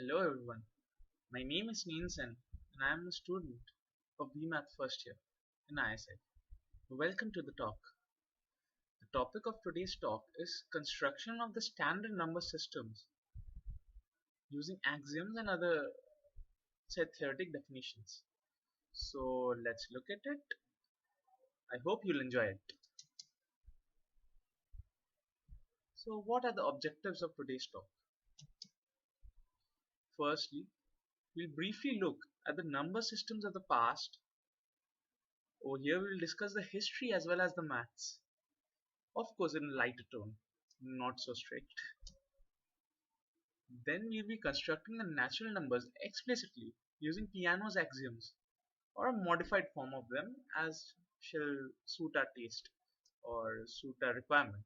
Hello everyone, my name is Snehinh Sen and I am a student of BMath first year in ISI. Welcome to the talk. The topic of today's talk is construction of the standard number systems using axioms and other set theoretic definitions. So let's look at it. I hope you'll enjoy it. So what are the objectives of today's talk? Firstly, we'll briefly look at the number systems of the past. Over here we'll discuss the history as well as the maths. Of course in a lighter tone, not so strict. Then we'll be constructing the natural numbers explicitly using Peano's axioms or a modified form of them as shall suit our taste or suit our requirement.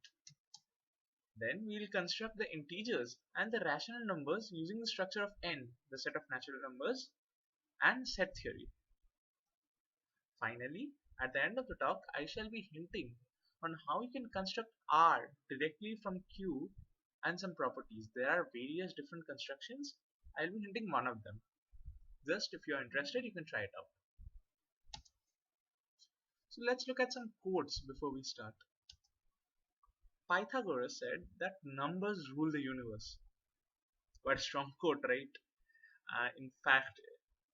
Then we'll construct the integers and the rational numbers using the structure of n, the set of natural numbers, and set theory. Finally, at the end of the talk, I shall be hinting on how you can construct R directly from Q and some properties. There are various different constructions. I'll be hinting one of them. Just if you're interested, you can try it out. So let's look at some quotes before we start. Pythagoras said that numbers rule the universe. Quite a strong quote, right? In fact,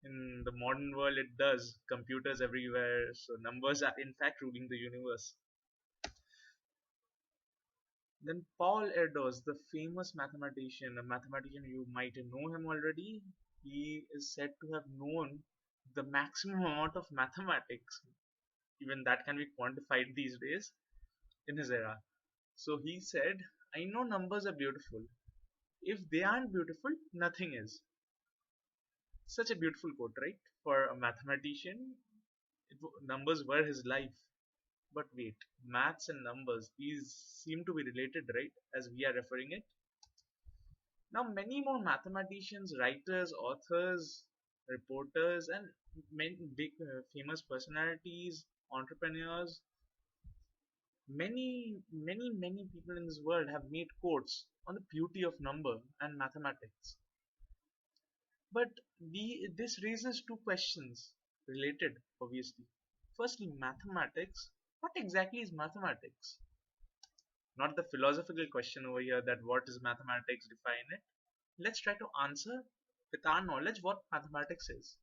in the modern world, it does. Computers everywhere, so numbers are in fact ruling the universe. Then Paul Erdos, the famous mathematician, a mathematician you might know him already, he is said to have known the maximum amount of mathematics, even that can be quantified these days, in his era. So he said, I know numbers are beautiful. If they aren't beautiful, nothing is. Such a beautiful quote, right? For a mathematician, numbers were his life. But wait, maths and numbers, these seem to be related, right? As we are referring it. Now, many more mathematicians, writers, authors, reporters, and many big famous personalities, entrepreneurs, many people in this world have made quotes on the beauty of number and mathematics. But this raises two questions related, obviously. Firstly, mathematics. What exactly is mathematics? Not the philosophical question over here that what is mathematics, define it. Let's try to answer with our knowledge what mathematics is.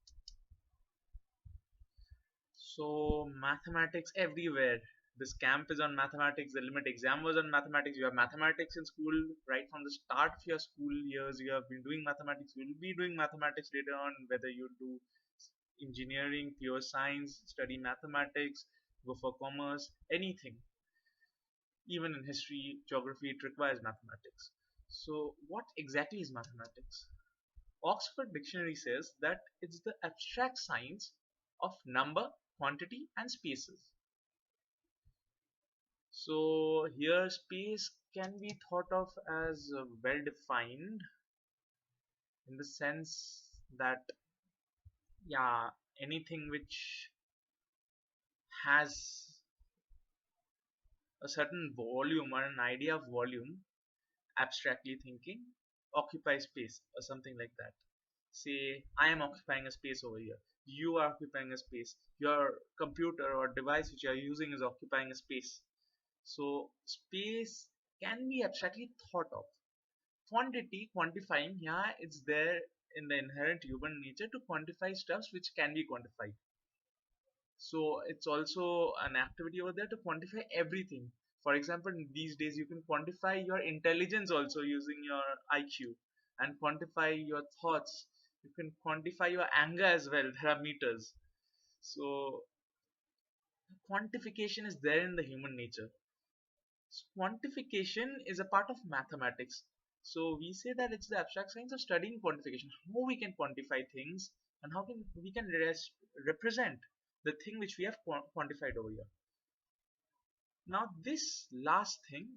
So mathematics everywhere. This camp is on mathematics. The limit exam was on mathematics. You have mathematics in school right from the start of your school years. You have been doing mathematics. You will be doing mathematics later on, whether you do engineering, pure science, study mathematics, go for commerce, anything. Even in history, geography, it requires mathematics. So, what exactly is mathematics? Oxford Dictionary says that it's the abstract science of number, quantity, and spaces. So, here space can be thought of as well defined in the sense that, yeah, anything which has a certain volume or an idea of volume, abstractly thinking, occupies space or something like that. Say, I am occupying a space over here. You are occupying a space. Your computer or device which you are using is occupying a space. So, space can be abstractly thought of. Quantity, quantifying, yeah, it's there in the inherent human nature to quantify stuffs which can be quantified. So it's also an activity over there to quantify everything. For example, these days you can quantify your intelligence also using your IQ and quantify your thoughts. You can quantify your anger as well. There are meters. So quantification is there in the human nature. So quantification is a part of mathematics. So we say that it's the abstract science of studying quantification, how we can quantify things and how can we can represent the thing which we have quantified over here. Now this last thing,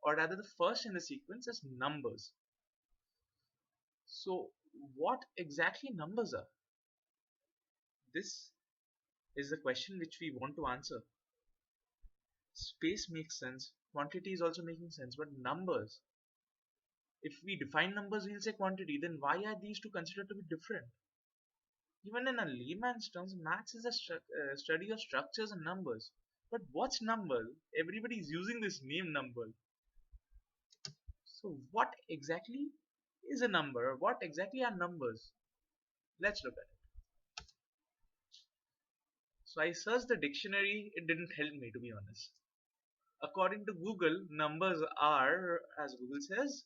or rather the first in the sequence, is numbers. So what exactly numbers are? This is the question which we want to answer. Space makes sense, quantity is also making sense, but numbers, If we define numbers, we'll say quantity. Then why are these two considered to be different? Even in a layman's terms, maths is a study of structures and numbers. But what's number? Everybody's using this name number. So what exactly is a number? Or what exactly are numbers? Let's look at it. So I searched the dictionary. It didn't help me, to be honest. According to Google, numbers are, as Google says,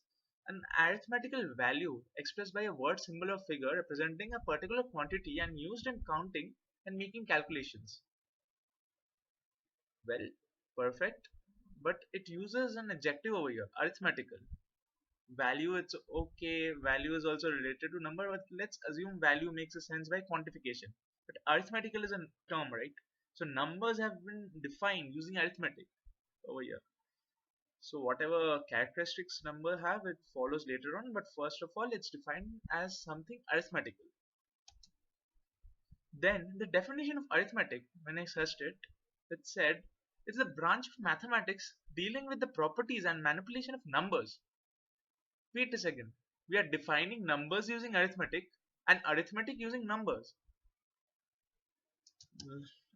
an arithmetical value expressed by a word, symbol, or figure representing a particular quantity and used in counting and making calculations. Well, perfect. But it uses an adjective over here, arithmetical. Value, it's okay. Value is also related to number, but let's assume value makes a sense by quantification. But arithmetical is a term, right? So numbers have been defined using arithmetic over here. So whatever characteristics number have, it follows later on. But first of all, it's defined as something arithmetical. Then the definition of arithmetic, when I searched it, it said it's a branch of mathematics dealing with the properties and manipulation of numbers. Wait a second. We are defining numbers using arithmetic and arithmetic using numbers.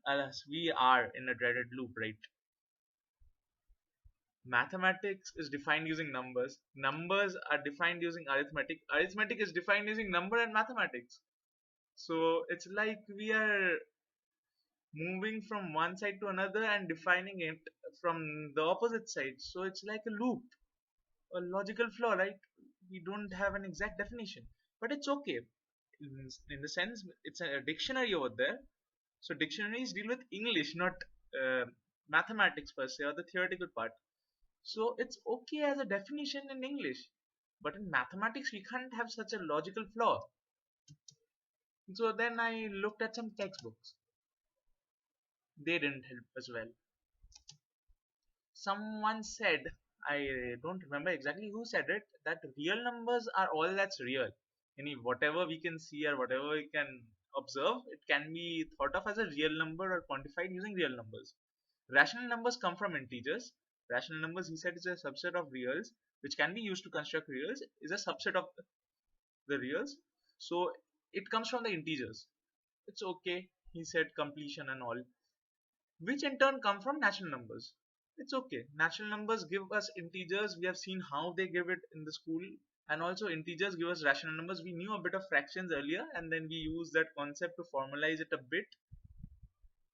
Alas, we are in a dreaded loop, right? Mathematics is defined using numbers. Numbers are defined using arithmetic. Arithmetic is defined using number and mathematics. So it's like we are moving from one side to another and defining it from the opposite side. So it's like a loop, a logical flaw, right? We don't have an exact definition, but it's okay. In the sense, it's a dictionary over there. So dictionaries deal with English, not uh, mathematics per se or the theoretical part. So it's okay as a definition in English, but in mathematics we can't have such a logical flaw. So then I looked at some textbooks. They didn't help as well. Someone said, I don't remember exactly who said it, that real numbers are all that's real. Any whatever we can see or whatever we can observe, it can be thought of as a real number or quantified using real numbers. Rational numbers come from integers. Rational numbers, he said, is a subset of reals, which can be used to construct reals, is a subset of the reals. So it comes from the integers. It's okay, he said, completion and all, which in turn come from natural numbers. It's okay. Natural numbers give us integers. We have seen how they give it in the school. And also integers give us rational numbers. We knew a bit of fractions earlier and then we use that concept to formalize it a bit.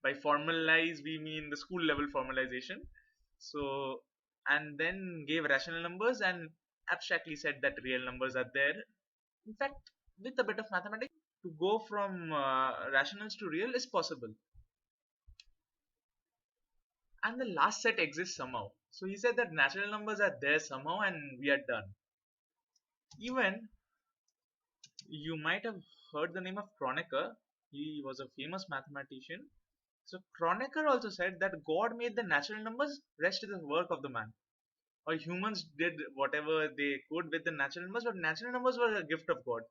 By formalize, we mean the school level formalization. So, and then gave rational numbers and abstractly said that real numbers are there. In fact, with a bit of mathematics, to go from rationals to real is possible. And the last set exists somehow. So he said that natural numbers are there somehow and we are done. Even you might have heard the name of Kronecker. He was a famous mathematician. So Kronecker also said that God made the natural numbers, rest is the work of the man. Or humans did whatever they could with the natural numbers, but natural numbers were a gift of God.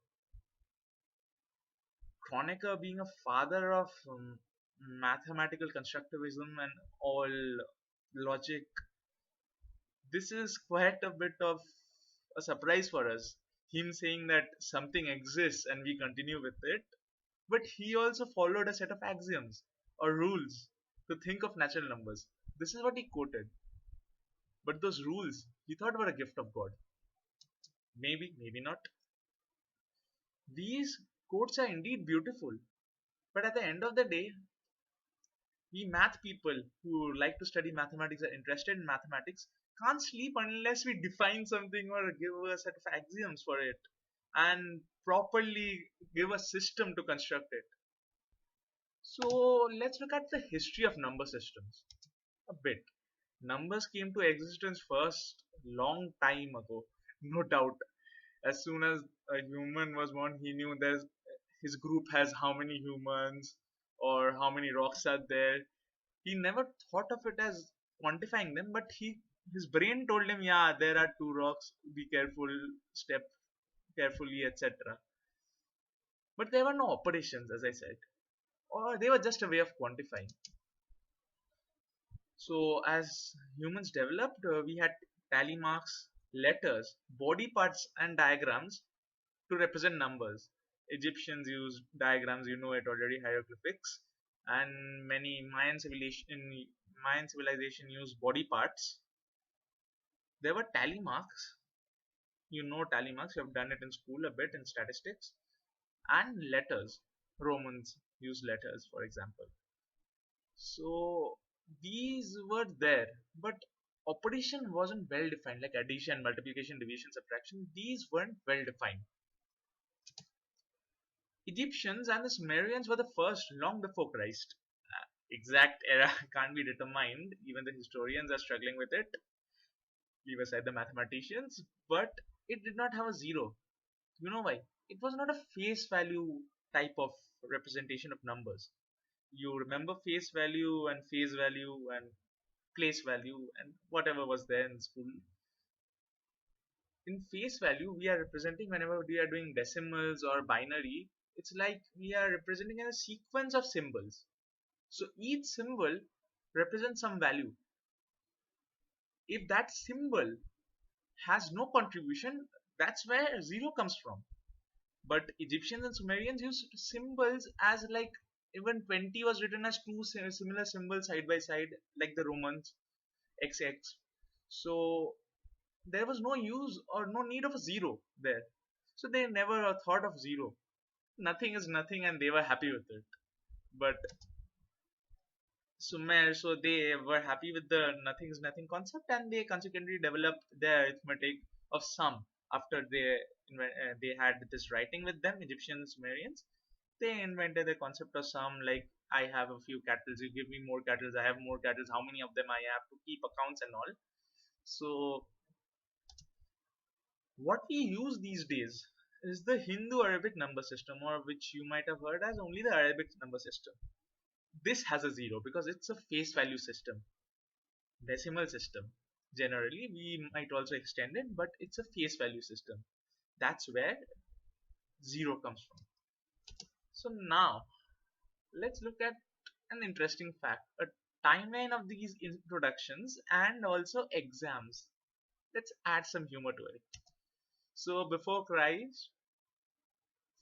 Kronecker being a father of mathematical constructivism and all logic, this is quite a bit of a surprise for us. Him saying that something exists and we continue with it. But he also followed a set of axioms or rules to think of natural numbers. This is what he quoted. But those rules he thought were a gift of God. Maybe, maybe not. These quotes are indeed beautiful. But at the end of the day, we math people who like to study mathematics, are interested in mathematics, can't sleep unless we define something or give a set of axioms for it and properly give a system to construct it. So let's look at the history of number systems a bit. Numbers came to existence first long time ago, no doubt. As soon as a human was born, he knew there's his group has how many humans or how many rocks are there. He never thought of it as quantifying them, but his brain told him, yeah, there are two rocks, be careful, step carefully, etc. But there were no operations, as I said, or they were just a way of quantifying. So as humans developed, we had tally marks, letters, body parts, and diagrams to represent numbers. Egyptians used diagrams, you know it already, hieroglyphics, and many Mayan civilization used body parts. There were tally marks. You know tally marks. You have done it in school a bit in statistics, and letters. Romans used letters, for example. So these were there, but operation wasn't well defined, like addition, multiplication, division, subtraction. These weren't well defined. Egyptians and the Sumerians were the first long before Christ. Exact era can't be determined. Even the historians are struggling with it. Leave aside the mathematicians, but it did not have a zero. You know why? It was not a face value type of representation of numbers. You remember face value and place value and whatever was there in school. In face value, we are representing whenever we are doing decimals or binary, it's like we are representing a sequence of symbols. So each symbol represents some value. If that symbol has no contribution, that's where zero comes from. But Egyptians and Sumerians used symbols as like even 20 was written as two similar symbols side by side, like the Romans, XX. So there was no use or no need of a zero there. So they never thought of zero. Nothing is nothing, and they were happy with it. But Sumer, so they were happy with the nothing is nothing concept, and they consequently developed their arithmetic of sum after they had this writing with them, Egyptian Sumerians. They invented the concept of sum, like I have a few cattle, you give me more cattle, I have more cattle, how many of them I have to keep accounts and all. So what we use these days is the Hindu Arabic number system, or which you might have heard as only the Arabic number system. This has a zero because it's a face value system, decimal system. Generally, we might also extend it, but it's a face value system. That's where zero comes from. So now let's look at an interesting fact, a timeline of these introductions and also exams. Let's add some humor to it. So before Christ,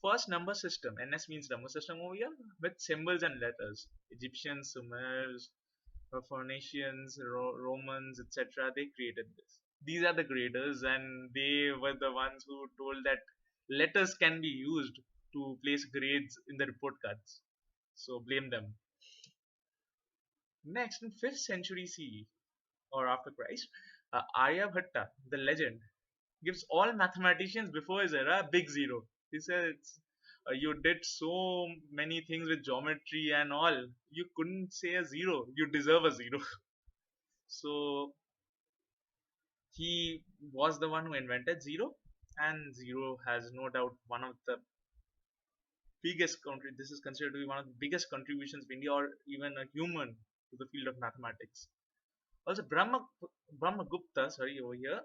first number system, NS means number system over here, with symbols and letters. Egyptians, Sumers, Phoenicians, Romans, etc. They created this. These are the graders, and they were the ones who told that letters can be used to place grades in the report cards. So blame them. Next, in 5th century CE or after Christ, Aryabhatta, the legend, gives all mathematicians before his era a big zero. He says, you did so many things with geometry and all. You couldn't say a zero. You deserve a zero. So he was the one who invented zero, and zero has no doubt one of the biggest country. This is considered to be one of the biggest contributions of India or even a human to the field of mathematics. Also, Brahmagupta, sorry, over here,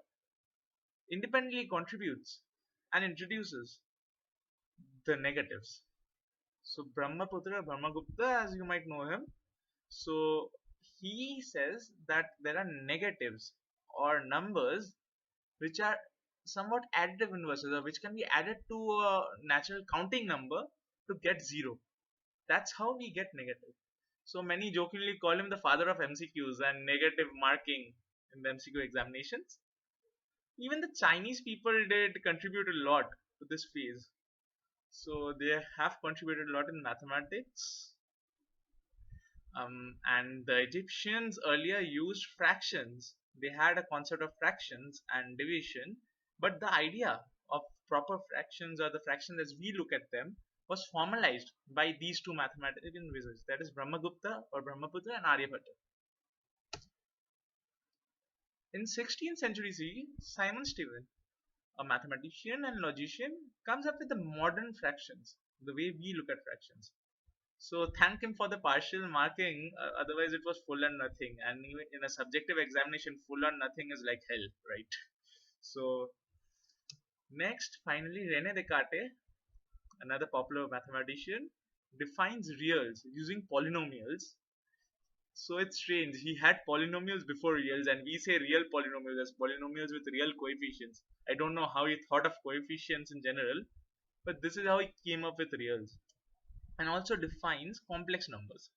independently contributes and introduces the negatives. So Brahmaputra, Brahmagupta, as you might know him, so he says that there are negatives or numbers which are somewhat additive inverses, or which can be added to a natural counting number to get zero. That's how we get negative. So many jokingly call him the father of MCQs and negative marking in the MCQ examinations. Even the Chinese people did contribute a lot to this phase. So they have contributed a lot in mathematics. And the Egyptians earlier used fractions. They had a concept of fractions and division, but the idea of proper fractions, or the fractions as we look at them, was formalized by these two mathematician wizards, that is Brahmagupta or Brahmaputra and Aryabhatta. In 16th century CE, Simon Stevin, a mathematician and logician, comes up with the modern fractions, the way we look at fractions. So thank him for the partial marking. Otherwise, it was full and nothing. And even in a subjective examination, full and nothing is like hell, right? So next, finally, René Descartes, another popular mathematician, defines reals using polynomials. So it's strange. He had polynomials before reals, and we say real polynomials as polynomials with real coefficients. I don't know how he thought of coefficients in general, but this is how he came up with reals. And also defines complex numbers.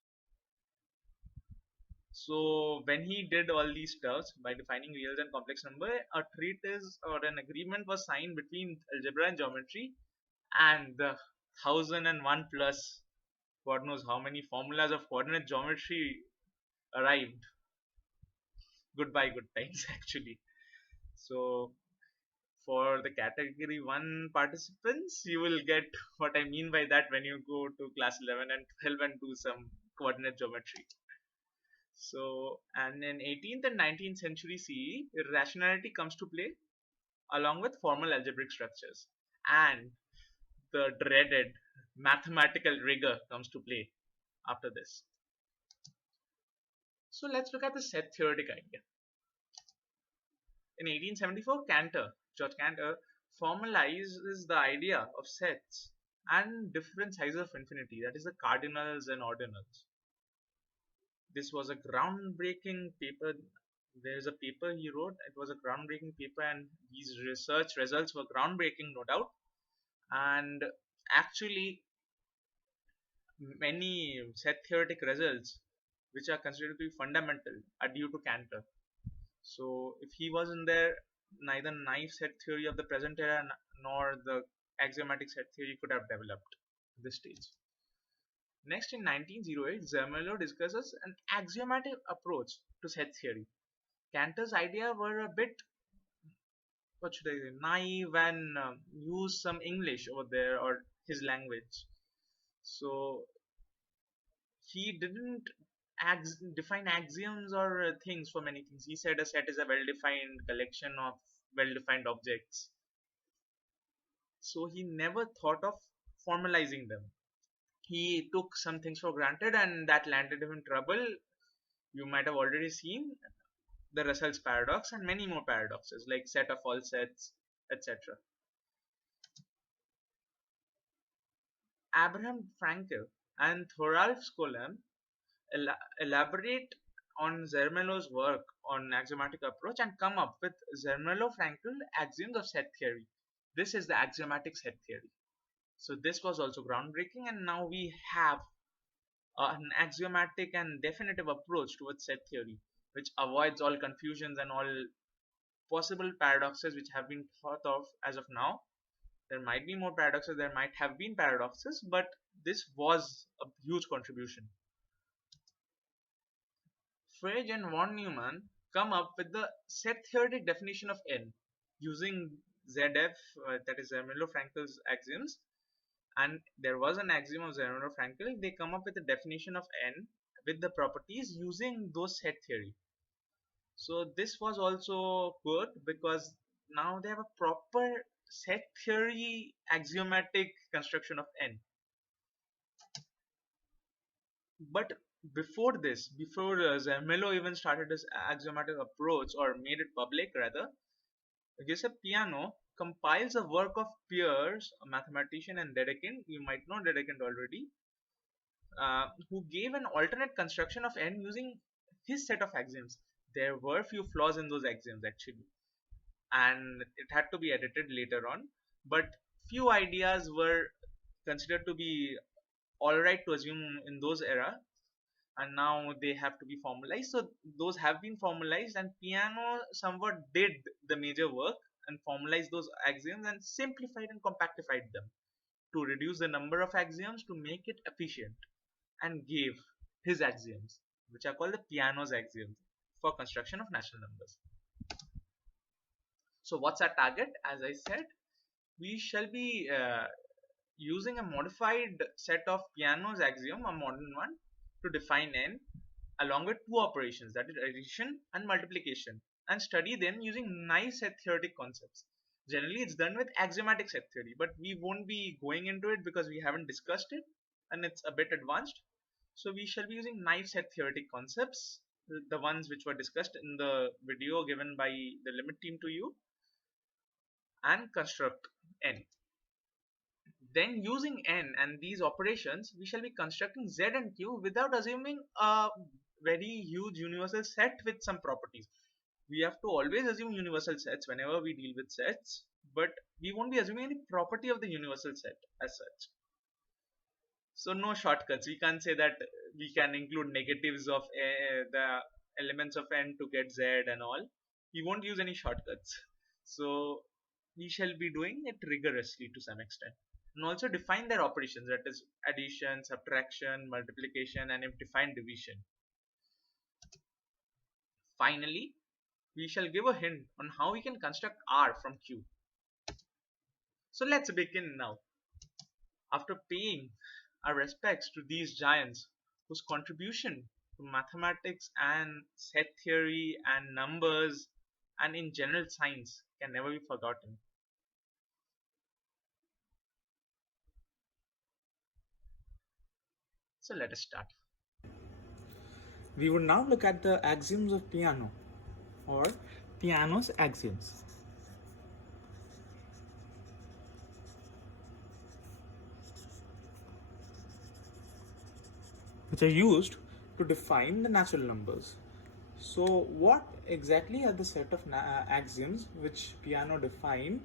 So when he did all these stuffs by defining reals and complex number, a treatise or an agreement was signed between algebra and geometry, and the 1001 plus God knows how many formulas of coordinate geometry arrived. Goodbye, good times actually. So for the category 1 participants, you will get what I mean by that when you go to class 11 and 12 and do some coordinate geometry. So, and in 18th and 19th century CE, rationality comes to play along with formal algebraic structures, and the dreaded mathematical rigor comes to play after this. So let's look at the set theoretic idea. In 1874, George Cantor, formalizes the idea of sets and different sizes of infinity, that is the cardinals and ordinals. This was a groundbreaking paper. There's a paper he wrote. It was a groundbreaking paper, and these research results were groundbreaking, no doubt. And actually, many set theoretic results, which are considered to be fundamental, are due to Cantor. So, if he wasn't there, neither naive set theory of the present era nor the axiomatic set theory could have developed at this stage. Next, in 1908, Zermelo discusses an axiomatic approach to set theory. Cantor's ideas were a bit, what should I say, naive and use some English over there or his language. So he didn't define axioms or things for many things. He said a set is a well-defined collection of well-defined objects. So he never thought of formalizing them. He took some things for granted, and that landed him in trouble. You might have already seen the Russell's paradox and many more paradoxes like set of all sets, etc. Abraham Frankel and Thoralf Skolem elaborate on Zermelo's work on axiomatic approach and come up with Zermelo-Frankel axioms of set theory. This is the axiomatic set theory. So this was also groundbreaking, and now we have an axiomatic and definitive approach towards set theory, which avoids all confusions and all possible paradoxes which have been thought of as of now. There might be more paradoxes, there might have been paradoxes, but this was a huge contribution. Frege and von Neumann come up with the set theoretic definition of n using ZF, that is Zermelo-Frankel's axioms, and there was an axiom of Zermelo-Frankel. They come up with a definition of n with the properties using those set theory. So this was also good because now they have a proper set theory axiomatic construction of n. But before this, before Zermelo even started his axiomatic approach or made it public rather, Giuseppe Peano compiles a work of Peirce, a mathematician, and Dedekind. You might know Dedekind already, who gave an alternate construction of n using his set of axioms. There were few flaws in those axioms actually, and it had to be edited later on. But few ideas were considered to be alright to assume in those era, and now they have to be formalized. So those have been formalized, and Peano somewhat did the major work and formalized those axioms and simplified and compactified them to reduce the number of axioms to make it efficient, and gave his axioms, which are called the Peano's axioms, for construction of natural numbers. So what's our target? As I said, we shall be using a modified set of Peano's axiom, a modern one, to define n along with two operations, that is addition and multiplication, and study them using nice set theoretic concepts. Generally it's done with axiomatic set theory, but we won't be going into it because we haven't discussed it and it's a bit advanced. So we shall be using naive set theoretic concepts, the ones which were discussed in the video given by the limit team to you, and construct n. Then using n and these operations, we shall be constructing z and q without assuming a very huge universal set with some properties. We have to always assume universal sets whenever we deal with sets, but we won't be assuming any property of the universal set as such. So no shortcuts. We can't say that we can include negatives of the elements of n to get z and all. We won't use any shortcuts. So we shall be doing it rigorously to some extent. And also define their operations, that is addition, subtraction, multiplication, and if defined division. Finally, we shall give a hint on how we can construct R from Q. So let's begin now. After paying our respects to these giants whose contribution to mathematics and set theory and numbers and in general science can never be forgotten. So let us start. We would now look at the axioms of Peano, or Peano's axioms. Which are used to define the natural numbers. So what exactly are the set of axioms which Peano defined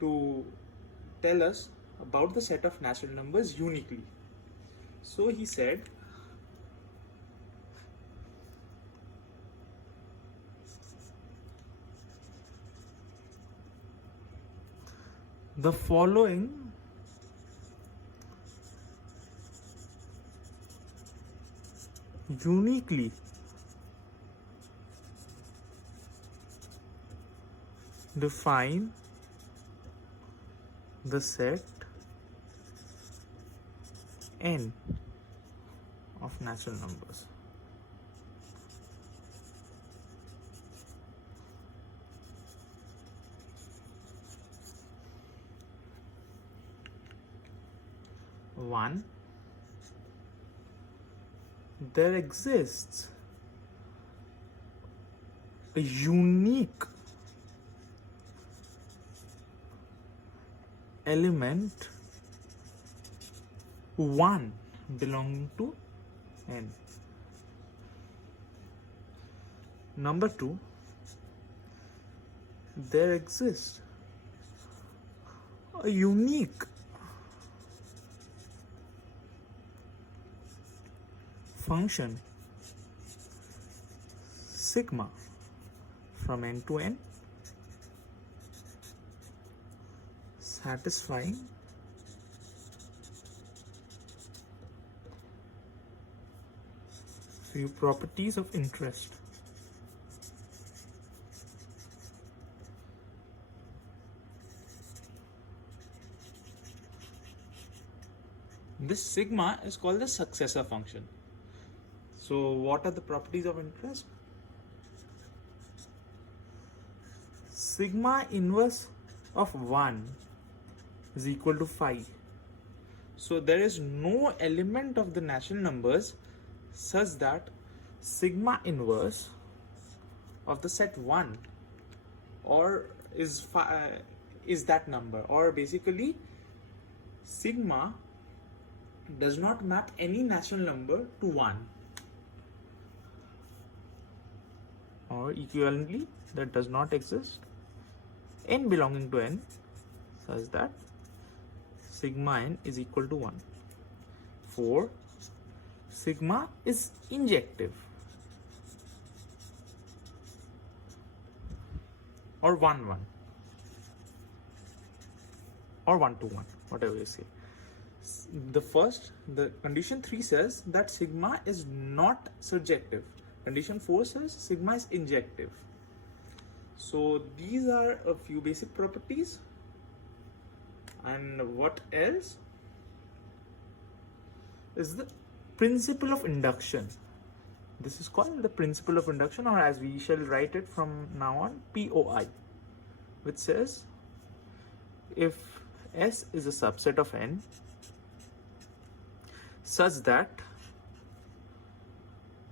to tell us about the set of natural numbers uniquely? So he said, the following uniquely define the set n of natural numbers. One, there exists a unique element 1 belonging to n. Number 2, there exists a unique function sigma from n to n satisfying few properties of interest. This sigma is called the successor function. So what are the properties of interest? Sigma inverse of 1 is equal to 5. So there is no element of the natural numbers such that sigma inverse of the set 1 or is that number, or basically sigma does not map any natural number to 1, or equivalently that does not exist n belonging to n such that sigma n is equal to 1. 4, sigma is injective or 1 1 or 1 to 1, whatever you say. The condition 3 says that sigma is not surjective. Condition 4 says sigma is injective. So these are a few basic properties. And what else is the principle of induction? This is called the principle of induction, or as we shall write it from now on, POI, which says if S is a subset of N such that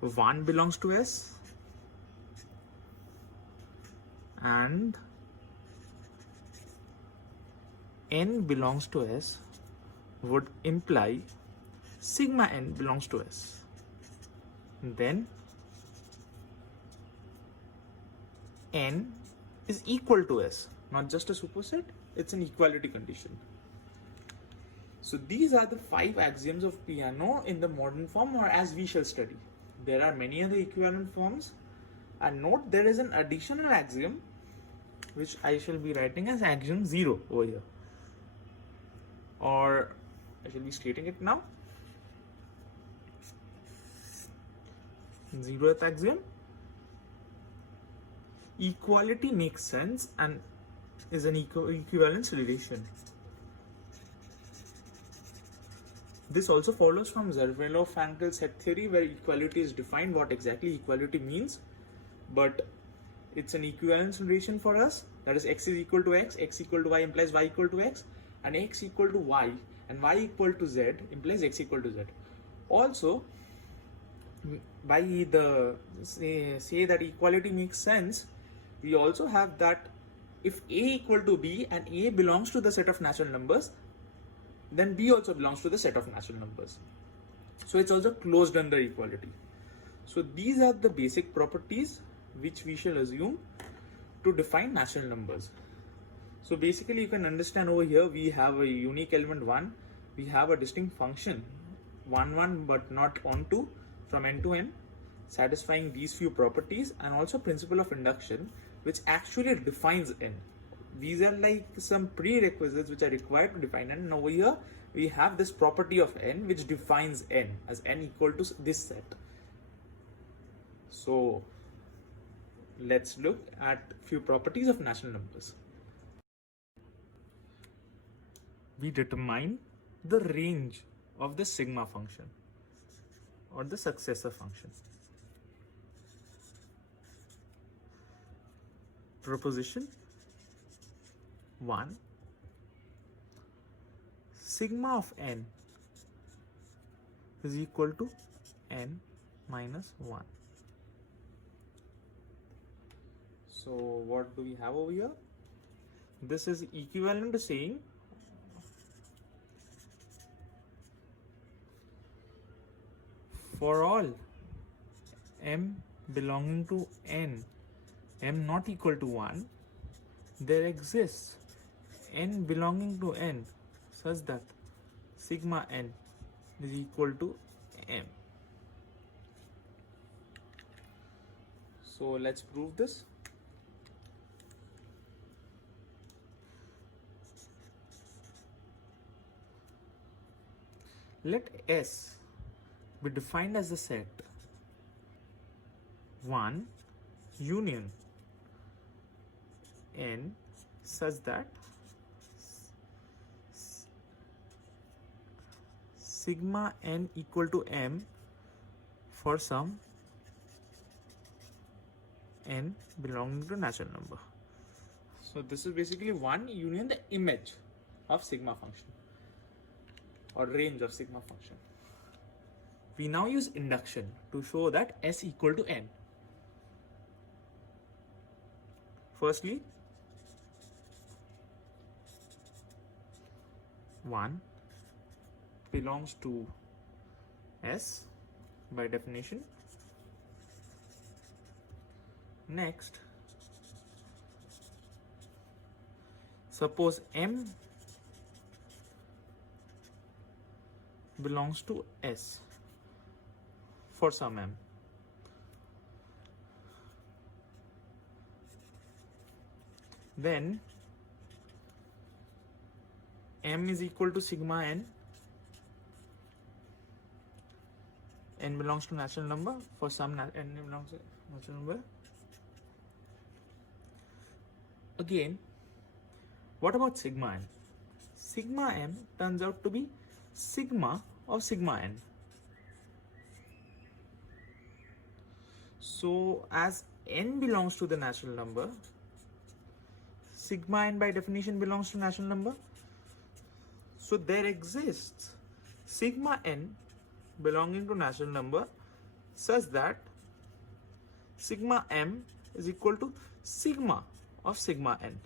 1 belongs to S and n belongs to S would imply sigma n belongs to S. then n is equal to S, not just a superset, it's an equality condition. So these are the 5 axioms of Peano in the modern form, or as we shall study. There are many other equivalent forms, and note there is an additional axiom which I shall be writing as axiom 0 over here, or I shall be stating it now. 0th axiom: equality makes sense and is an equivalence relation. This also follows from Zermelo-Fraenkel set theory, where equality is defined, what exactly equality means, but it's an equivalence relation for us. That is, x is equal to x, x equal to y implies y equal to x, and x equal to y and y equal to z implies x equal to z. Also, by the say that equality makes sense, we also have that if a equal to b and a belongs to the set of natural numbers, then b also belongs to the set of natural numbers. So it's also closed under equality. So these are the basic properties which we shall assume to define natural numbers. So basically you can understand over here we have a unique element 1, we have a distinct function 1 1 but not on 2 from n to n, satisfying these few properties, and also principle of induction which actually defines n. These are like some prerequisites which are required to define n, and over here we have this property of n which defines n as n equal to this set. So let's look at few properties of natural numbers. We determine the range of the sigma function or the successor function. Proposition 1: sigma of n is equal to n minus 1. So what do we have over here? This is equivalent to saying for all m belonging to n, m not equal to 1, there exists n belonging to n such that sigma n is equal to m. So let's prove this. Let S be defined as the set 1 union n such that sigma n equal to m for some n belonging to natural number. So this is basically 1 union the image of sigma function or range of sigma function. We now use induction to show that S equal to n. Firstly, 1 belongs to S by definition. Next, suppose M belongs to S for some m. Then m is equal to sigma n. N belongs to natural number for some n belongs to natural number. Again, what about sigma n? Sigma m turns out to be sigma of sigma n. So as n belongs to the natural number, sigma n by definition belongs to natural number. So there exists sigma n belonging to natural number such that sigma m is equal to sigma of sigma n,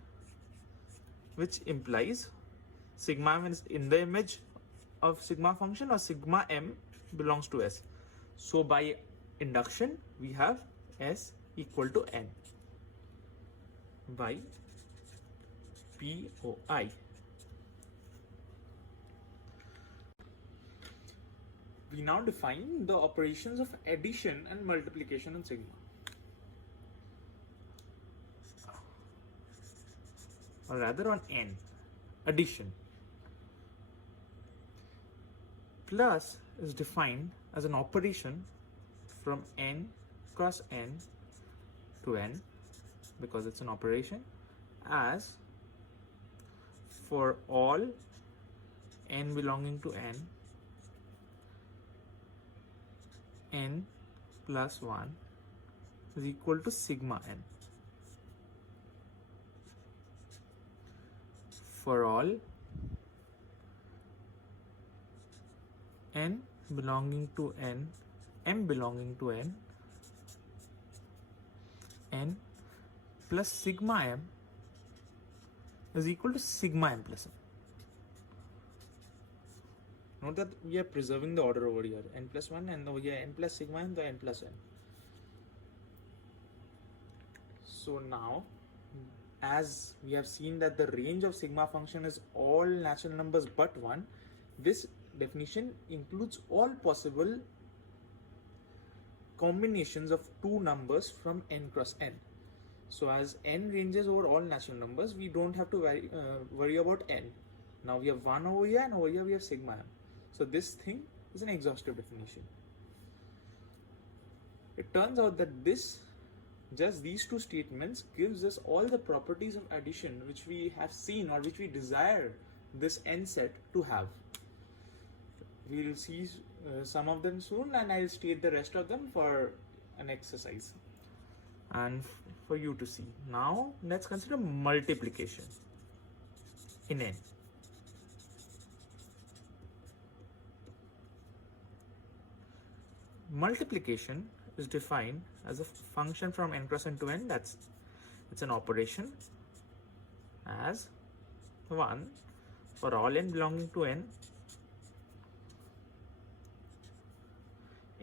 which implies sigma m is in the image of sigma function or sigma m belongs to S. So by induction, we have S equal to N by POI. We now define the operations of addition and multiplication in sigma. Or rather on N, addition. Plus is defined as an operation from N cross N to N, because it's an operation, as for all N belonging to N, N plus 1 is equal to sigma N. For all N belonging to N, M belonging to N, N plus sigma M is equal to sigma M plus M. Note that we are preserving the order over here, N plus 1, and over here N plus sigma M, the N plus N. So now, as we have seen that the range of sigma function is all natural numbers but 1, this definition includes all possible combinations of two numbers from N cross N. So as N ranges over all natural numbers, we don't have to worry about N. Now we have 1 over here, and over here we have sigma M. So this thing is an exhaustive definition. It turns out that just these two statements gives us all the properties of addition which we have seen or which we desire this N set to have. We will see some of them soon, and I'll state the rest of them for an exercise and for you to see. Now let's consider multiplication in N. Multiplication is defined as a function from N cross N to N. It's an operation as 1 for all N belonging to N.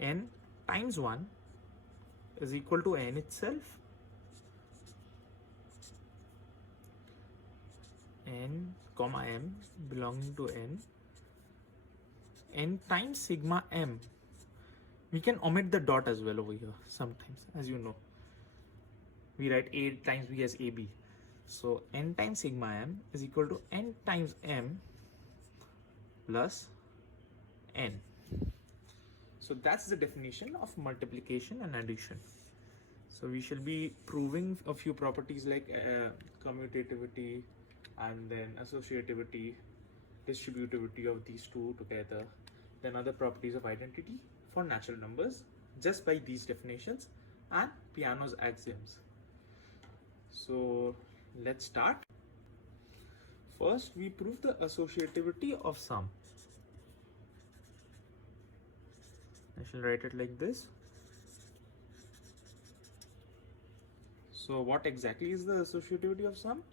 N times 1 is equal to N itself, N comma M belonging to N, N times sigma M. We can omit the dot as well over here sometimes, as you know. We write A times B as AB. So N times sigma M is equal to N times M plus N. So that's the definition of multiplication and addition. So we shall be proving a few properties like commutativity and then associativity, distributivity of these two together, then other properties of identity for natural numbers just by these definitions and Peano's axioms. So let's start. First, we prove the associativity of sum. I shall write it like this. So what exactly is the associativity of sum?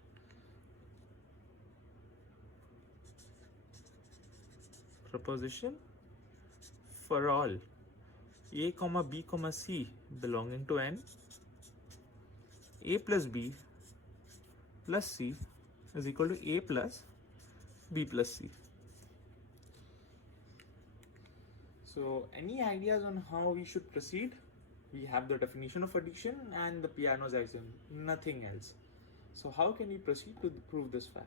Proposition for all A comma B comma C belonging to N, A plus B plus C is equal to A plus B plus C. So any ideas on how we should proceed? We have the definition of addition and the Peano's axiom, nothing else. So how can we proceed to prove this fact?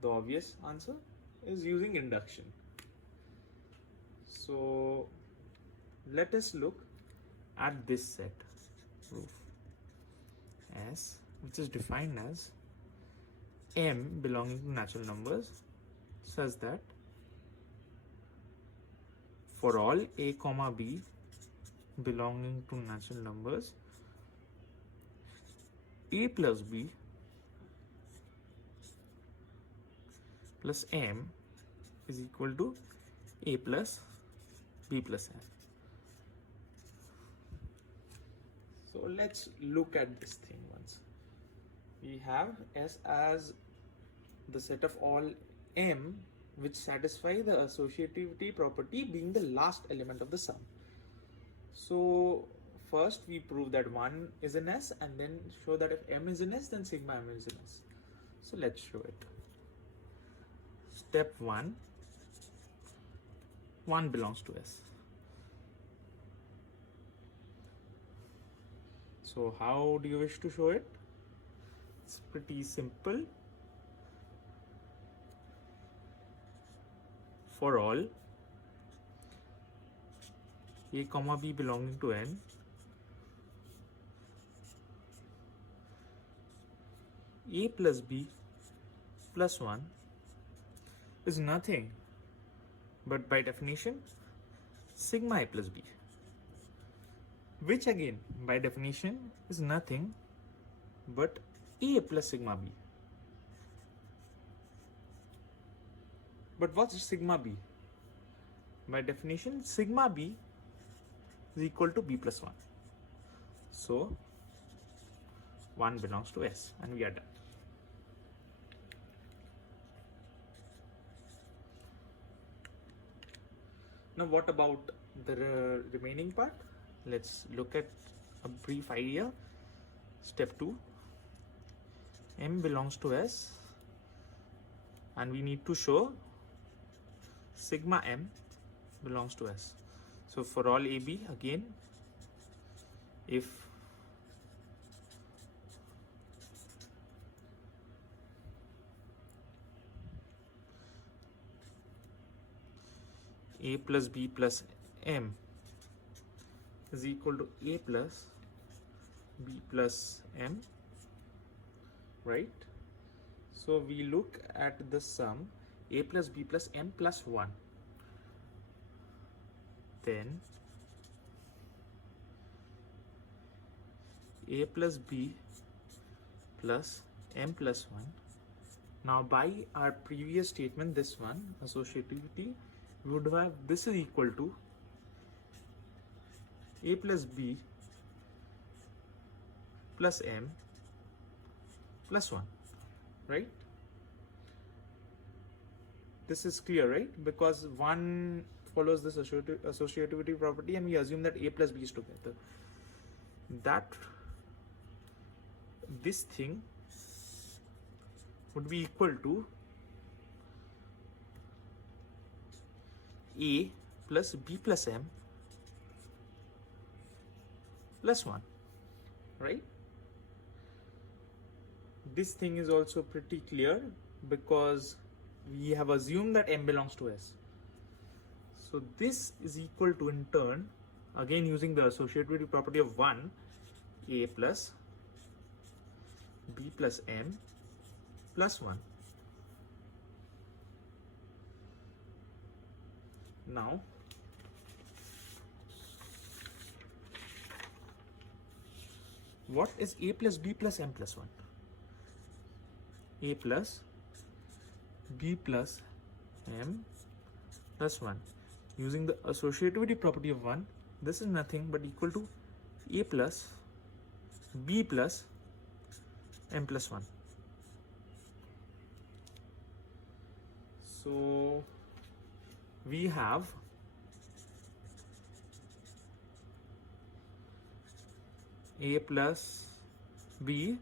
The obvious answer is using induction. So let us look at this set proof S, which is defined as M belonging to natural numbers such that for all A comma B belonging to natural numbers, A plus B plus M is equal to A plus B plus M. So let's look at this thing once. We have S as the set of all M which satisfy the associativity property being the last element of the sum. So first we prove that 1 is an S, and then show that if M is an S, then sigma M is an S. So let's show it. Step 1, 1 belongs to S. So how do you wish to show it? It's pretty simple. For all A comma B belonging to N, A plus B plus 1 is nothing but by definition sigma A plus B, which again by definition is nothing but A plus sigma B. But what's sigma B? By definition, sigma B is equal to B plus 1. So 1 belongs to S, and we are done. Now what about the remaining part? Let's look at a brief idea. Step 2, M belongs to S, and we need to show sigma M belongs to S. So for all AB, again, if A plus B plus M is equal to A plus B plus M, right? So we look at the sum A plus B plus M plus 1. Then A plus B plus M plus 1. Now by our previous statement, this one, associativity, we would have this is equal to A plus B plus M plus 1, right? This is clear, right? Because 1 follows this associativity property, and we assume that A plus B is together. That this thing would be equal to A plus B plus M plus 1, right? This thing is also pretty clear because we have assumed that M belongs to S. So this is equal to, in turn, again using the associativity property of 1, A plus B plus M plus 1. Now what is A plus B plus M plus 1? A plus B plus M plus 1. Using the associativity property of 1, this is nothing but equal to A plus B plus M plus 1. So we have A plus B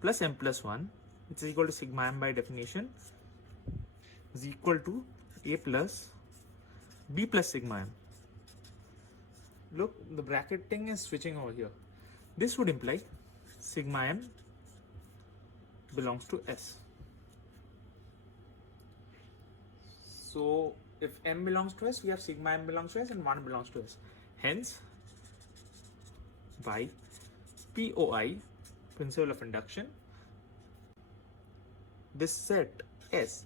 plus M plus 1, which is equal to sigma M by definition, is equal to A plus B plus sigma M. Look, the bracketing is switching over here. This would imply sigma M belongs to S. So if M belongs to S, we have sigma M belongs to S and 1 belongs to S. Hence, by POI, principle of induction, this set S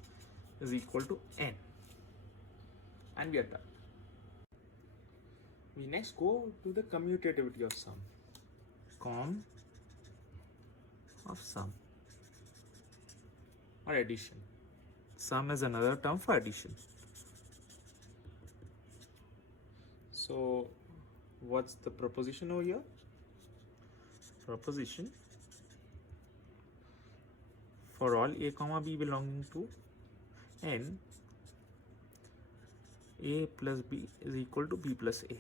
is equal to N. And we are done. We next go to the commutativity of sum. Com of sum or addition. Sum is another term for addition. So what's the proposition over here? Proposition: for all A comma B belonging to N, A plus B is equal to B plus A.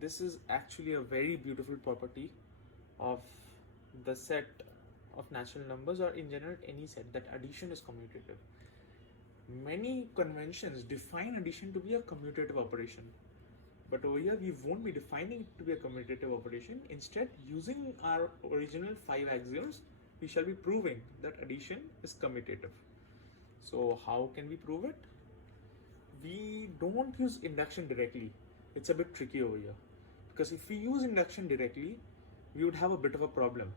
This is actually a very beautiful property of the set of natural numbers, or in general any set, that addition is commutative. Many conventions define addition to be a commutative operation, but over here we won't be defining it to be a commutative operation. Instead, using our original 5 axioms, we shall be proving that addition is commutative. So how can we prove it? We don't use induction directly. It's a bit tricky over here, because if we use induction directly, we would have a bit of a problem.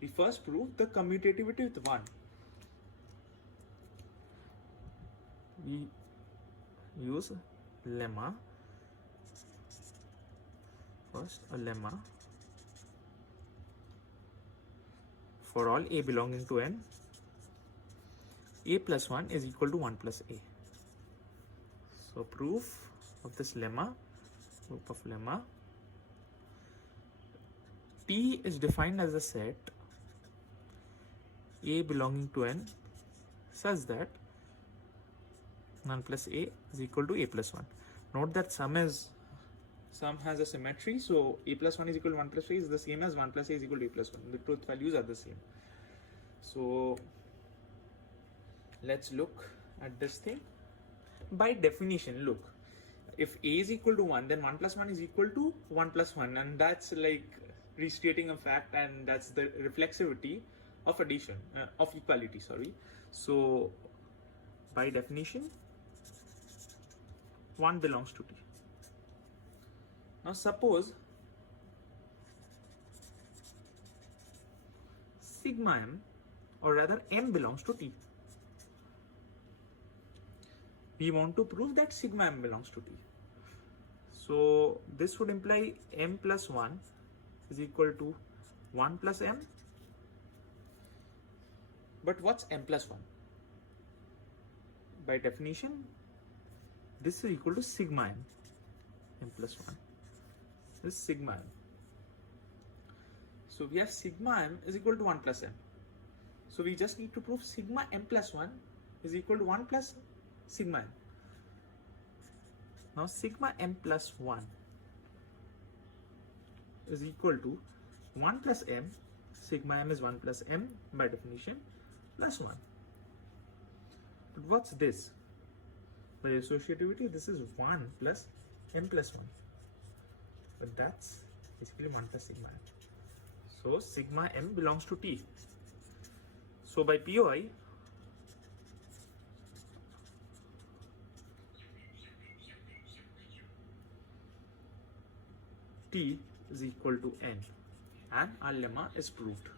We first prove the commutativity with 1. We use lemma. First, a lemma for all a belonging to n, a plus 1 is equal to 1 plus a. So proof of this lemma, proof of lemma, T is defined as a set a belonging to n such that 1 plus a is equal to a plus 1. Note that sum has a symmetry, so a plus 1 is equal to 1 plus a is the same as 1 plus a is equal to a plus 1. The truth values are the same. So let's look at this thing. By definition, look, if a is equal to 1, then 1 plus 1 is equal to 1 plus 1, and that's like restating a fact, and that's the reflexivity of addition, of equality, sorry. So by definition, 1 belongs to T. Now suppose sigma m, or rather m, belongs to T. We want to prove that sigma m belongs to T. So this would imply m plus 1 is equal to 1 plus m. But what's m plus 1? By definition, this is equal to sigma m. M plus 1. This is sigma m. So we have sigma m is equal to 1 plus m. So we just need to prove sigma m plus 1 is equal to 1 plus sigma m. Now sigma m plus 1 is equal to 1 plus m. Sigma m is 1 plus m by definition, plus 1. But what's this? By associativity, this is 1 plus m plus 1. But that's basically 1 plus sigma m. So sigma m belongs to T. So by POI, T is equal to n, and our lemma is proved.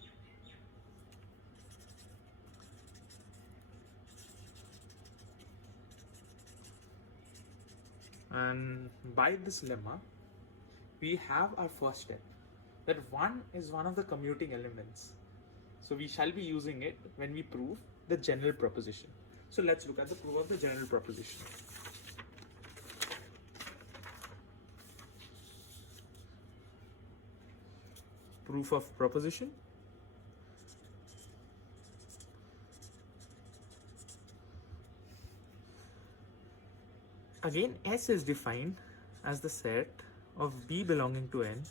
And by this lemma, we have our first step, that 1 is one of the commuting elements. So we shall be using it when we prove the general proposition. So let's look at the proof of the general proposition. Proof of proposition. Again, S is defined as the set of B belonging to N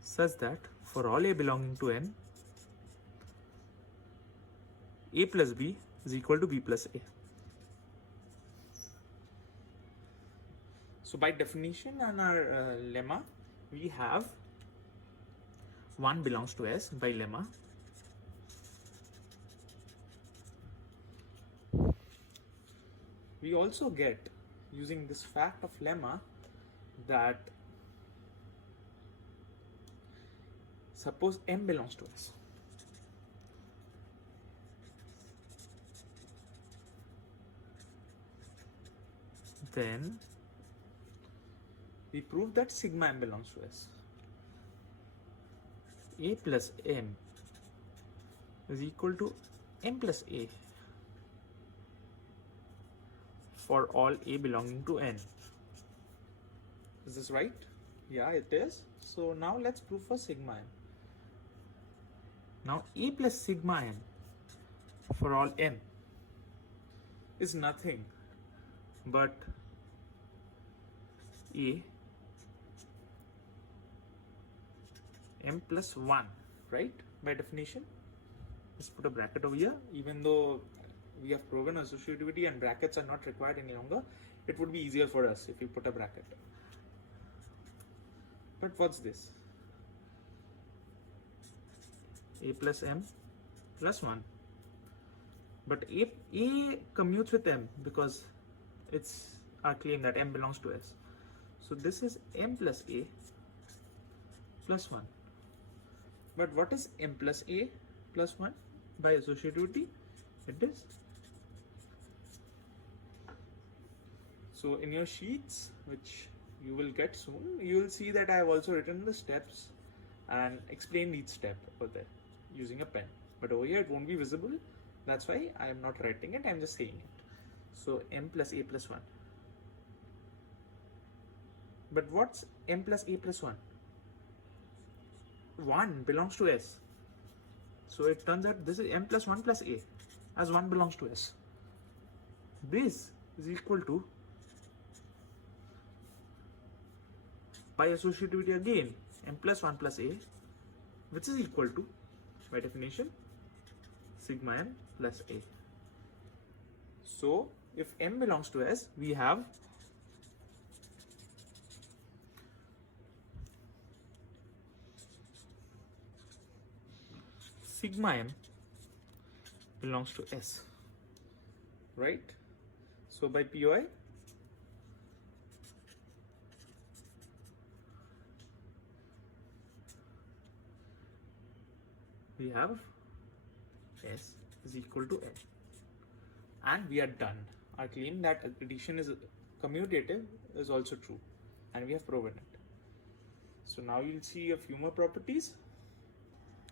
such that for all A belonging to N, A plus B is equal to B plus A. So by definition and our lemma, we have 1 belongs to S by lemma. We also get, using this fact of lemma, that suppose M belongs to S. Then we prove that sigma M belongs to S. A plus M is equal to M plus A for all A belonging to N. Is this right? Yeah, it is. So now let's prove for sigma M. Now A plus sigma M for all M is nothing but A m plus 1, right? By definition. Let's put a bracket over here. Even though we have proven associativity and brackets are not required any longer, it would be easier for us if we put a bracket. But what's this? A plus m plus 1. But A commutes with m because it's our claim that m belongs to S. So this is m plus A plus 1. But what is m plus A plus 1 by associativity? It is. So in your sheets, which you will get soon, you will see that I have also written the steps and explained each step over there using a pen. But over here it won't be visible. That's why I am not writing it, I am just saying it. So m plus A plus 1. But what's m plus A plus 1? 1 belongs to S. So it turns out this is m plus 1 plus A, as 1 belongs to S. This is equal to, by associativity again, m plus 1 plus A, which is equal to, by definition, sigma m plus A. So if m belongs to S, we have sigma m belongs to S, right? So by POI, we have S is equal to N. And we are done. Our claim that addition is commutative is also true, and we have proven it. So now you'll see a few more properties.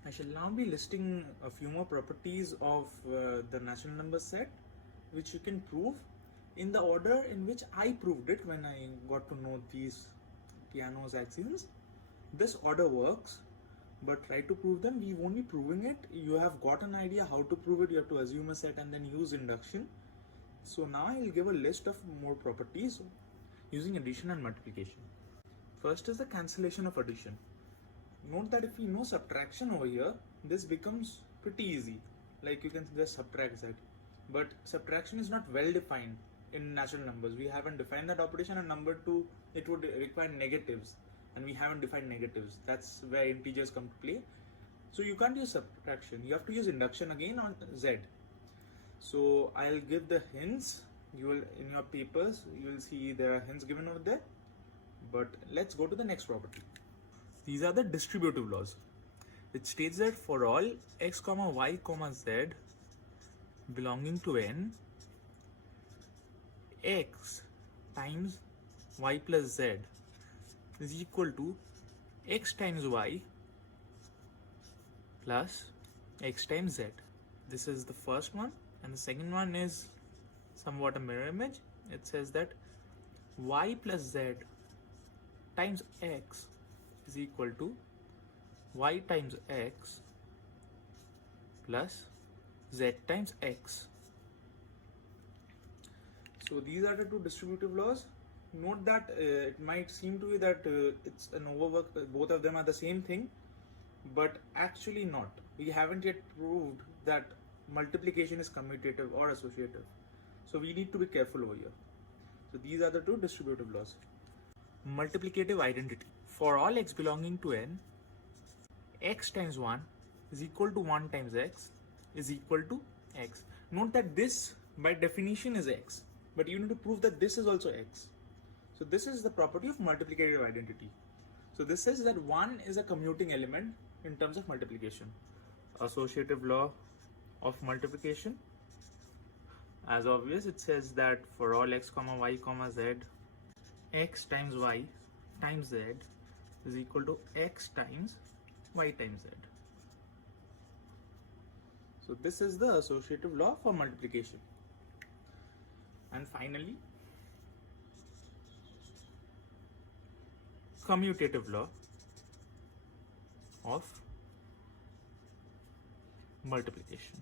I shall now be listing a few more properties of the natural number set, which you can prove in the order in which I proved it when I got to know these Peano's axioms. This order works, but try to prove them. We won't be proving it. You have got an idea how to prove it. You have to assume a set and then use induction. So now I'll give a list of more properties using addition and multiplication. First is the cancellation of addition. Note that if we know subtraction over here, this becomes pretty easy. Like you can just subtract z. But subtraction is not well defined in natural numbers. We haven't defined that operation, and number two, it would require negatives, and we haven't defined negatives. That's where integers come to play. So you can't use subtraction. You have to use induction again on z. So I'll give the hints. You will, in your papers, you will see there are hints given over there. But let's go to the next property. These are the distributive laws. It states that for all x comma y comma z belonging to n, x times y plus z is equal to x times y plus x times z. This is the first one, and the second one is somewhat a mirror image. It says that y plus z times x is equal to y times x plus z times x. So these are the two distributive laws. Note that it might seem to you that it's an overwork, both of them are the same thing, but actually not. We haven't yet proved that multiplication is commutative or associative. So we need to be careful over here. So these are the two distributive laws. Multiplicative identity. For all x belonging to n, x times 1 is equal to 1 times x is equal to x. Note that this by definition is x, but you need to prove that this is also x. So this is the property of multiplicative identity. So this says that 1 is a commuting element in terms of multiplication. Associative law of multiplication. As obvious, it says that for all x comma y comma z, x times y times z is equal to x times y times z. So this is the associative law for multiplication. And finally, commutative law of multiplication.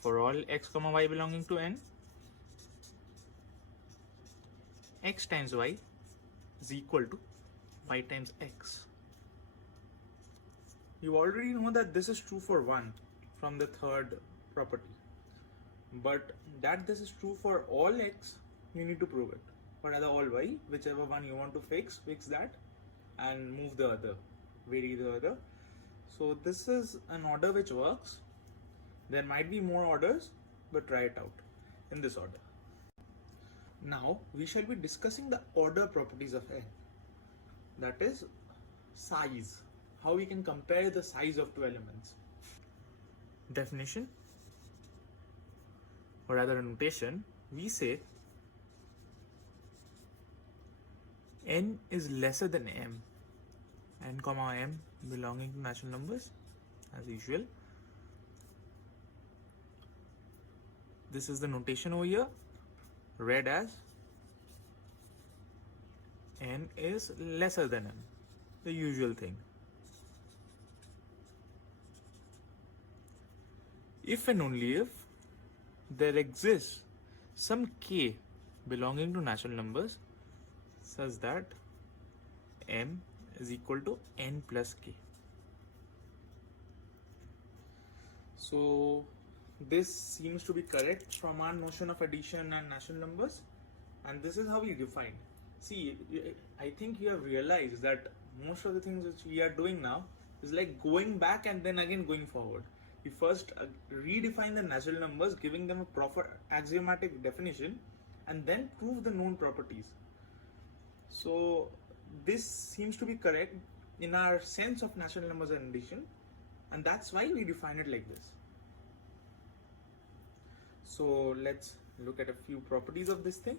For all x comma y belonging to n, x times y is equal to y times x. You already know that this is true for 1 from the third property. But that this is true for all x, you need to prove it. For rather all y, whichever one you want to fix that and move the other, vary the other. So this is an order which works. There might be more orders, but try it out in this order. Now we shall be discussing the order properties of n. That is size. How we can compare the size of two elements. Definition, or rather a notation, we say n is lesser than m, n comma m belonging to natural numbers as usual. This is the notation over here, read as n is lesser than m, the usual thing. If and only if there exists some k belonging to natural numbers such that m is equal to n plus k. So this seems to be correct from our notion of addition and natural numbers, and this is how we define. See, I think you have realized that most of the things which we are doing now is like going back and then again going forward. We first redefine the natural numbers, giving them a proper axiomatic definition, and then prove the known properties. So this seems to be correct in our sense of natural numbers and addition, and that's why we define it like this. So let's look at a few properties of this thing.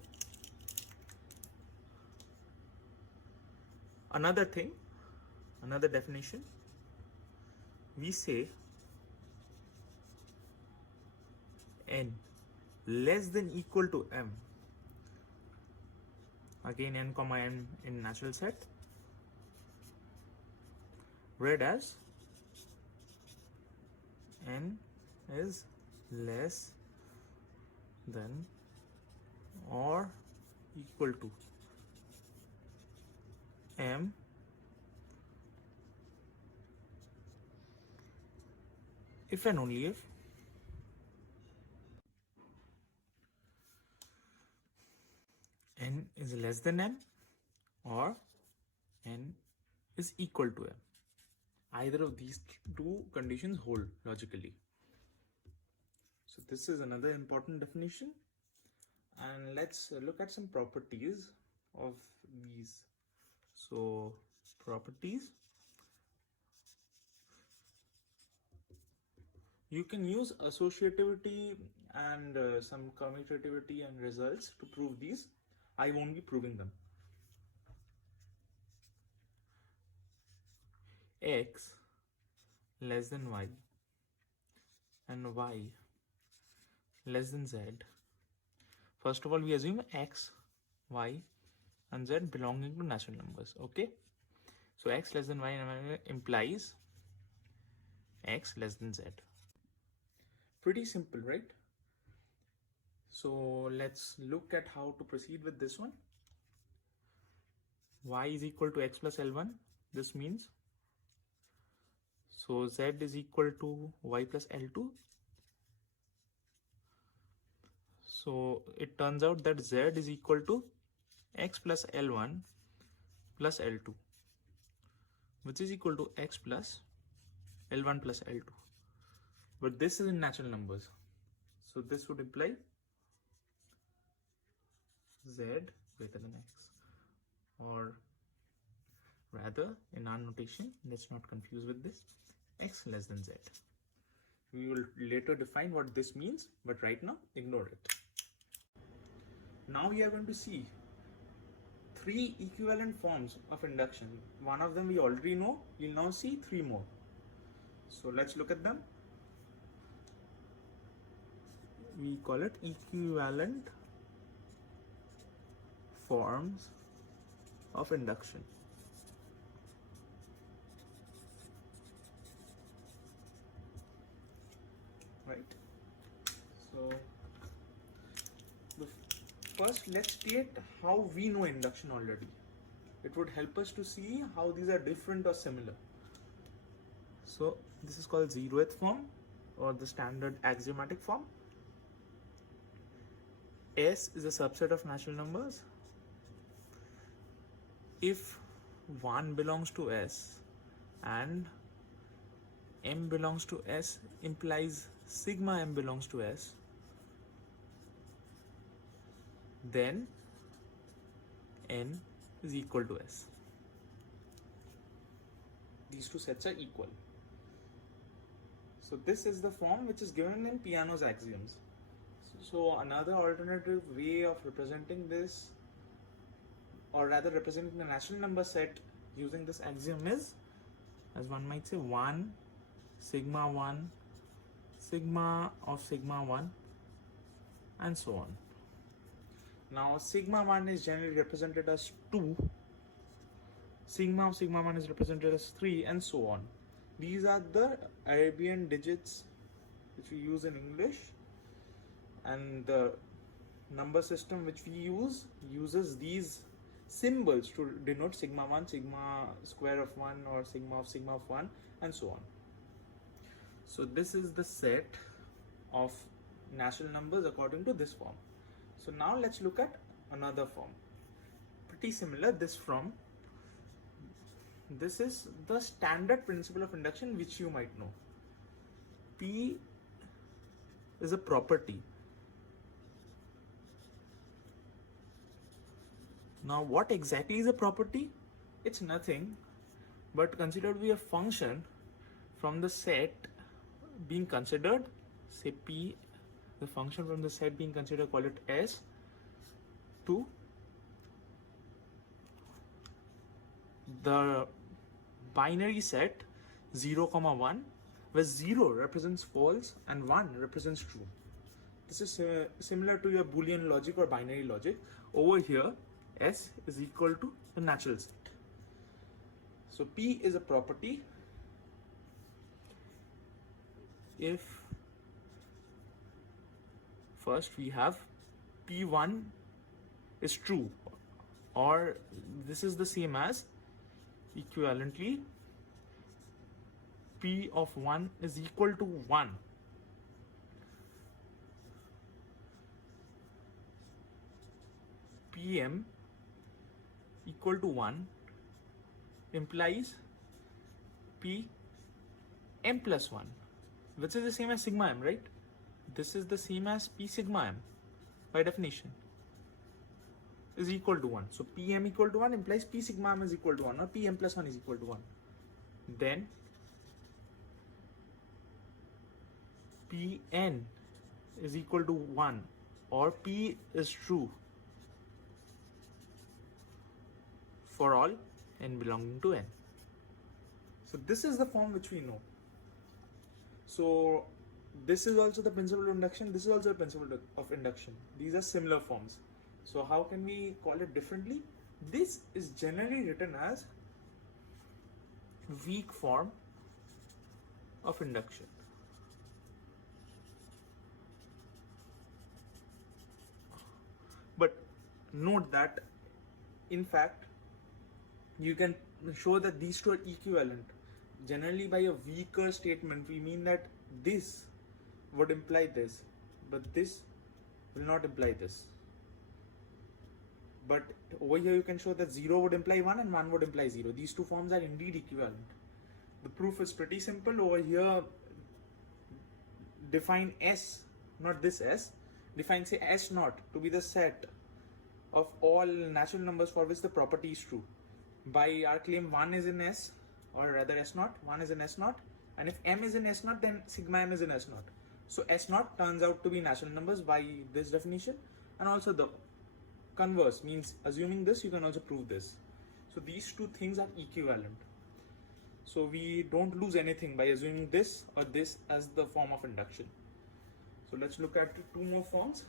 Another thing, another definition, we say n less than equal to m. Again, n comma m in natural set, read as n is less than or equal to m if and only if n is less than m or n is equal to m. Either of these two conditions hold logically. So this is another important definition, and let's look at some properties of these. So properties, you can use associativity and some commutativity and results to prove these. I won't be proving them. X less than y and y less than z. First of all, we assume x, y and z belonging to natural numbers. Okay, so x less than y and y implies x less than z. Pretty simple, right? So let's look at how to proceed with this one. Y is equal to x plus L1. This means, so z is equal to y plus L2. So it turns out that z is equal to x plus L1 plus L2, which is equal to x plus L1 plus L2. But this is in natural numbers. So this would imply z greater than x. Or rather, in our notation, let's not confuse with this, x less than z. We will later define what this means, but right now, ignore it. Now we are going to see three equivalent forms of induction. One of them we already know. We'll now see three more. So let's look at them. We call it equivalent forms of induction. Right. So first, let's state how we know induction already. it would help us to see how these are different or similar. So this is called zeroth form, or the standard axiomatic form. S is a subset of natural numbers. If 1 belongs to S and M belongs to S, implies sigma M belongs to S, then N is equal to S. These two sets are equal. So this is the form which is given in Peano's axioms. So another alternative way of representing this, or rather representing the natural number set using this axiom, is, as one might say, 1 sigma of sigma 1, and so on. Now sigma 1 is generally represented as 2, sigma of sigma 1 is represented as 3, and so on. These are the Arabian digits which we use in English, and the number system which we use uses these symbols to denote sigma 1, sigma square of 1, or sigma of 1, and so on. So this is the set of natural numbers according to this form. So now let's look at another form, pretty similar. This is the standard principle of induction which you might know. P is a property. Now what exactly is a property? It's nothing but considered to be a function from the set being considered, say P, the function from the set being considered, call it S, to the binary set 0, 1, where 0 represents false and 1 represents true. This is similar to your Boolean logic or binary logic. Over here, S is equal to the natural set. So P is a property if first we have P1 is true, or this is the same as equivalently P of 1 is equal to 1. PM equal to 1 implies P M plus 1, which is the same as sigma M, right? This is the same as P sigma M by definition, is equal to 1. So PM equal to 1 implies P sigma M is equal to 1, or PM plus 1 is equal to 1. Then Pn is equal to 1, or P is true for all n belonging to n. So this is the form which we know. So this is also the principle of induction, this is also the principle of induction. These are similar forms. So how can we call it differently? This is generally written as weak form of induction. But note that in fact you can show that these two are equivalent. Generally by a weaker statement we mean that this would imply this, but this will not imply this. But over here you can show that 0 would imply 1 and 1 would imply 0. These two forms are indeed equivalent. The proof is pretty simple. Over here, define S, not this S, define say S naught to be the set of all natural numbers for which the property is true. By our claim 1 is in S, or rather S naught, 1 is in S naught, and if M is in S naught, then sigma M is in S naught. So S naught turns out to be natural numbers by this definition, and also the converse means assuming this you can also prove this. So these two things are equivalent. So we don't lose anything by assuming this or this as the form of induction. So let's look at two more forms.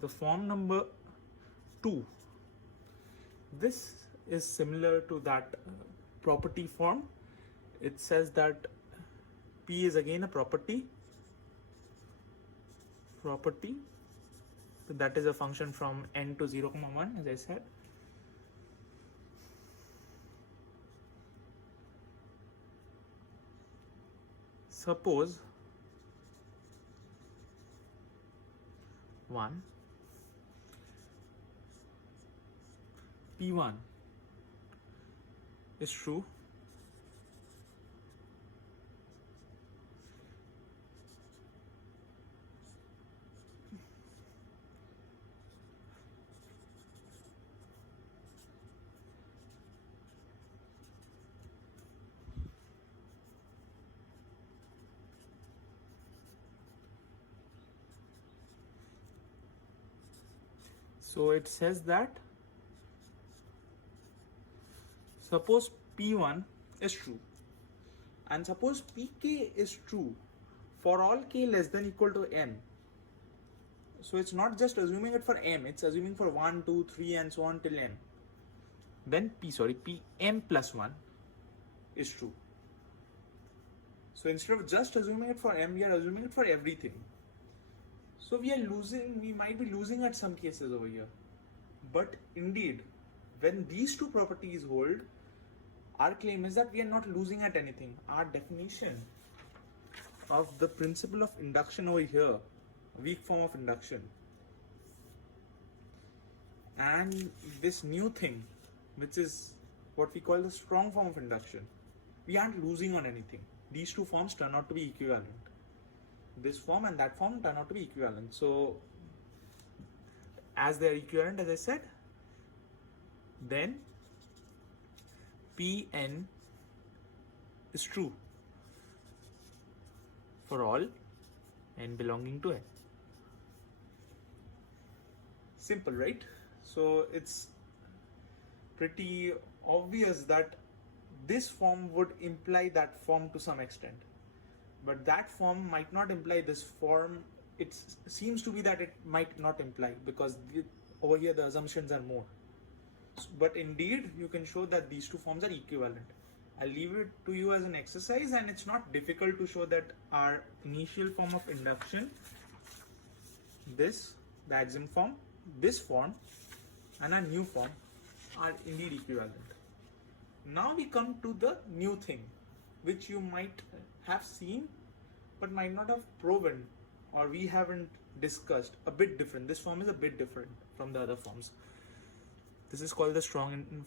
The form number 2, this is similar to that property form. It says that P is again a property property. So that is a function from n to 0, 1, as I said. Suppose 1 P1 is true, so it says that suppose P1 is true and suppose Pk is true for all k less than equal to m. So it's not just assuming it for m, it's assuming for 1, 2, 3 and so on till n. Then Pm plus 1 is true. So instead of just assuming it for m, we are assuming it for everything. So we might be losing at some cases over here. But indeed, when these two properties hold, our claim is that we are not losing at anything. Our definition of the principle of induction over here, weak form of induction, and this new thing, which is what we call the strong form of induction, we aren't losing on anything. These two forms turn out to be equivalent. This form and that form turn out to be equivalent. So as they are equivalent, as I said, then Pn is true for all n belonging to n. Simple, right? So it's pretty obvious that this form would imply that form to some extent, but that form might not imply this form. It seems to be that it might not imply, because over here the assumptions are more. But indeed, you can show that these two forms are equivalent. I'll leave it to you as an exercise, and it's not difficult to show that our initial form of induction, this, the axiom form, this form, and our new form are indeed equivalent. Now we come to the new thing, which you might have seen but might not have proven, or we haven't discussed. A bit different. This form is a bit different from the other forms. This is called the strong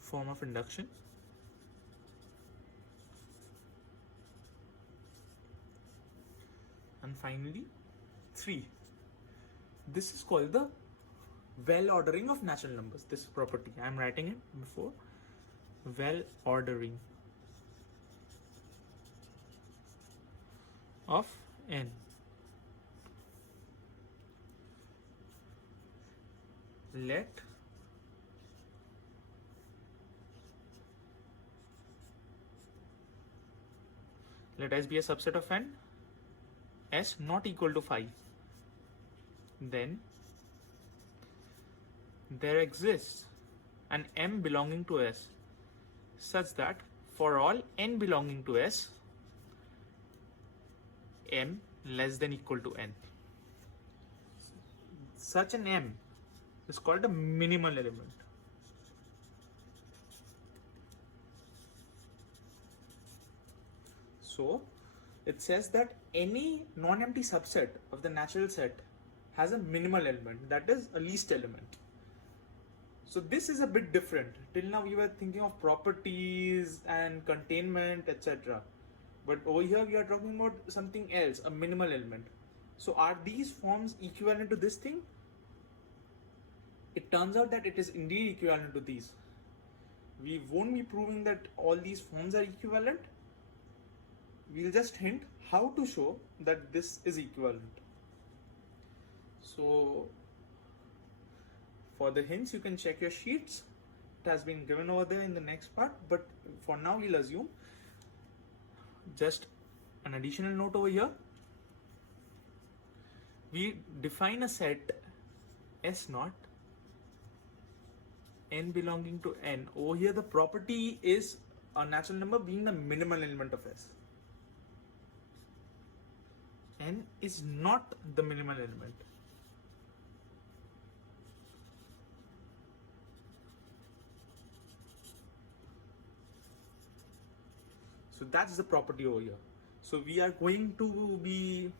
form of induction. And finally, 3. This is called the well ordering of natural numbers. This property, I am writing it before. Well ordering of n. Let S be a subset of n, S not equal to 5. Then there exists an m belonging to S such that for all n belonging to S, m less than equal to n. Such an m is called a minimal element. So it says that any non-empty subset of the natural set has a minimal element, that is a least element. So this is a bit different. Till now we were thinking of properties and containment, etc. But over here we are talking about something else, a minimal element. So are these forms equivalent to this thing? It turns out that it is indeed equivalent to these. We won't be proving that all these forms are equivalent. We'll just hint how to show that this is equivalent. So for the hints, you can check your sheets. It has been given over there in the next part, but for now we'll assume. Just an additional note over here. We define a set S naught, n belonging to n. Over here the property is a natural number being the minimal element of S. n is not the minimal element. So that's the property over here. So we are going to be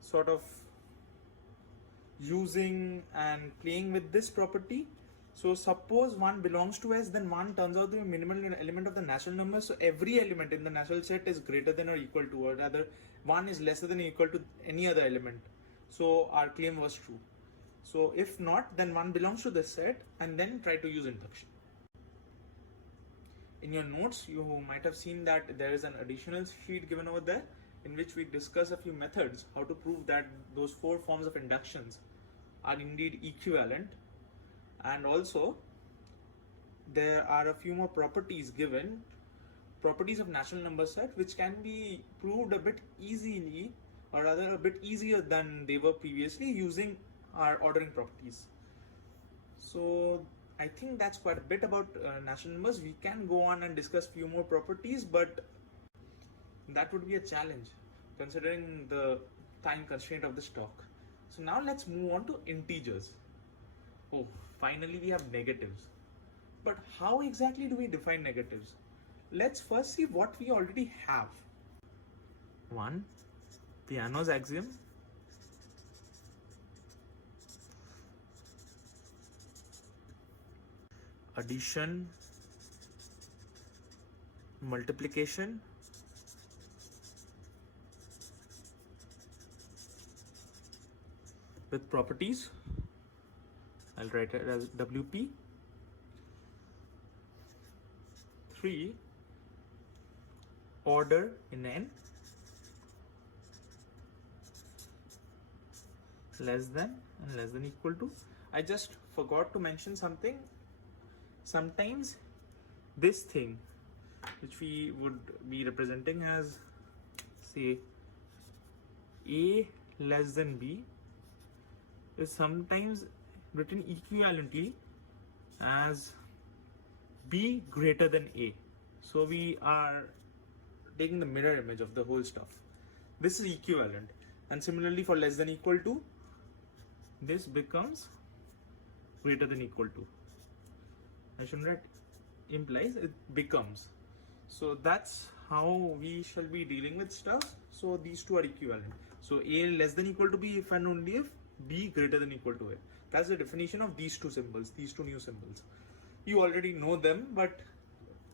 sort of using and playing with this property. So suppose 1 belongs to S, then 1 turns out to be a minimal element of the natural number. So every element in the natural set is greater than or equal to, or rather 1 is lesser than or equal to any other element. So our claim was true. So if not, then 1 belongs to this set, and then try to use induction. In your notes, you might have seen that there is an additional sheet given over there in which we discuss a few methods how to prove that those 4 forms of inductions are indeed equivalent, and also there are a few more properties given, properties of natural number set, which can be proved a bit easily, or rather a bit easier than they were previously, using our ordering properties. So I think that's quite a bit about natural numbers. We can go on and discuss few more properties, but that would be a challenge considering the time constraint of this talk. So now let's move on to integers. Oh, finally we have negatives. But how exactly do we define negatives? Let's first see what we already have. One, Peano's axiom. Addition, multiplication, with properties. I'll write it as WP. 3, order in n less than and less than equal to. I just forgot to mention something. Sometimes this thing, which we would be representing as, say, A less than B, is sometimes written equivalently as B greater than A. So we are taking the mirror image of the whole stuff. This is equivalent. And similarly for less than equal to, this becomes greater than equal to. I shouldn't write implies, it becomes. So that's how we shall be dealing with stuff. So these two are equivalent. So A less than equal to B if and only if B greater than equal to A. That's the definition of these two symbols, these two new symbols. You already know them, but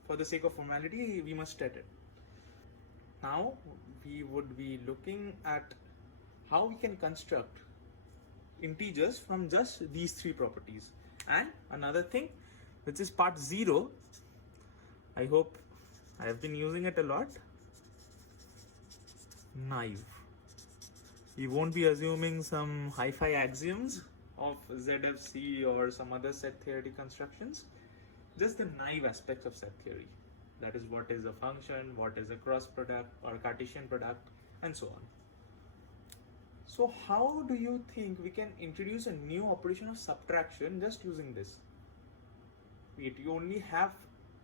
for the sake of formality, we must state it. Now we would be looking at how we can construct integers from just these 3 properties. And another thing, which is part 0, I hope I have been using it a lot, naive. We won't be assuming some hi-fi axioms of ZFC or some other set theory constructions, just the naive aspects of set theory. That is, what is a function, what is a cross product or Cartesian product, and so on. So how do you think we can introduce a new operation of subtraction just using this? Wait, you only have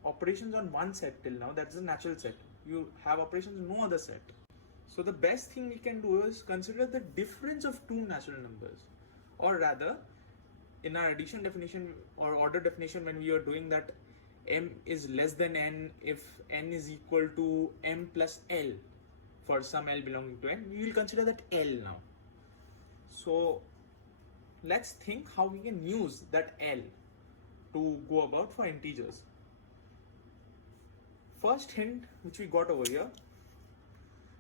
operations on one set till now, that's the natural set. You have operations in no other set. So the best thing we can do is consider the difference of two natural numbers. Or rather, in our addition definition or order definition, when we are doing that m is less than n if n is equal to m plus l for some l belonging to n, we will consider that l now. So let's think how we can use that l to go about for integers. First hint which we got over here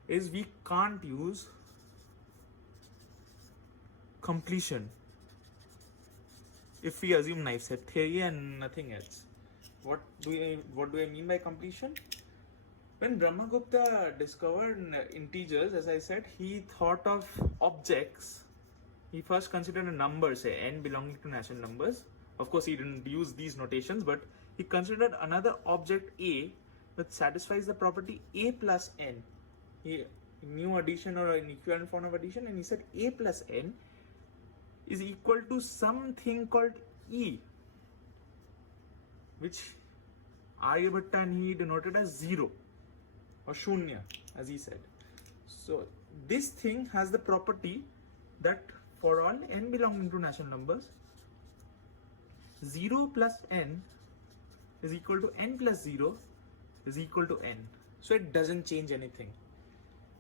is we can't use completion if we assume naive set theory and nothing else. What do I mean by completion? When Brahmagupta discovered integers, as I said, he thought of objects. He first considered a number, say n belonging to natural numbers. Of course, he didn't use these notations, but he considered another object A which satisfies the property A plus n. He knew addition or an equivalent form of addition, and he said A plus n is equal to something called E, which Aryabhatta and he denoted as 0 or shunya, as he said. So this thing has the property that for all n belonging to natural numbers, 0 plus n is equal to n plus 0 is equal to n. So it doesn't change anything.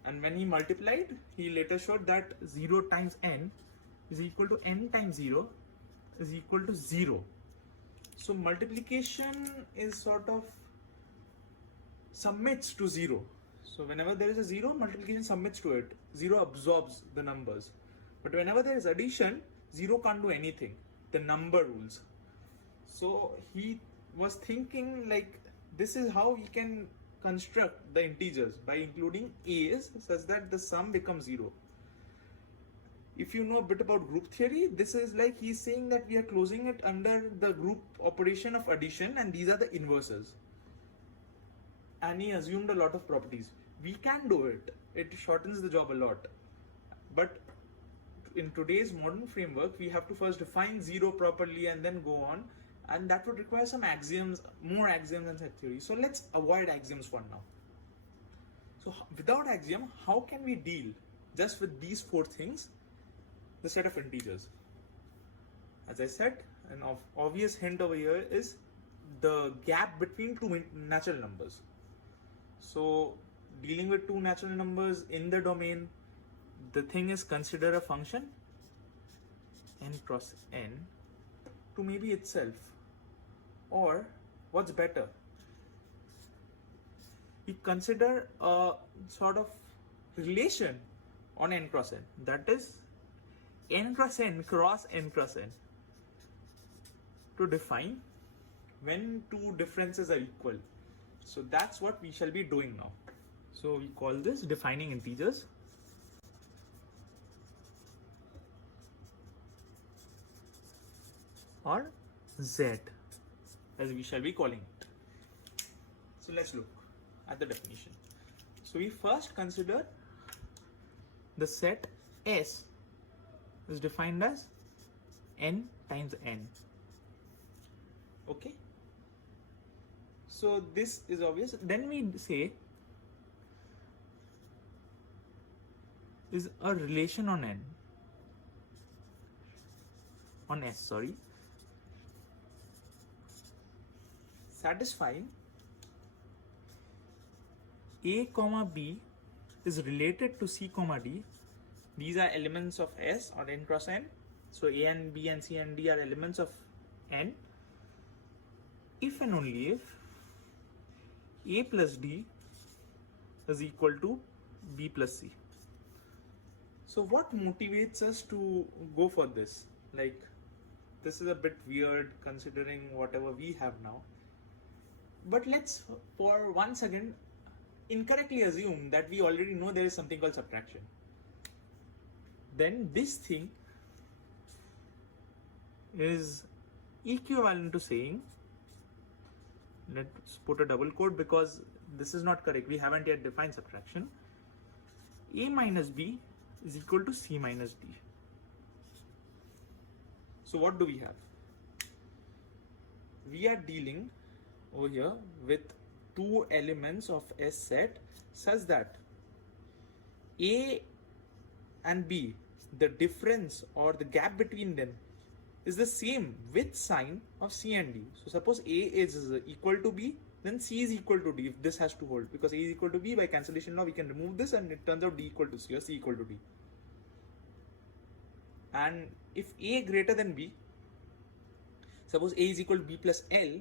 And when he multiplied, he later showed that 0 times n is equal to n times 0 is equal to 0. So multiplication is sort of submits to 0. So whenever there is a 0, multiplication submits to it. 0 absorbs the numbers. But whenever there is addition, 0 can't do anything. The number rules. So he was thinking like this is how we can construct the integers by including a's such that the sum becomes 0. If you know a bit about group theory, this is like he's saying that we are closing it under the group operation of addition, and these are the inverses. And he assumed a lot of properties. We can do it. It shortens the job a lot. But in today's modern framework, we have to first define 0 properly and then go on. And that would require some axioms, more axioms and set theory. So let's avoid axioms for now. So without axiom, how can we deal just with these 4 things? The set of integers. As I said, an obvious hint over here is the gap between two natural numbers. So dealing with two natural numbers in the domain, the thing is consider a function n cross n to maybe itself, or what's better, we consider a sort of relation on n cross n, that is n cross n cross n cross n, to define when two differences are equal. So that's what we shall be doing now. So we call this defining integers. Or Z, as we shall be calling it. So let's look at the definition. So we first consider the set S is defined as n times n. Okay. So this is obvious. Then we say is a relation on n, on S, sorry, satisfying a comma b is related to c comma d. These are elements of S or n cross n. So a and b and c and d are elements of n if and only if a plus d is equal to b plus c. So what motivates us to go for this? Like, this is a bit weird considering whatever we have now. But let's for 1 second incorrectly assume that we already know there is something called subtraction. Then this thing is equivalent to saying, let's put a double quote because this is not correct, we haven't yet defined subtraction, a minus b is equal to c minus d. So what do we have? We are dealing over here with two elements of S set such that a and b, the difference or the gap between them is the same with sign of c and d. So suppose a is equal to b, then c is equal to d if this has to hold, because a is equal to b, by cancellation now we can remove this and it turns out d equal to c or c equal to d. And if a greater than b, suppose a is equal to b plus l,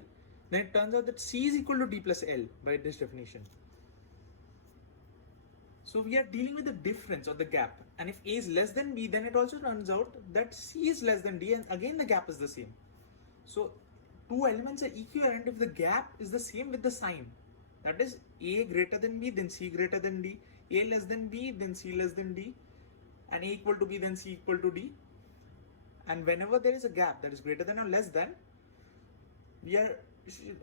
then it turns out that c is equal to d plus l by this definition. So we are dealing with the difference or the gap, and if a is less than b, then it also turns out that c is less than d, and again the gap is the same. So two elements are equivalent if the gap is the same with the sign. That is a greater than b, then c greater than d, a less than b, then c less than d, and a equal to b, then c equal to d. And whenever there is a gap that is greater than or less than, we are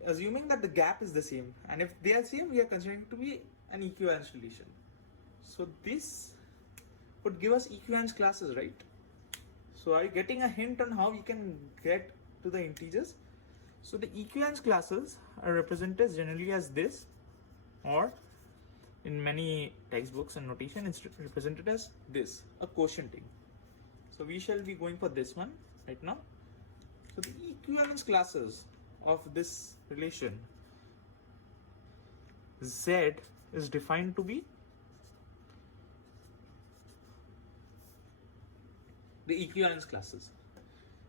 assuming that the gap is the same, and if they are same, we are considering it to be an equivalence relation. So this would give us equivalence classes, right? So are you getting a hint on how we can get to the integers? So the equivalence classes are represented generally as this, or in many textbooks and notation it's represented as this, a quotienting. So we shall be going for this one right now. So the equivalence classes of this relation Z is defined to be the equivalence classes.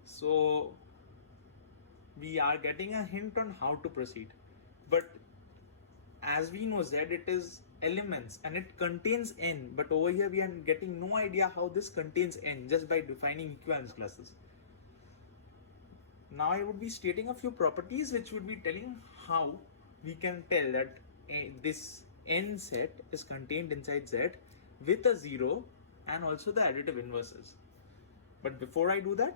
So we are getting a hint on how to proceed, but as we know Z, it is elements and it contains n, but over here we are getting no idea how this contains n just by defining equivalence classes. Now I would be stating a few properties which would be telling how we can tell that this n set is contained inside Z with a 0 and also the additive inverses. But before I do that,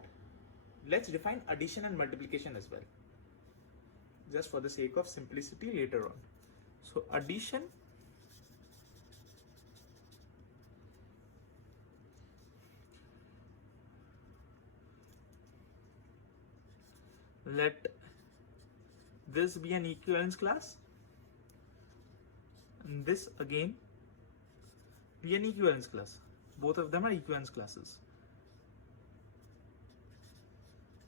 let's define addition and multiplication as well, just for the sake of simplicity later on. So addition let this be an equivalence class and this again be an equivalence class. Both of them are equivalence classes.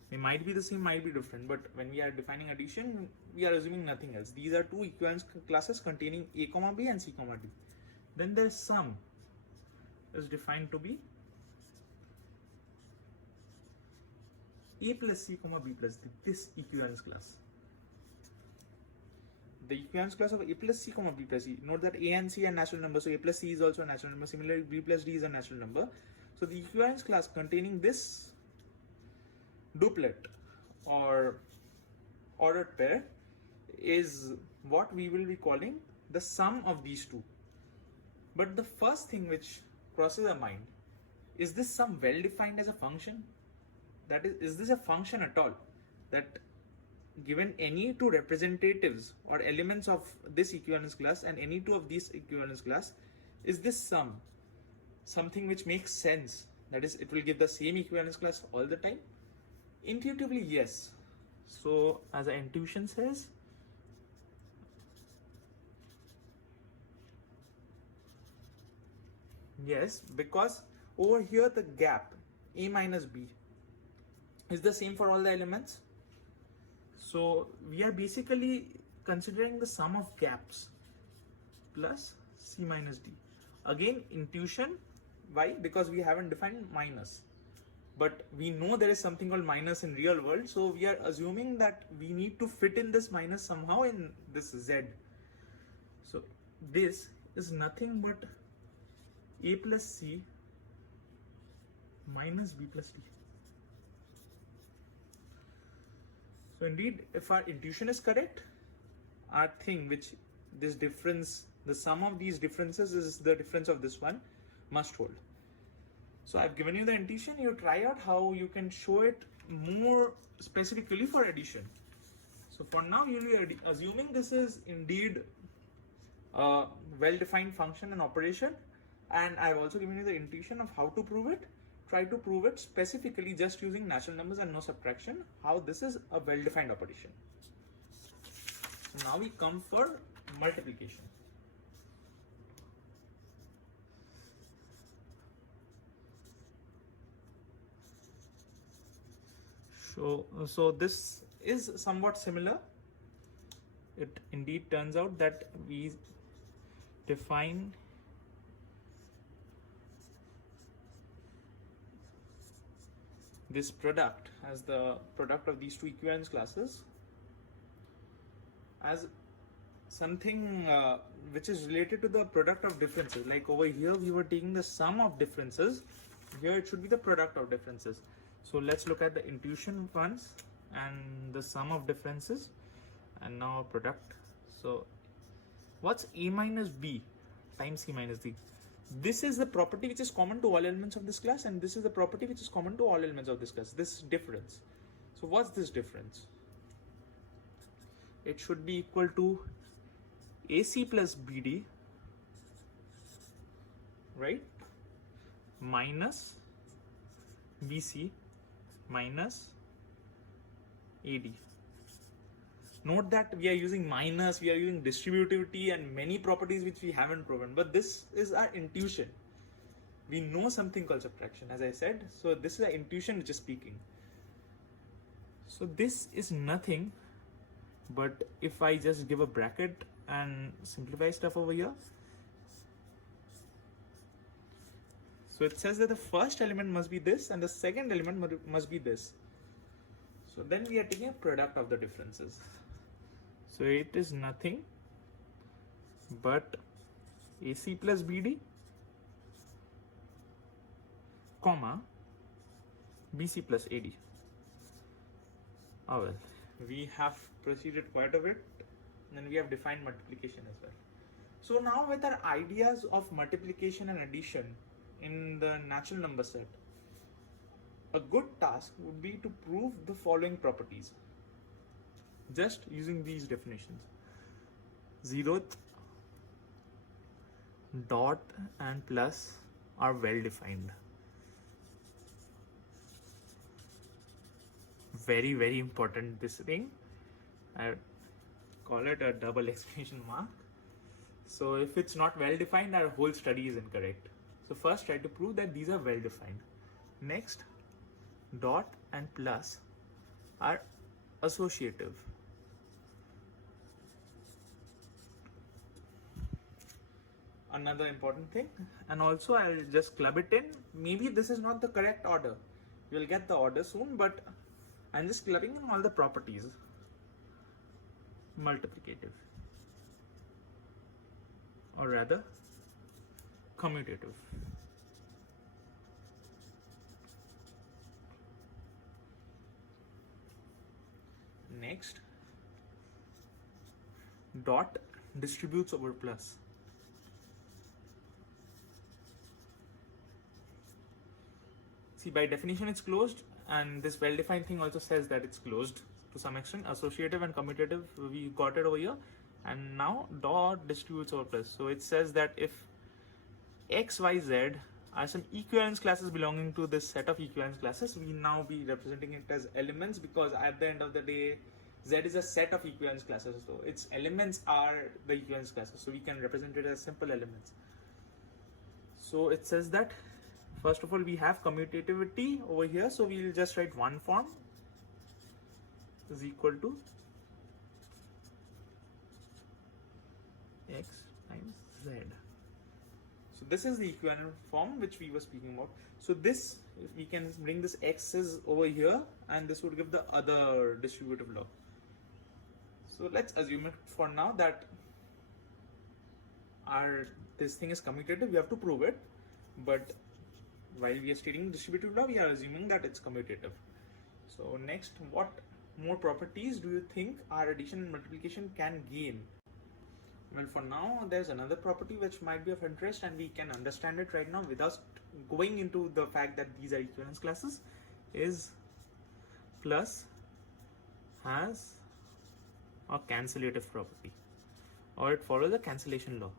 They might be the same, might be different, but when we are defining addition, we are assuming nothing else. These are two equivalence classes containing a comma b and c comma d. Then their sum is defined to be a plus c comma b plus d, this equivalence class. The equivalence class of a plus c comma b plus c. Note that a and c are natural numbers, so a plus c is also a natural number. Similarly, b plus d is a natural number. So the equivalence class containing this duplet or ordered pair is what we will be calling the sum of these two. But the first thing which crosses our mind, is this sum well defined as a function? That is this a function at all? That given any two representatives or elements of this equivalence class and any two of these equivalence class, is this sum something which makes sense? That is, it will give the same equivalence class all the time? Intuitively, yes. So as our intuition says, yes, because over here the gap a minus b is the same for all the elements. So we are basically considering the sum of gaps plus c minus d. Again, intuition. Why? Because we haven't defined minus. But we know there is something called minus in real world, so we are assuming that we need to fit in this minus somehow in this Z. So this is nothing but a plus c minus b plus d. So indeed, if our intuition is correct, our thing which this difference, the sum of these differences is the difference of this one, must hold. So I've given you the intuition, you try out how you can show it more specifically for addition. So for now, you'll be assuming this is indeed a well-defined function and operation, and I've also given you the intuition of how to prove it. Try to prove it specifically just using natural numbers and no subtraction, how this is a well-defined operation. So now we come for multiplication. So this is somewhat similar. It indeed turns out that we define this product as the product of these two equivalence classes as something which is related to the product of differences. Like over here we were taking the sum of differences, here it should be the product of differences. So let's look at the intuition ones and the sum of differences and now product. So what's a minus b times c minus d? This is the property which is common to all elements of this class, and this is the property which is common to all elements of this class, this difference. So what's this difference? It should be equal to AC plus BD, right, minus BC minus AD. Note that we are using minus, we are using distributivity and many properties which we haven't proven, but this is our intuition. We know something called subtraction, as I said, so this is our intuition which is speaking. So this is nothing, but if I just give a bracket and simplify stuff over here, so it says that the first element must be this and the second element must be this. So then we are taking a product of the differences. So it is nothing but AC plus BD, comma, BC plus AD. Oh well, we have proceeded quite a bit, and we have defined multiplication as well. So now with our ideas of multiplication and addition in the natural number set, a good task would be to prove the following properties just using these definitions. Zeroth, dot and plus are well defined. Very important, this thing. I call it a double exclamation mark. So if it's not well defined, our whole study is incorrect. So first try to prove that these are well defined. Next, dot and plus are associative. Another important thing, and also I'll just club it in. Maybe this is not the correct order. You'll get the order soon, but I'm just clubbing in all the properties. Multiplicative, or rather commutative. Next, dot distributes over plus. See, by definition it's closed, and this well-defined thing also says that it's closed to some extent. Associative and commutative, we got it over here. And now dot distributes over plus. So it says that if x, y, z are some equivalence classes belonging to this set of equivalence classes, we now be representing it as elements, because at the end of the day, z is a set of equivalence classes, so its elements are the equivalence classes, so we can represent it as simple elements. So it says that first of all we have commutativity over here, so we'll just write one form is equal to x times z. So this is the equivalent form which we were speaking about. So this, if we can bring this x's over here, and this would give the other distributive law. So let's assume it for now that this thing is commutative. We have to prove it, but while we are stating distributive law, we are assuming that it's commutative. So next, what more properties do you think our addition and multiplication can gain? Well, for now, there's another property which might be of interest, and we can understand it right now without going into the fact that these are equivalence classes. Is plus has a cancellative property, or it follows the cancellation law.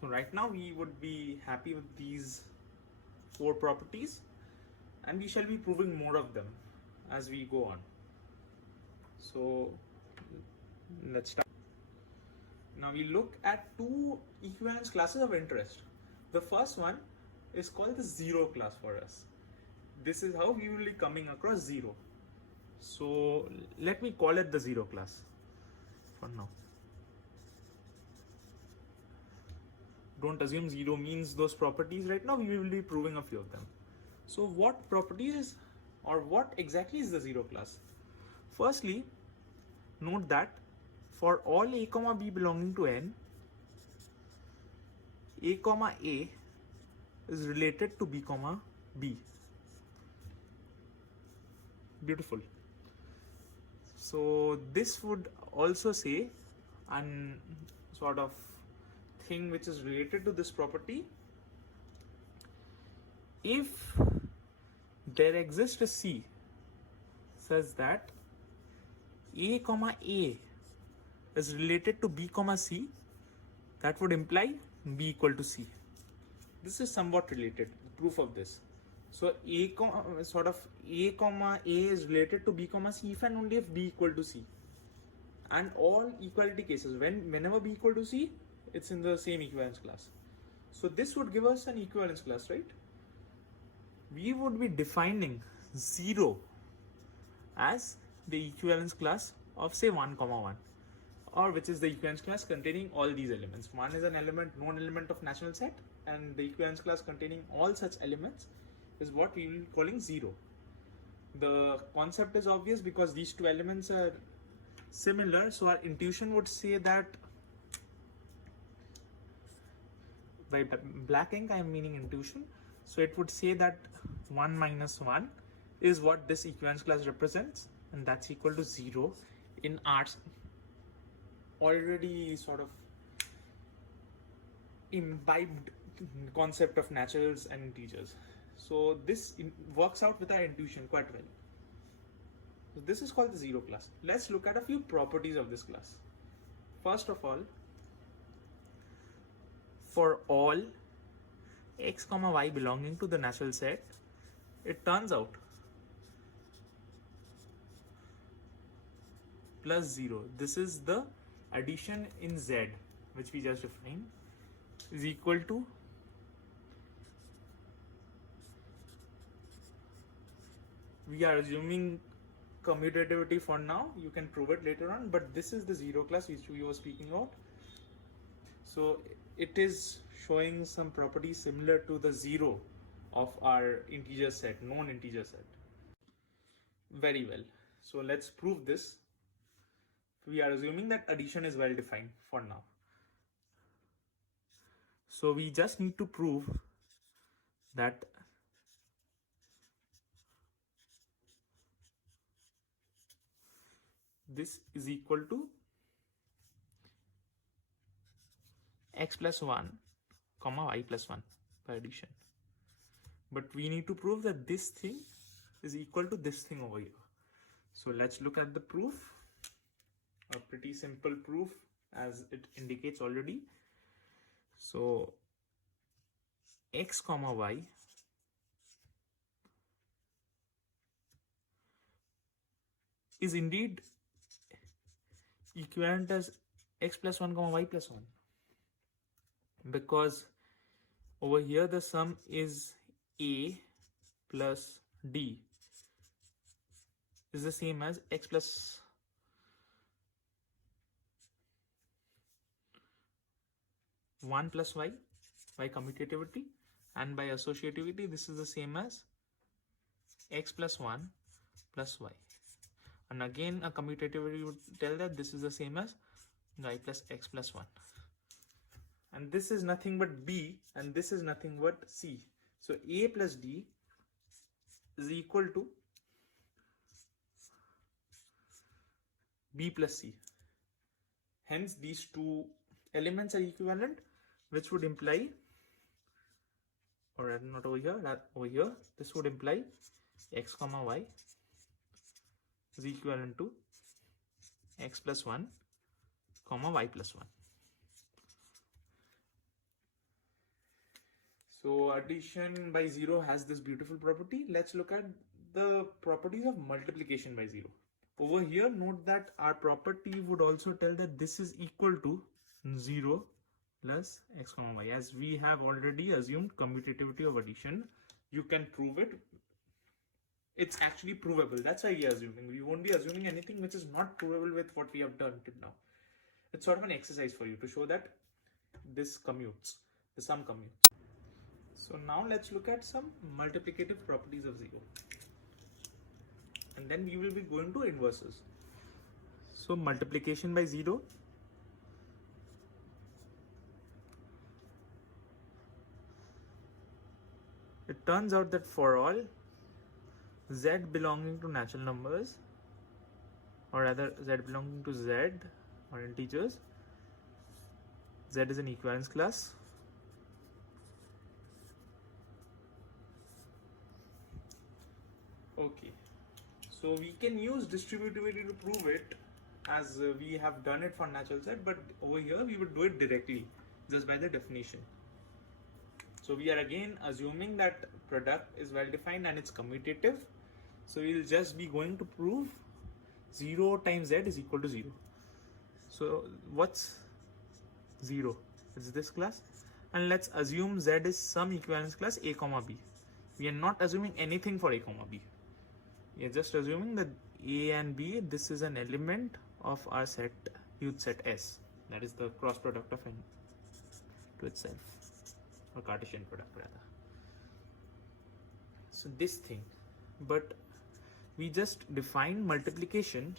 So right now we would be happy with these 4 properties, and we shall be proving more of them as we go on. So let's start. Now we look at 2 equivalence classes of interest. The first one is called the zero class for us. This is how we will be coming across zero. So let me call it the zero class for now. Don't assume zero means those properties right now. We will be proving a few of them. So what properties, or what exactly is the zero class? Firstly, note that for all a comma b belonging to n, a comma a is related to b comma b. Beautiful. So this would also say an sort of thing which is related to this property. If there exists a c such that a comma a is related to b comma c, that would imply b equal to c. This is somewhat related, the proof of this. So sort of a comma a is related to b comma c if and only if b equal to c, and all equality cases whenever b equal to c, it's in the same equivalence class. So this would give us an equivalence class, right? We would be defining 0 as the equivalence class of say 1 comma 1, or which is the equivalence class containing all these elements. One is an element, known element of natural set, and the equivalence class containing all such elements is what we will be calling 0. The concept is obvious because these two elements are similar, so our intuition would say that, by black ink I am meaning intuition, so it would say that 1 minus 1 is what this equivalence class represents, and that's equal to 0 in our already sort of imbibed concept of naturals and integers. So this works out with our intuition quite well. So this is called the 0 class. Let's look at a few properties of this class. First of all, for all x comma y belonging to the natural set, it turns out plus 0, this is the addition in z which we just defined, is equal to we are assuming commutativity for now, you can prove it later on, but this is the 0 class which we were speaking about. So it is showing some properties similar to the 0 of our integer set, known integer set. Very well. So let's prove this. We are assuming that addition is well defined for now. So we just need to prove that this is equal to x plus 1 comma y plus 1 by addition. But we need to prove that this thing is equal to this thing over here. So let's look at the proof. A pretty simple proof as it indicates already. So x comma y is indeed equivalent as x plus 1 comma y plus 1, because over here the sum is a plus d is the same as x plus 1 plus y by commutativity, and by associativity this is the same as x plus 1 plus y, and again a commutativity would tell that this is the same as y plus x plus 1, and this is nothing but b and this is nothing but c. So a plus d is equal to b plus c. Hence these two elements are equivalent, which would imply, or not over here, that over here, this would imply x comma y is equivalent to x plus 1 comma y plus 1. So addition by 0 has this beautiful property. Let's look at the properties of multiplication by 0. Over here, note that our property would also tell that this is equal to 0 plus x comma y. As we have already assumed commutativity of addition, you can prove it. It's actually provable. That's why we are assuming. We won't be assuming anything which is not provable with what we have done till now. It's sort of an exercise for you to show that this commutes, the sum commutes. So now let's look at some multiplicative properties of 0. And then we will be going to inverses. So multiplication by 0. It turns out that for all z belonging to natural numbers, or rather z belonging to z or integers, z is an equivalence class. Okay, so we can use distributivity to prove it, as we have done it for natural set, but over here we would do it directly just by the definition. So we are again assuming that product is well defined and it's commutative. So we'll just be going to prove 0 times z is equal to 0. So what's 0? It's this class, and let's assume z is some equivalence class a comma b. We are not assuming anything for a comma b. We are just assuming that a and b, this is an element of our set, huge set S. That is the cross product of n to itself, or Cartesian product rather. So this thing, but we just define multiplication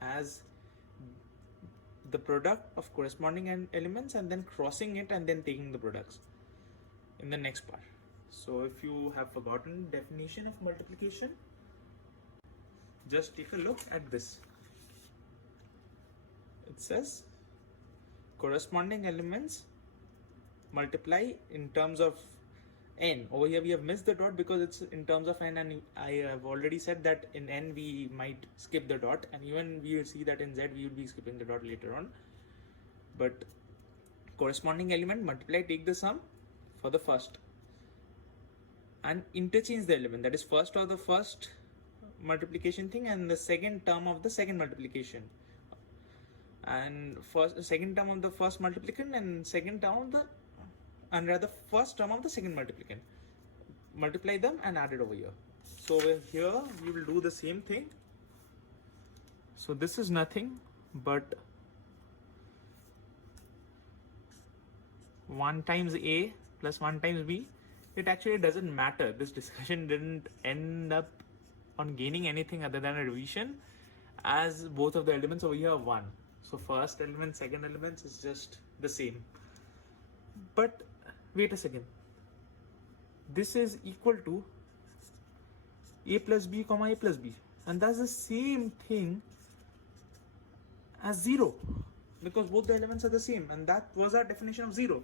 as the product of corresponding elements and then crossing it and then taking the products in the next part. So if you have forgotten definition of multiplication, just take a look at this. It says corresponding elements multiply in terms of n. Over here we have missed the dot because it's in terms of n, and I have already said that in n we might skip the dot, and even we will see that in z we will be skipping the dot later on. But corresponding element multiply, take the sum for the first and interchange the element, that is first of the first multiplication thing and the second term of the second multiplication, and second term of the first multiplicand and second term of the, and rather first term of the second multiplicand, multiply them and add it over here. So over here we will do the same thing. So this is nothing but 1 times a plus 1 times b. It actually doesn't matter. This discussion didn't end up on gaining anything other than a revision, as both of the elements over here are 1. So first element, second element is just the same. But wait a second. This is equal to a plus b comma a plus b, and that's the same thing as 0, because both the elements are the same, and that was our definition of 0.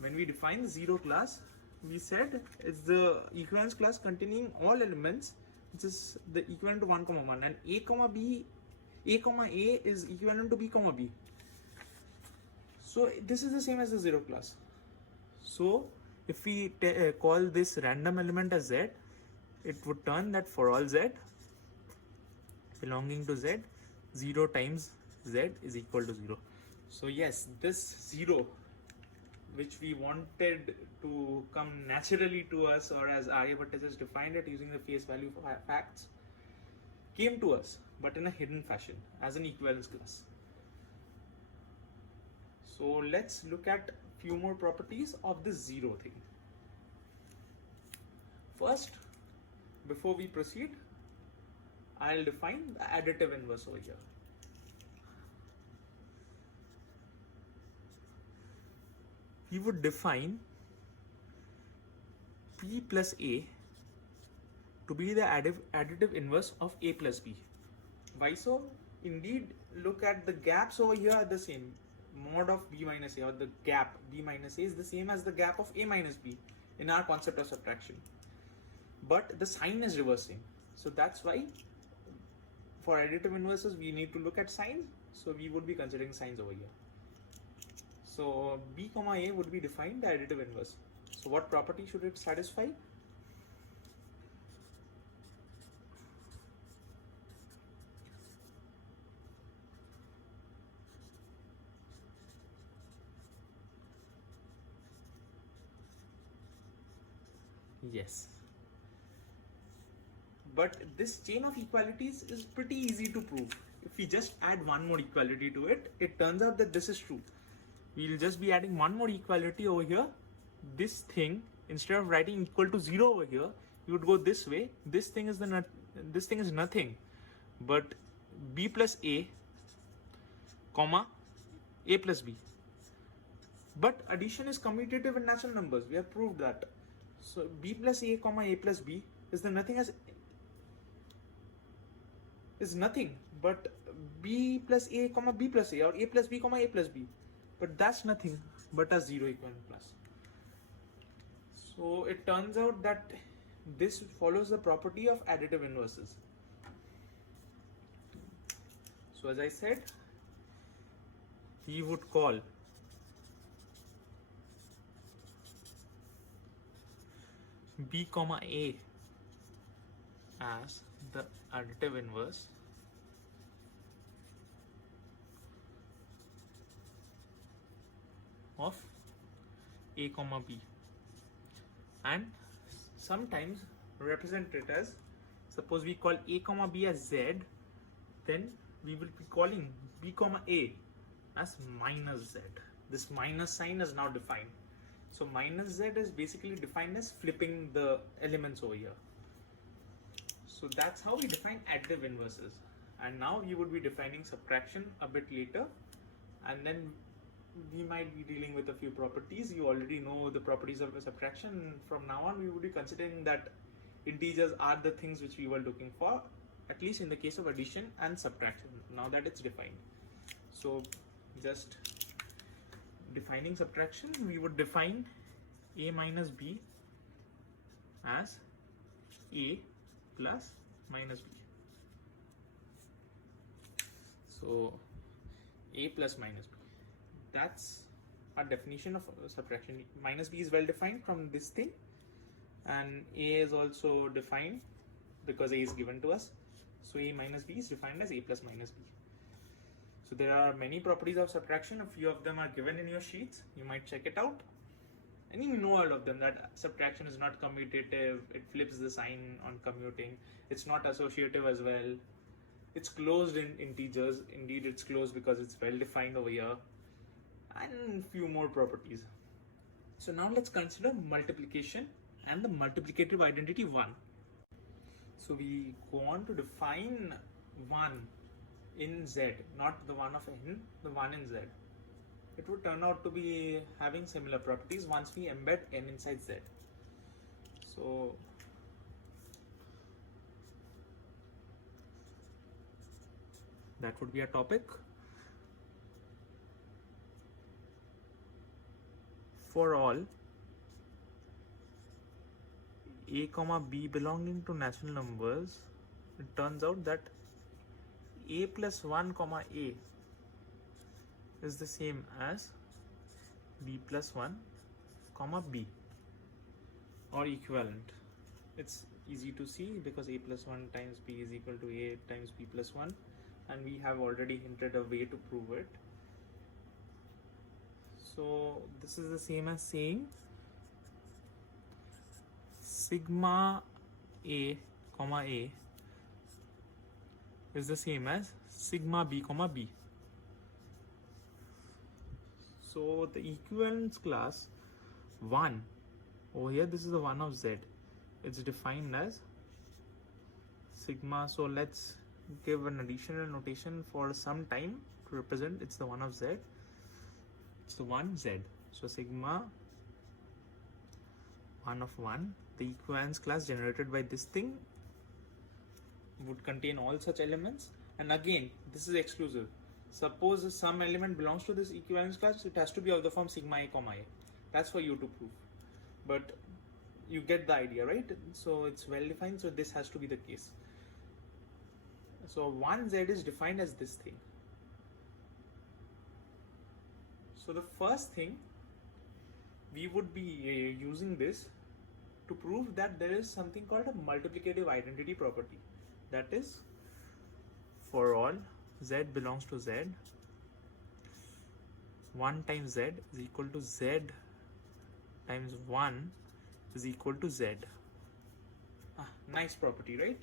When we defined the 0 class, we said it's the equivalence class containing all elements, which is the equivalent to 1 comma 1, and a comma b, a comma a is equivalent to b comma b. So this is the same as the 0 class. So if we call this random element as z, it would turn that for all z belonging to z, 0 times z is equal to 0. So yes, this 0, which we wanted to come naturally to us, or as Aryabhatta has defined it using the face value facts, came to us, but in a hidden fashion as an equivalence class. So let's look at few more properties of this 0 thing. First, before we proceed, I'll define the additive inverse over here. We would define p plus a to be the additive inverse of a plus b. Why so? Indeed, look at the gaps over here are the same. Mod of b minus a, or the gap b minus a, is the same as the gap of a minus b in our concept of subtraction. But the sign is reversing. So that's why for additive inverses we need to look at signs. So we would be considering signs over here. So b comma a would be defined the additive inverse. So what property should it satisfy? Yes. But this chain of equalities is pretty easy to prove. If we just add one more equality to it, it turns out that this is true. We'll just be adding one more equality over here. This thing, instead of writing equal to 0 over here, you would go this way. This thing is nothing but b plus a comma a plus b. But addition is commutative in natural numbers. We have proved that. So b plus a comma a plus b is nothing but b plus a comma b plus a, or a plus b comma a plus b. But that's nothing but a 0 equivalent class. So it turns out that this follows the property of additive inverses. So as I said, we would call b comma a as the additive inverse of a comma b, and sometimes represent it as, suppose we call a comma b as z, then we will be calling b comma a as minus z. This minus sign is now defined. So minus z is basically defined as flipping the elements over here. So that's how we define additive inverses. And now we would be defining subtraction a bit later, and then we might be dealing with a few properties. You already know the properties of a subtraction. From now on, we would be considering that integers are the things which we were looking for, at least in the case of addition and subtraction, now that it's defined. So just defining subtraction, we would define a minus b as a plus minus b. So a plus minus b, that's our definition of subtraction. Minus b is well defined from this thing, and a is also defined because a is given to us. So a minus b is defined as a plus minus b. So there are many properties of subtraction. A few of them are given in your sheets. You might check it out. And you know all of them, that subtraction is not commutative, it flips the sign on commuting, it's not associative as well, it's closed in integers, indeed it's closed because it's well defined over here, and few more properties. So now let's consider multiplication and the multiplicative identity 1. So we go on to define 1 in Z, not the 1 of n, the 1 in Z. It would turn out to be having similar properties once we embed n inside Z. So that would be a topic. For all a comma b belonging to natural numbers, it turns out that a plus 1 comma a is the same as b plus 1 comma b, or equivalent. It's easy to see because a plus 1 times b is equal to a times b plus 1, and we have already hinted a way to prove it. So this is the same as saying sigma a comma a is the same as sigma b comma b. So the equivalence class 1 over here, this is the 1 of z, it's defined as sigma. So let's give an additional notation for some time to represent it's the 1 of z, it's the 1 z. So sigma 1 of 1, the equivalence class generated by this thing would contain all such elements, and again this is exclusive. Suppose some element belongs to this equivalence class, it has to be of the form sigma a comma a. That's for you to prove, but you get the idea, right? So it's well defined, so this has to be the case. So 1z is defined as this thing. So the first thing, we would be using this to prove that there is something called a multiplicative identity property. That is, for all z belongs to z, 1 times z is equal to z times 1 is equal to z. Nice property, right?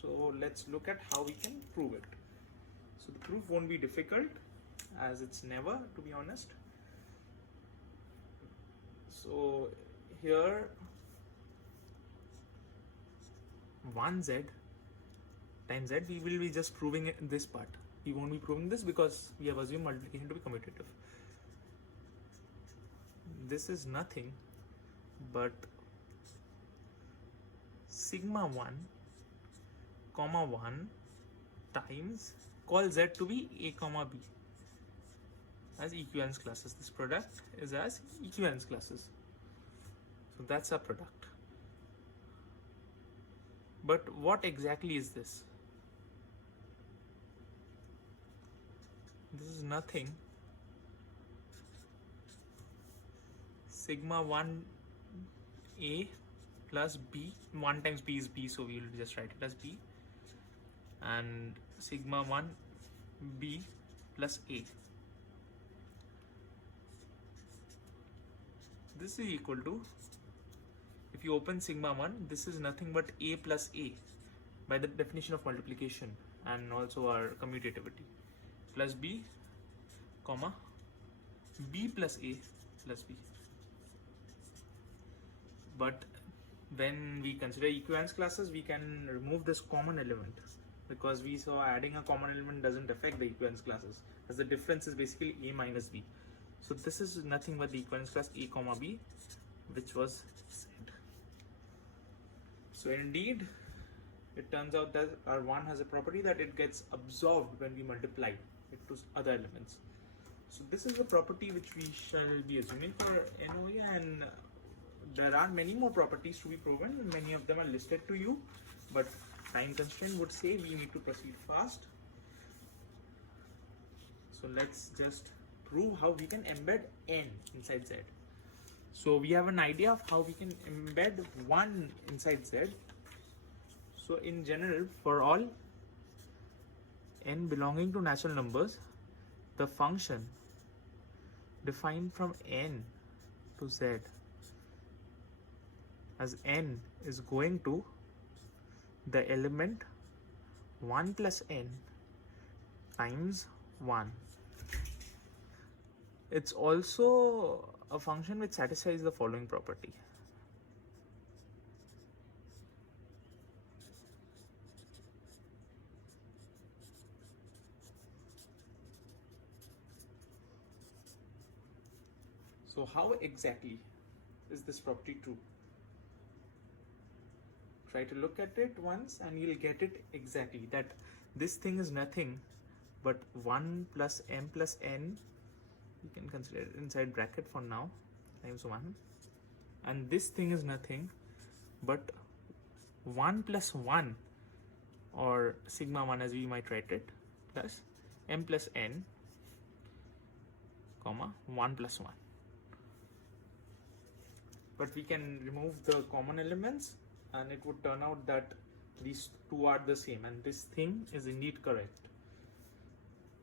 So let's look at how we can prove it. So the proof won't be difficult, as it's never, to be honest. So here 1z times z, we will be just proving it in this part. We won't be proving this because we have assumed multiplication to be commutative. This is nothing but sigma 1 comma 1 times, call z to be a comma b as equivalence classes. This product is as equivalence classes. So that's our product. But what exactly is this? This is nothing sigma 1 a plus b. 1 times b is b, so we will just write it as b, and sigma 1 b plus a. This is equal to, if you open sigma 1, this is nothing but a plus a by the definition of multiplication and also our commutativity, plus b comma b plus a plus b. But when we consider equivalence classes, we can remove this common element, because we saw adding a common element doesn't affect the equivalence classes, as the difference is basically a minus b. So this is nothing but the equivalence class a comma b, which was z. So indeed, it turns out that our 1 has a property that it gets absorbed when we multiply it to other elements. So this is the property which we shall be assuming for NOA, and there are many more properties to be proven, and many of them are listed to you, but time constraint would say we need to proceed fast. So let's just prove how we can embed n inside z. So we have an idea of how we can embed 1 inside z. So in general, for all n belonging to natural numbers, the function defined from n to z as n is going to the element 1 plus n times 1. It's also a function which satisfies the following property. So how exactly is this property true? Try to look at it once and you'll get it exactly, that this thing is nothing but 1 plus m plus n, you can consider it inside bracket for now, times 1, and this thing is nothing but 1 plus 1, or sigma 1 as we might write it, plus m plus n comma 1 plus 1. But we can remove the common elements and it would turn out that these two are the same, and this thing is indeed correct.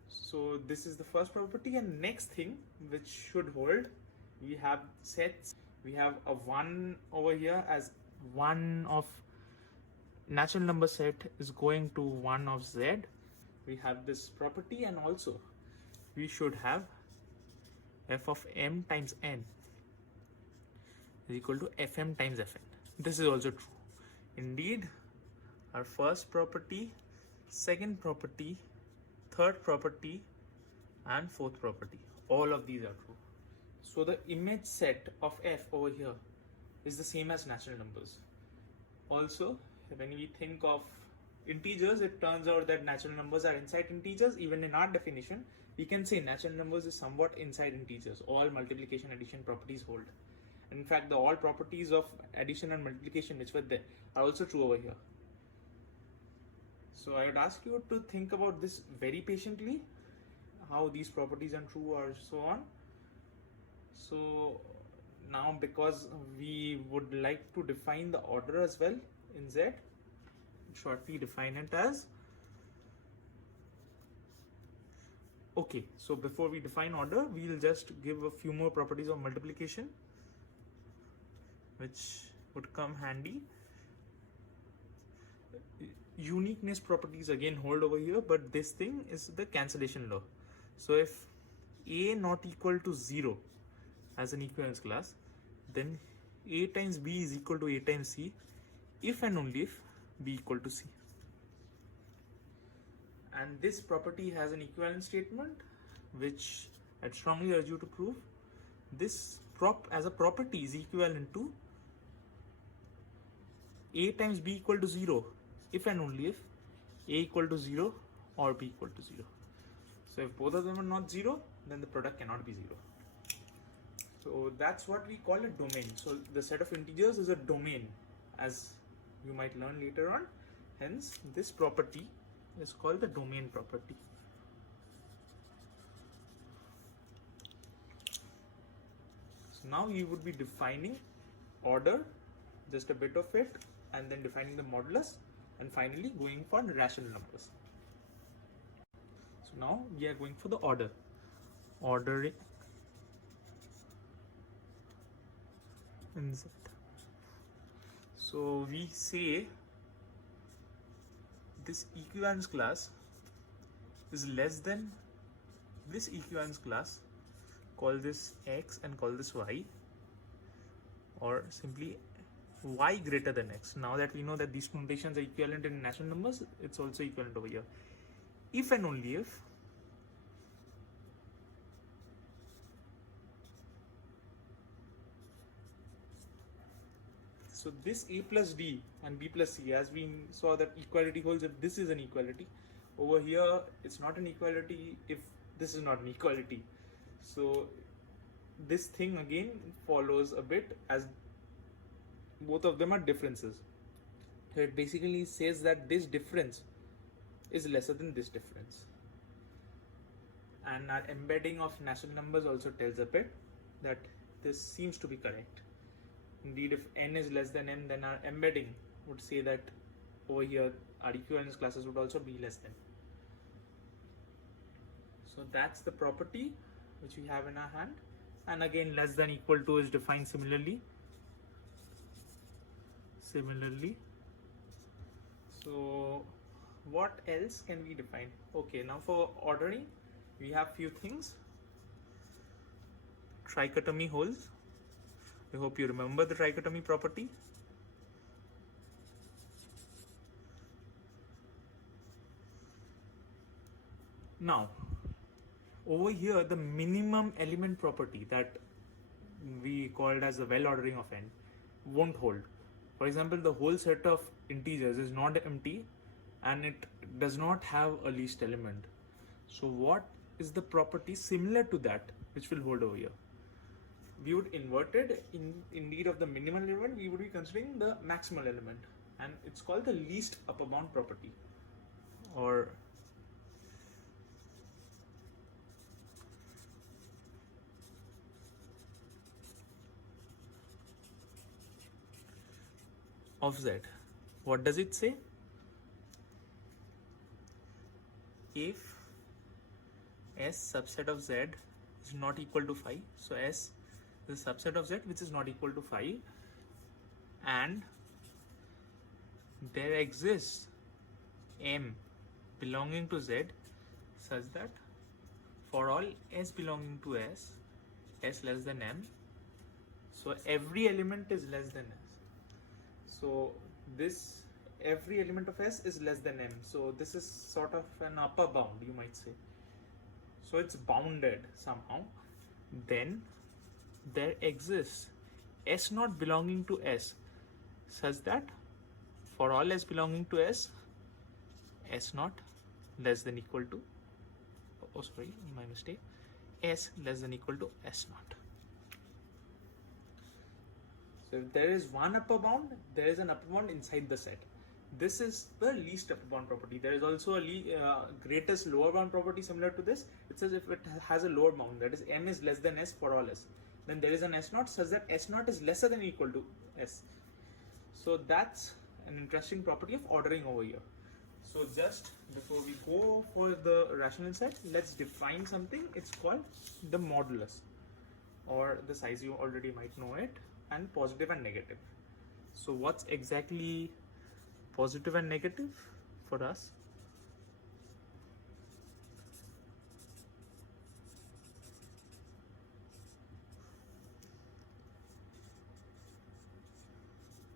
So this is the first property, and next thing which should hold, we have sets. We have a 1 over here as 1 of natural number set is going to 1 of z. We have this property, and also we should have f of m times n is equal to fm times fn. This is also true. Indeed, our first property, second property, third property, and fourth property, all of these are true. So the image set of f over here is the same as natural numbers. Also, when we think of integers, it turns out that natural numbers are inside integers. Even in our definition, we can say natural numbers is somewhat inside integers. All multiplication, addition properties hold. In fact, the all properties of addition and multiplication which were there are also true over here. So I would ask you to think about this very patiently, how these properties are true or so on. So now, because we would like to define the order as well in Z, shortly define it as, okay, so before we define order, we'll just give a few more properties of multiplication which would come handy. Uniqueness properties again hold over here, but this thing is the cancellation law. So if a not equal to 0 as an equivalence class, then a times b is equal to a times c if and only if b equal to c. And this property has an equivalence statement which I'd strongly urge you to prove. This prop as a property is equivalent to a times b equal to 0 if and only if a equal to 0 or b equal to 0. So if both of them are not 0, then the product cannot be 0. So that's what we call a domain. So the set of integers is a domain, as you might learn later on. Hence, this property is called the domain property. So now we would be defining order just a bit of it, and then defining the modulus, and finally going for rational numbers. So now we are going for the ordering in Z. So we say this equivalence class is less than this equivalence class, call this x and call this y, or simply y greater than x. Now that we know that these two notations are equivalent in natural numbers, it's also equivalent over here. If and only if so this a plus d and b plus c, as we saw that equality holds if this is an equality, over here it's not an equality if this is not an equality. So this thing again follows a bit, as both of them are differences. So it basically says that this difference is lesser than this difference. And our embedding of natural numbers also tells a bit that this seems to be correct. Indeed, if n is less than n, then our embedding would say that over here our equivalence classes would also be less than. So that's the property which we have in our hand. And again, less than equal to is defined similarly. So what else can we define? Okay, now for ordering, we have few things. Trichotomy holds. I hope you remember the trichotomy property. Now, over here, the minimum element property that we called as the well ordering of n won't hold. For example, the whole set of integers is not empty and it does not have a least element. So what is the property similar to that which will hold over here? We would invert it indeed of the minimal element, we would be considering the maximal element, and it's called the least upper bound property, or of Z. What does it say? If S subset of Z is not equal to phi, so S is a subset of Z which is not equal to phi, and there exists M belonging to Z such that for all S belonging to S less than M, so every element is less than S. So this every element of S is less than M. So this is sort of an upper bound, you might say. So it's bounded somehow. Then there exists S not belonging to S such that for all S belonging to S not less than equal to, oh sorry, my mistake, S less than equal to S naught. So if there is one upper bound, there is an upper bound inside the set. This is the least upper bound property. There is also a greatest lower bound property similar to this. It says if it has a lower bound, that is M is less than S for all S, then there is an S naught such that S naught is lesser than or equal to S. So that's an interesting property of ordering over here. So just before we go for the rational set, let's define something. It's called the modulus, or the size, you already might know it, and positive and negative. So what's exactly positive and negative for us?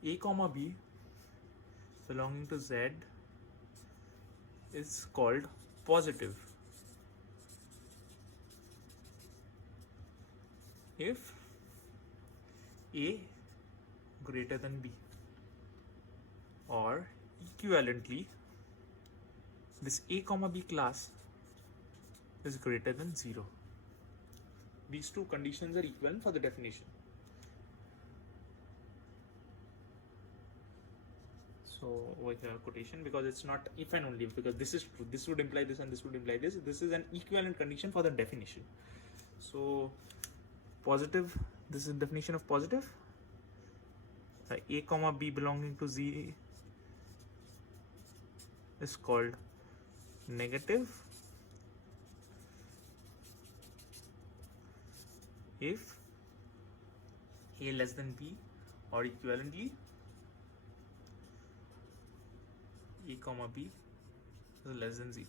A comma B belonging to Z is called positive if A greater than B, or equivalently this A comma B class is greater than 0. These two conditions are equivalent for the definition. So over here quotation, because it's not if and only if, because this is true, this would imply this and this would imply this. This is an equivalent condition for the definition. So positive, this is the definition of positive. A comma b belonging to z is called negative if a less than b, or equivalently a comma b is less than 0.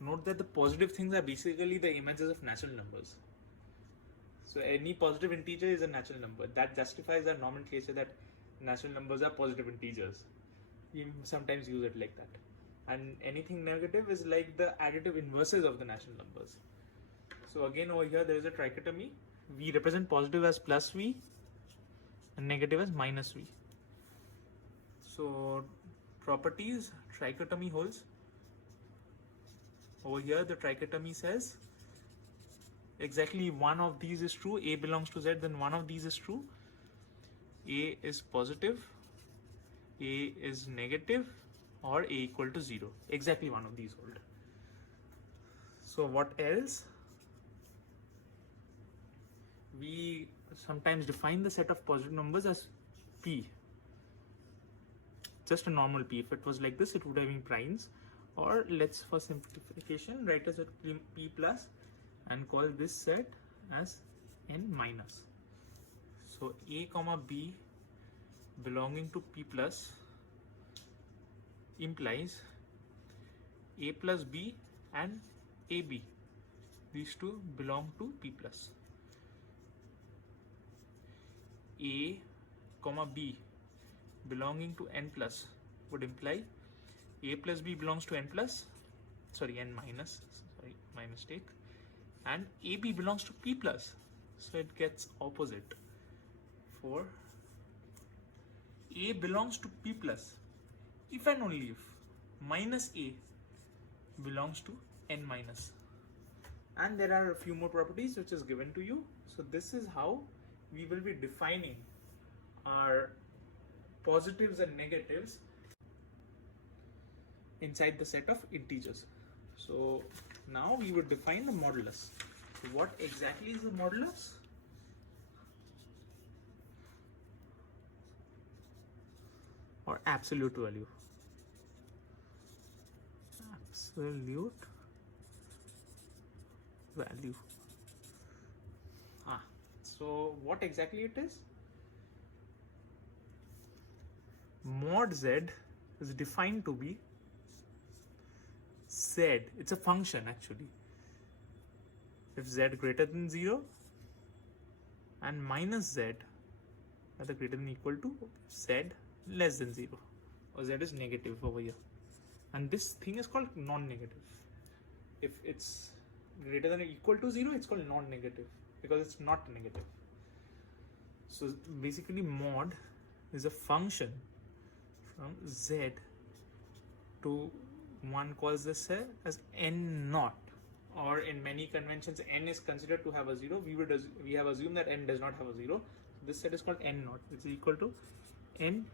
Note that the positive things are basically the images of natural numbers. So any positive integer is a natural number. That justifies our nomenclature that natural numbers are positive integers. We sometimes use it like that. And anything negative is like the additive inverses of the natural numbers. So again over here there is a trichotomy. We represent positive as plus v and negative as minus v. So properties, trichotomy holds. Over here the trichotomy says exactly one of these is true, a belongs to z, then one of these is true, a is positive, a is negative, or a equal to 0. Exactly one of these hold. So what else? We sometimes define the set of positive numbers as p, just a normal p. If it was like this, it would have been primes, or let's for simplification write as a p plus and call this set as n minus. So a comma b belonging to p plus implies a plus b and ab, these two belong to p plus. A comma b belonging to n plus would imply a plus b belongs to n plus, sorry, n minus, sorry, my mistake, and ab belongs to p plus, so it gets opposite. For a belongs to p plus if and only if minus a belongs to n minus. And there are a few more properties which is given to you. So this is how we will be defining our positives and negatives inside the set of integers. So now we would define the modulus. So what exactly is the modulus? Or absolute value. Absolute value. So what exactly it is? Mod z is defined to be z. It's a function actually. If z greater than 0 and minus z either greater than or equal to z less than 0, or z is negative over here. And this thing is called non-negative. If it's greater than or equal to 0, it's called non-negative because it's not negative. So basically mod is a function from z to, one calls this as n naught, or in many conventions n is considered to have a 0. We have assumed that n does not have a 0. So this set is called n naught, which is equal to n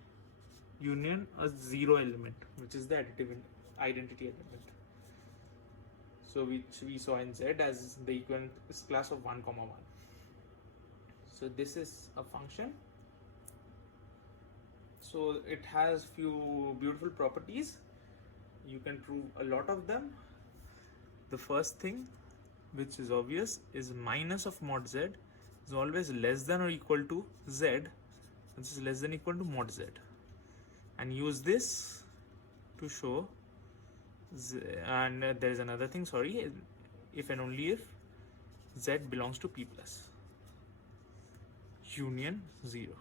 union a 0 element, which is the additive identity element. So which we saw in z as the equivalent is class of 1 comma 1. So this is a function. So it has few beautiful properties. You can prove a lot of them. The first thing, which is obvious, is minus of mod z is always less than or equal to z, which is less than or equal to mod z. And use this to show z, and there is another thing, sorry, if and only if z belongs to p plus union 0.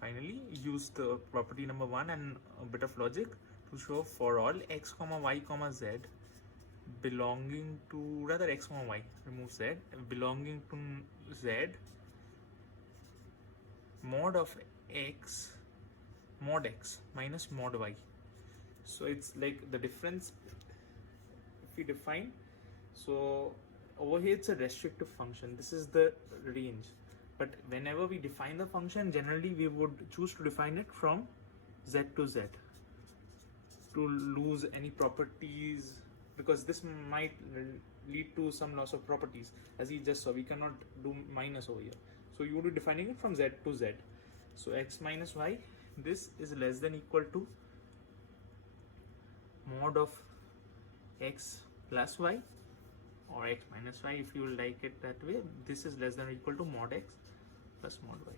Finally, use the property number 1 and a bit of logic to show for all x comma y comma z belonging to, rather x comma y, remove z, belonging to z, mod of x, mod x minus mod y. So it's like the difference if we define. So over here it's a restrictive function. This is the range. But whenever we define the function, generally we would choose to define it from z to z to lose any properties because this might lead to some loss of properties, as we just saw. We cannot do minus over here, so you would be defining it from z to z. So x minus y, this is less than equal to mod of x plus y, or x minus y if you like it that way. This is less than or equal to mod x plus mod y.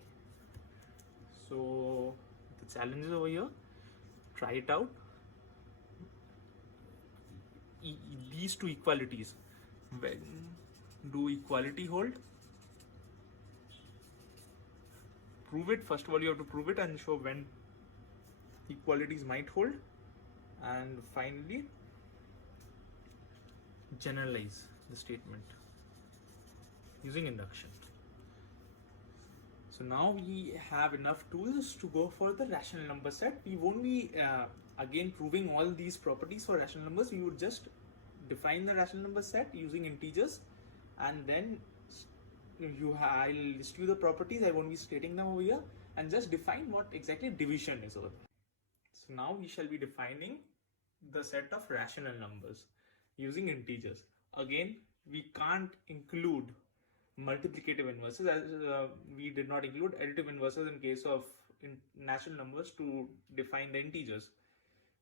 So the challenge is over here, try it out. These two equalities, when do equality hold? Prove it. First of all, you have to prove it and show when equalities might hold, and finally generalize the statement using induction. So now we have enough tools to go for the rational number set. We won't be again proving all these properties for rational numbers. We would just define the rational number set using integers, and then I'll list you the properties. I won't be stating them over here, and just define what exactly division is over there. So now we shall be defining the set of rational numbers using integers. Again, we can't include multiplicative inverses, as we did not include additive inverses in case of natural numbers to define the integers.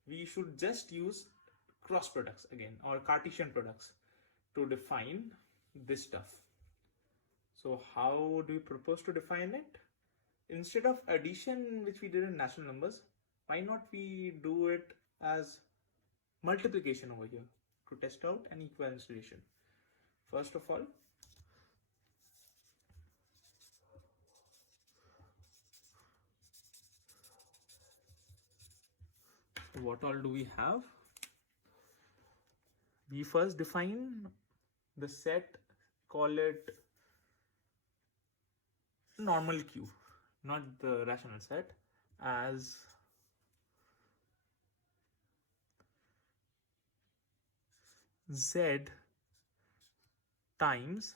We should just use cross products again, or Cartesian products, to define this stuff. So how do we propose to define it? Instead of addition, which we did in natural numbers, why not we do it as multiplication over here to test out an equivalence relation? First of all, what all do we have? We first define the set, call it normal Q, not the rational set, as z times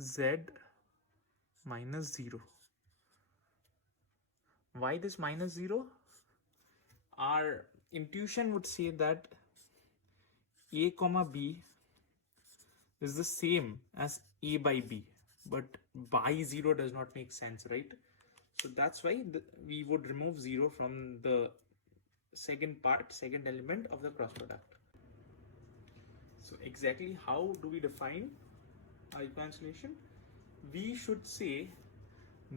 z minus 0. Why this minus 0? Our intuition would say that a comma b is the same as a by b, but by 0 does not make sense, right? So that's why we would remove 0 from the second element of the cross product. So exactly how do we define our equivalence relation? We should say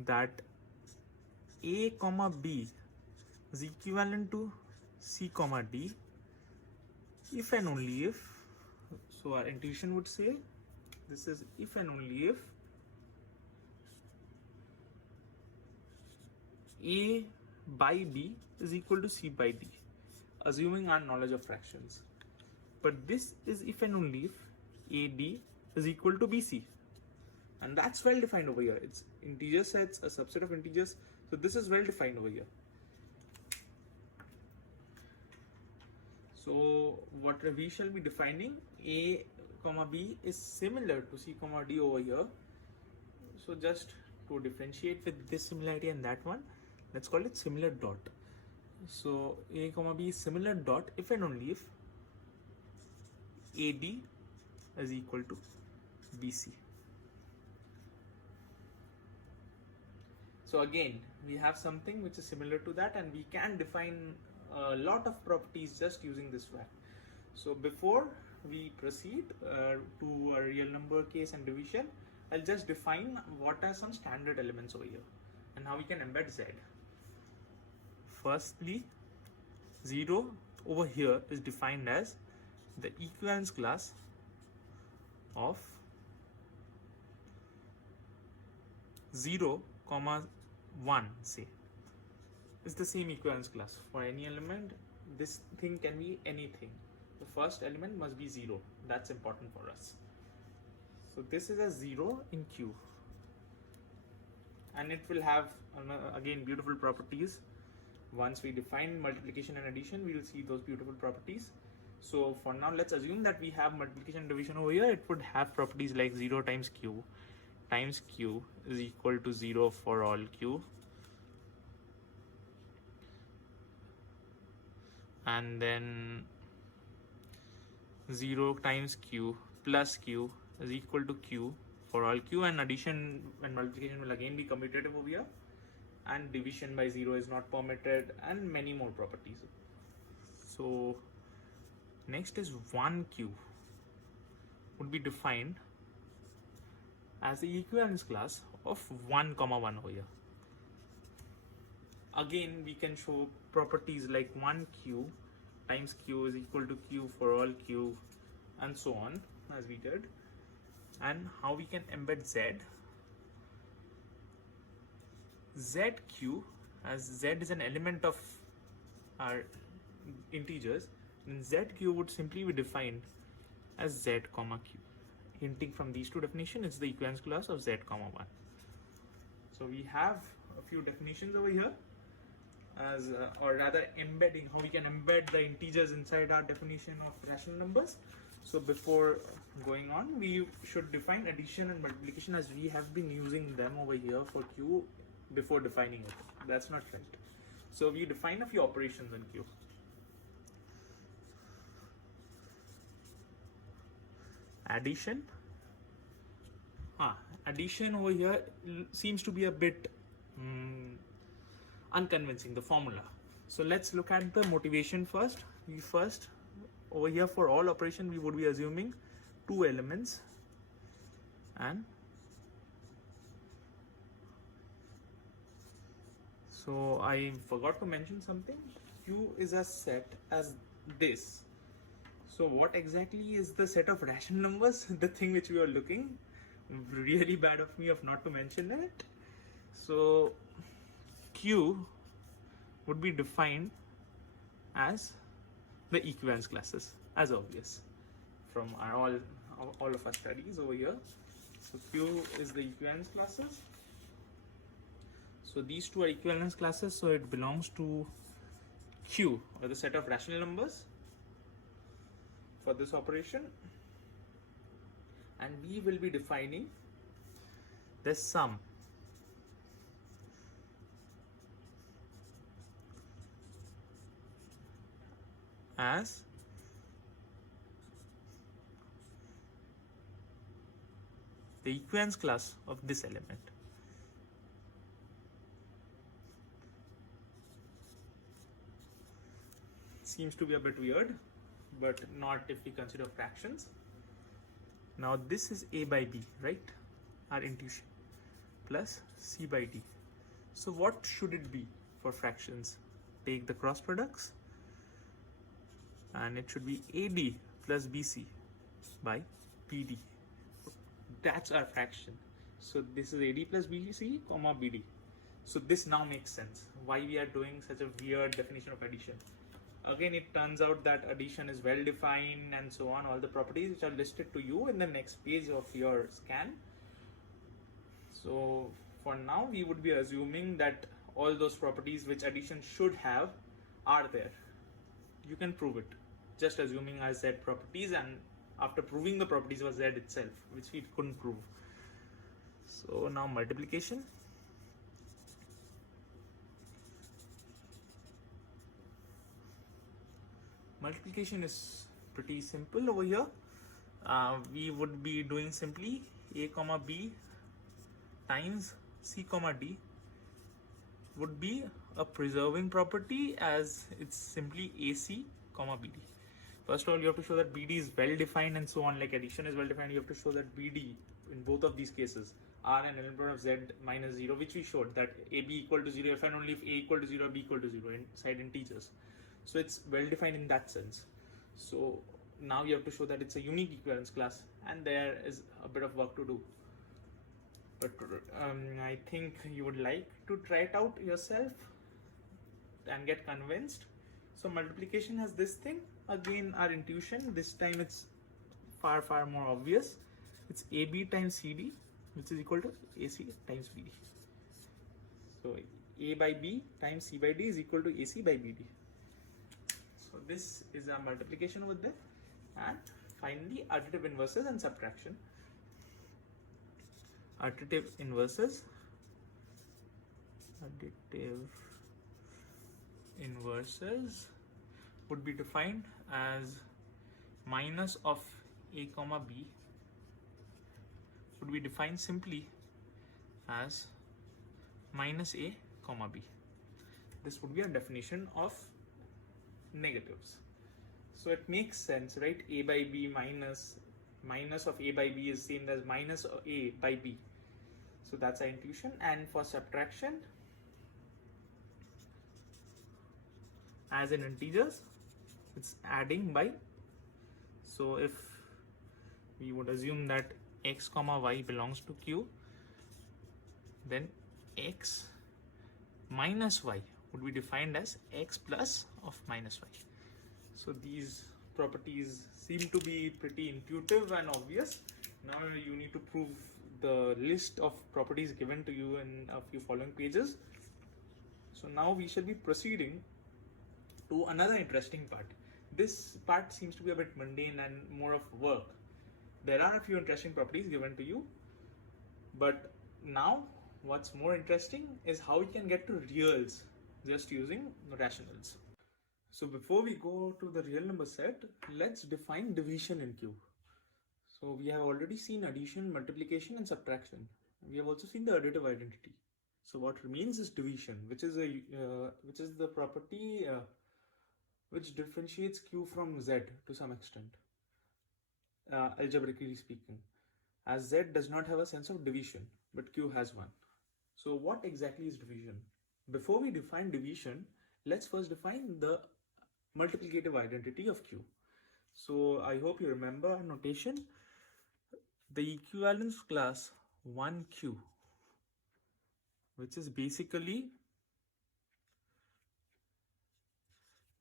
that a comma b is equivalent to c comma d if and only if, so our intuition would say this is if and only if a by b is equal to c by d, assuming our knowledge of fractions. But this is if and only if ad is equal to bc, and that's well defined over here. It's integer sets, a subset of integers, so this is well defined over here. So what we shall be defining, a comma b is similar to c comma d over here. So just to differentiate with this similarity and that one, let's call it similar dot. So a comma b is similar dot if and only if ad is equal to bc. So again, we have something which is similar to that, and we can define a lot of properties just using this fact. So before we proceed to a real number case and division, I'll just define what are some standard elements over here and how we can embed z. Firstly, 0 over here is defined as the equivalence class of 0, 1, say, is the same equivalence class for any element. This thing can be anything. The first element must be 0. That's important for us. So this is a 0 in Q, and it will have again beautiful properties. Once we define multiplication and addition, we will see those beautiful properties. So for now, let's assume that we have multiplication and division over here. It would have properties like 0 times q is equal to 0 for all q, and then 0 times q plus q is equal to q for all q, and addition and multiplication will again be commutative over here, and division by 0 is not permitted, and many more properties. So next is 1q would be defined as the equivalence class of 1 comma 1 over here. Again we can show properties like 1q times q is equal to q for all q, and so on, as we did. And how we can embed zq, as z is an element of our integers, and zq would simply be defined as z comma q. Hinting from these two definitions, it's the equivalence class of z comma 1. So we have a few definitions over here, as or rather embedding, how we can embed the integers inside our definition of rational numbers. So before going on, we should define addition and multiplication, as we have been using them over here for q before defining it. That's not right. So we define a few operations in q. Addition. Addition over here seems to be a bit unconvincing, the formula. So let's look at the motivation first. We first, over here for all operation, we would be assuming two elements, and so I forgot to mention something. Q is a set as this. So what exactly is the set of rational numbers? The thing which we are looking. Really bad of me of not to mention it. So Q would be defined as the equivalence classes, as obvious from our all of our studies over here. So Q is the equivalence classes. So these two are equivalence classes, so it belongs to Q, or the set of rational numbers for this operation, and we will be defining the sum as the equivalence class of this element. Seems to be a bit weird, but not if we consider fractions. Now this is a by b, right? Our intuition, plus c by d. So what should it be for fractions? Take the cross products, and it should be ad plus bc by bd. That's our fraction. So this is ad plus bc comma bd. So this now makes sense why we are doing such a weird definition of addition. Again, it turns out that addition is well defined, and so on, all the properties which are listed to you in the next page of your scan. So for now, we would be assuming that all those properties which addition should have are there. You can prove it, just assuming as z properties, and after proving the properties was z itself, which we couldn't prove. So now multiplication. Multiplication is pretty simple over here. We would be doing simply a comma b times c comma d would be a preserving property, as it's simply ac comma bd. First of all, you have to show that bd is well defined, and so on, like addition is well defined. You have to show that bd in both of these cases are an element of z minus 0, which we showed that ab equal to 0 if and only if a equal to 0, b equal to 0 inside integers. So it's well defined in that sense. So now you have to show that it's a unique equivalence class, and there is a bit of work to do. But I think you would like to try it out yourself and get convinced. So multiplication has this thing. Again, our intuition, this time it's far more obvious. It's AB times CD, which is equal to AC times BD. So A by B times C by D is equal to AC by BD. So this is our multiplication over there. And finally, additive inverses and subtraction. Additive inverses would be defined as minus of a comma b would be defined simply as minus a comma b. This would be a definition of negatives. So it makes sense, right? A by b minus of a by b is same as minus a by b. So that's our intuition. And for subtraction, as in integers, it's adding by. So if we would assume that x comma y belongs to q, then x minus y would be defined as x plus of minus y. So these properties seem to be pretty intuitive and obvious. Now you need to prove the list of properties given to you in a few following pages. So now we shall be proceeding to another interesting part. This part seems to be a bit mundane and more of work. There are a few interesting properties given to you, but now what's more interesting is how you can get to reals just using rationals. So before we go to the real number set, let's define division in Q. So we have already seen addition, multiplication and subtraction. We have also seen the additive identity. So what remains is division, which is the property which differentiates Q from Z to some extent, algebraically speaking, as Z does not have a sense of division, but Q has one. So what exactly is division? Before we define division, let's first define the multiplicative identity of Q. So I hope you remember our notation. The equivalence class 1Q, which is basically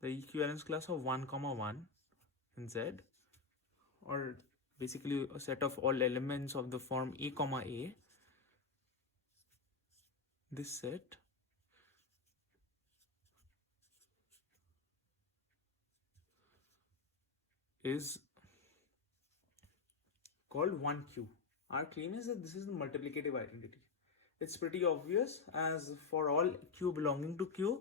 the equivalence class of 1 comma 1 in Z, or basically a set of all elements of the form a comma a. This set is called 1Q. Our claim is that this is the multiplicative identity. It's pretty obvious, as for all Q belonging to Q,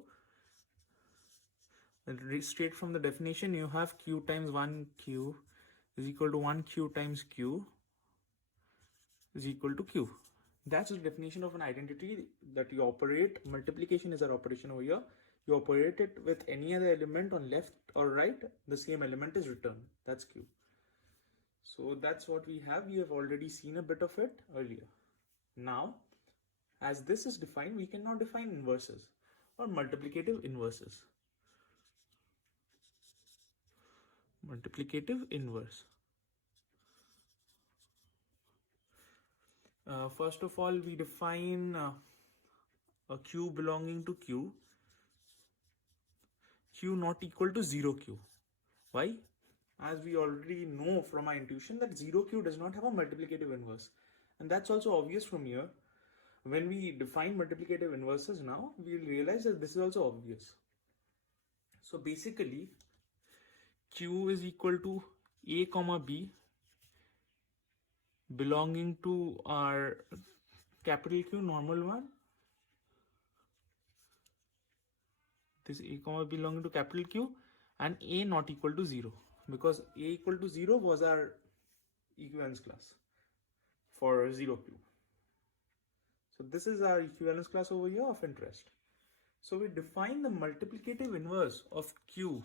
straight from the definition, you have Q times 1Q is equal to 1Q times Q is equal to Q. That's the definition of an identity that you operate. Multiplication is our operation over here. You operate it with any other element on left or right, the same element is returned. That's Q. So that's what we have. We have already seen a bit of it earlier. Now, as this is defined, we can now define inverses or multiplicative inverses. Multiplicative inverse. First of all, we define a Q belonging to Q, Q not equal to 0Q. Why? As we already know from our intuition that 0Q does not have a multiplicative inverse. And that's also obvious from here. When we define multiplicative inverses now, we'll realize that this is also obvious. So basically, Q is equal to A comma B belonging to our capital Q, normal one. This A comma B belonging to capital Q, and A not equal to 0, because A equal to 0 was our equivalence class for 0Q. So this is our equivalence class over here of interest. So we define the multiplicative inverse of Q.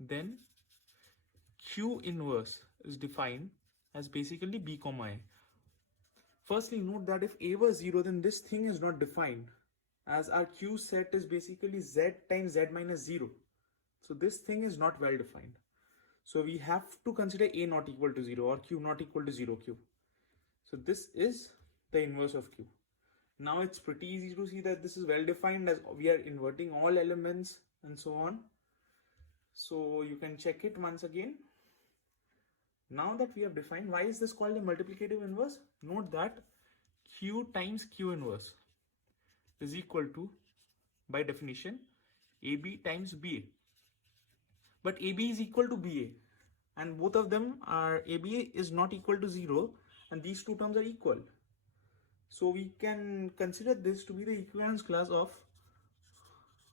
Then Q inverse is defined as basically B comma A. Firstly, note that if A was 0, then this thing is not defined, as our Q set is basically Z times Z minus 0. So this thing is not well defined. So we have to consider A not equal to 0 or Q not equal to 0Q. So this is the inverse of Q. Now it's pretty easy to see that this is well defined, as we are inverting all elements and so on. So you can check it once again. Now that we have defined, why is this called a multiplicative inverse? Note that Q times Q inverse is equal to, by definition, AB times BA. But AB is equal to BA, and both of them are, ABA is not equal to 0, and these two terms are equal. So we can consider this to be the equivalence class of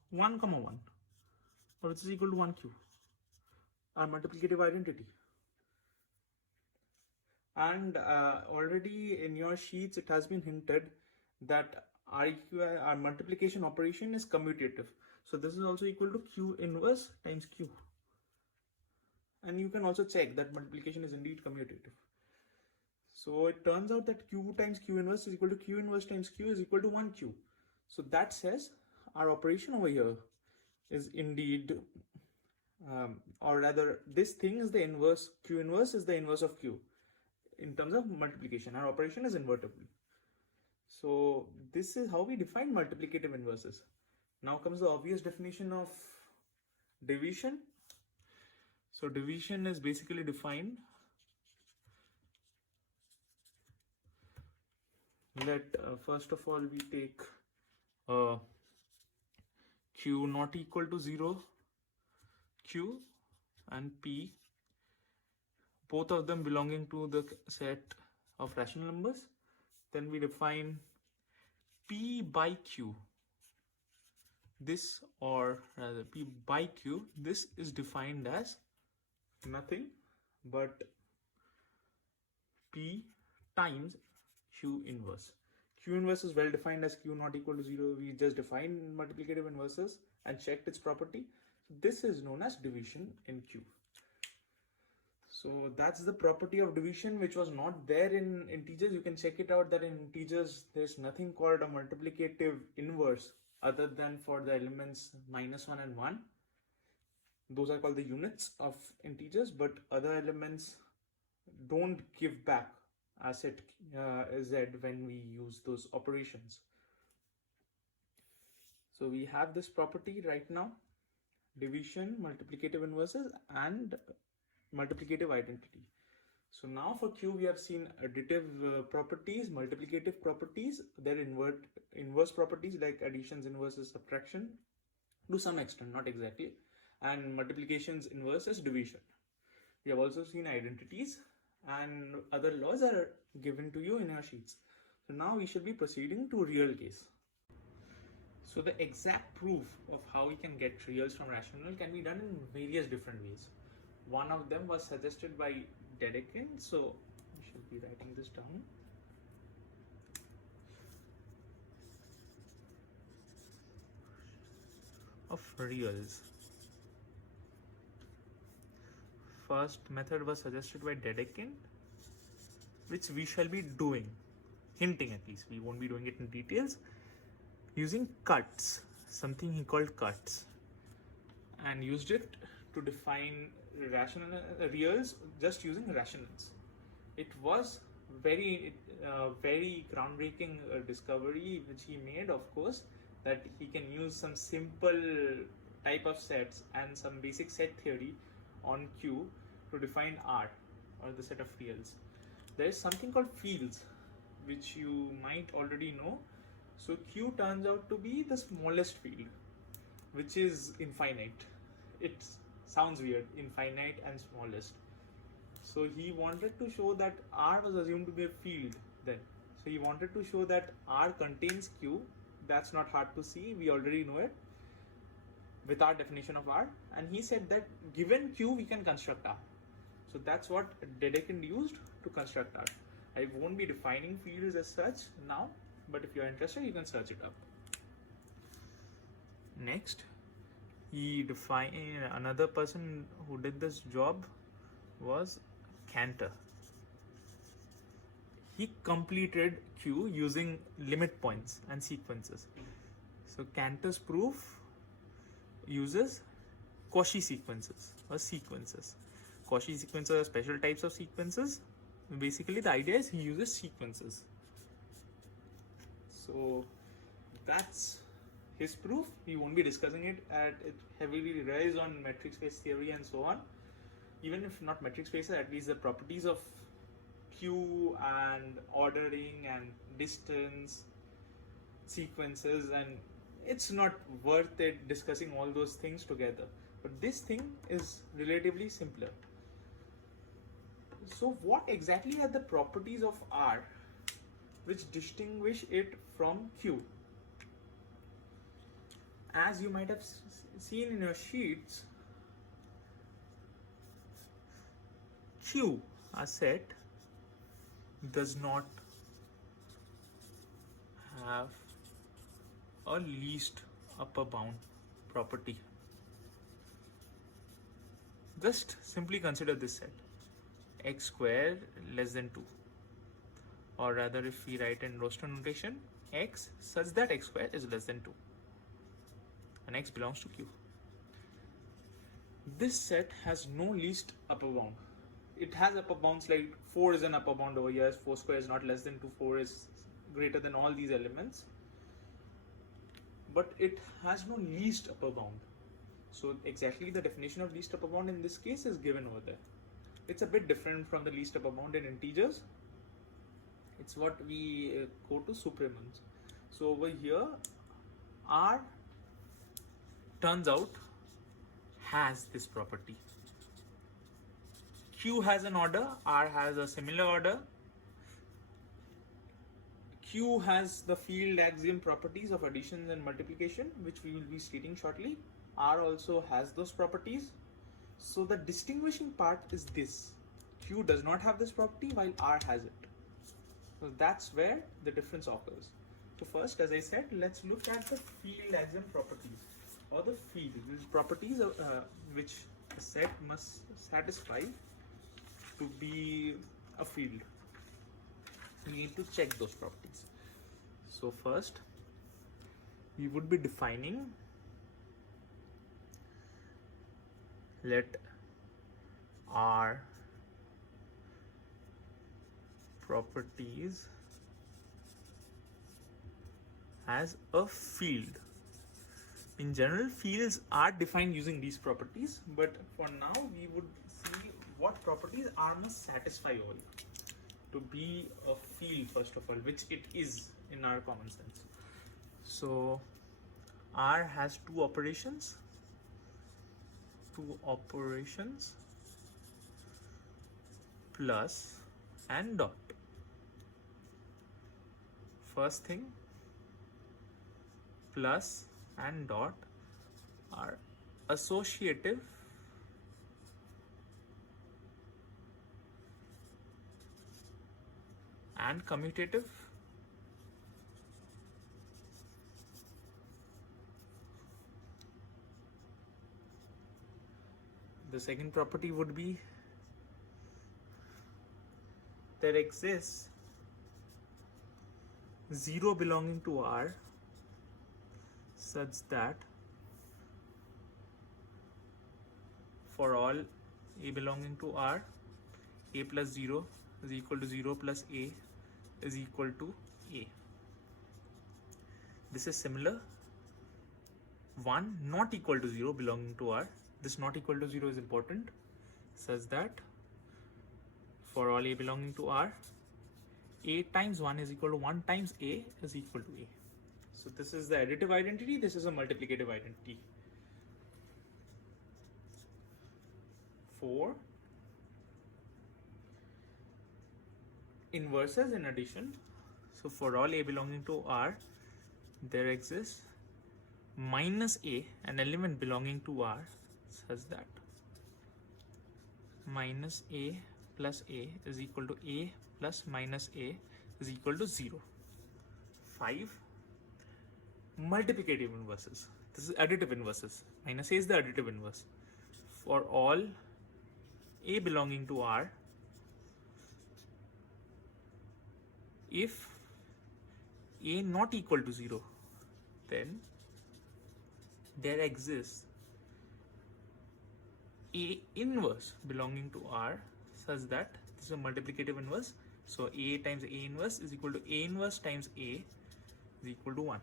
1 comma 1. or which is equal to 1q, our multiplicative identity. And already in your sheets it has been hinted that our multiplication operation is commutative. So this is also equal to q inverse times q. And you can also check that multiplication is indeed commutative. So it turns out that q times q inverse is equal to q inverse times q is equal to 1q. So that says our operation over here is indeed, or rather this thing is the inverse, q inverse is the inverse of q. In terms of multiplication, our operation is invertible. So this is how we define multiplicative inverses. Now comes the obvious definition of division. So division is basically defined, let first of all we take q not equal to 0, q and p, both of them belonging to the set of rational numbers. Then we define p by q. This, or rather p by q, this is defined as nothing but p times q inverse. Q inverse is well defined as q not equal to 0. We just defined multiplicative inverses and checked its property. So this is known as division in q. So that's the property of division, which was not there in integers. You can check it out that in integers there's nothing called a multiplicative inverse other than for the elements -1 and 1. Those are called the units of integers, but other elements don't give back asset z when we use those operations. So we have this property right now: division, multiplicative inverses, and multiplicative identity. So now for q we have seen additive properties, multiplicative properties, their inverse properties like additions, inverses, subtraction to some extent, not exactly, and multiplications inverse is division. We have also seen identities, and other laws are given to you in your sheets. So now we should be proceeding to real case. So the exact proof of how we can get reals from rational can be done in various different ways. One of them was suggested by Dedekind, so we should be writing this down. Of reals. First method was suggested by Dedekind, which we shall be doing, hinting at least. We won't be doing it in details, using cuts, something he called cuts, and used it to define rational reals just using rationals. It was very groundbreaking discovery which he made, of course, that he can use some simple type of sets and some basic set theory on Q to define R, or the set of reals. There is something called fields which you might already know. So Q turns out to be the smallest field, which is infinite. It sounds weird, infinite and smallest. So he wanted to show that R was assumed to be a field then. So he wanted to show that R contains Q. That's not hard to see, we already know it with our definition of R. And he said that given Q we can construct R. So that's what Dedekind used to construct R. I won't be defining fields as such now, but if you're interested you can search it up. Next, he defined, another person who did this job was Cantor. He completed Q using limit points and sequences. So Cantor's proof uses Cauchy sequences or sequences. Cauchy sequences are special types of sequences. Basically the idea is he uses sequences. So that's his proof. We won't be discussing it, it heavily relies on metric space theory and so on. Even if not metric spaces, at least the properties of Q and ordering and distance, sequences, and it's not worth it discussing all those things together. But this thing is relatively simpler. So what exactly are the properties of R which distinguish it from Q? as you might have seen in your sheets, Q, a set, does not have a least upper bound property. Just simply consider this set, x square less than 2, or rather if we write in roster notation, x such that x square is less than 2 and x belongs to Q. This set has no least upper bound. It has upper bounds like 4 is an upper bound over here, 4 square is not less than 2, 4 is greater than all these elements, but it has no least upper bound. So exactly the definition of least upper bound in this case is given over there. It's a bit different from the least upper bound in integers. It's what we go to supremums. So over here, R turns out has this property. Q has an order, R has a similar order. Q has the field axiom properties of addition and multiplication, which we will be stating shortly. R also has those properties. So the distinguishing part is this. Q does not have this property while R has it. So that's where the difference occurs. So first, as I said, let's look at the field axiom properties, or the field properties which a set must satisfy to be a field. We need to check those properties. So first, we would be defining, let R properties as a field. In general, fields are defined using these properties, but for now we would see what properties R must satisfy over here to be a field, first of all, which it is in our common sense. So R has two operations plus and dot. First thing, plus and dot are associative and commutative. The second property would be there exists 0 belonging to R such that for all A belonging to R, A plus 0 is equal to 0 plus A is equal to A. This is similar. 1 not equal to 0 belonging to R. This not equal to 0 is important, such that for all A belonging to R, A times 1 is equal to 1 times A is equal to A. So this is the additive identity, this is a multiplicative identity. For inverses in addition, so for all A belonging to R, there exists minus A, an element belonging to R, such that minus A plus A is equal to A plus minus A is equal to 0. 5 multiplicative inverses. This is additive inverses. Minus A is the additive inverse. For all A belonging to R, if A not equal to 0, then there exists A inverse belonging to R such that this is a multiplicative inverse. So A times A inverse is equal to A inverse times A is equal to 1.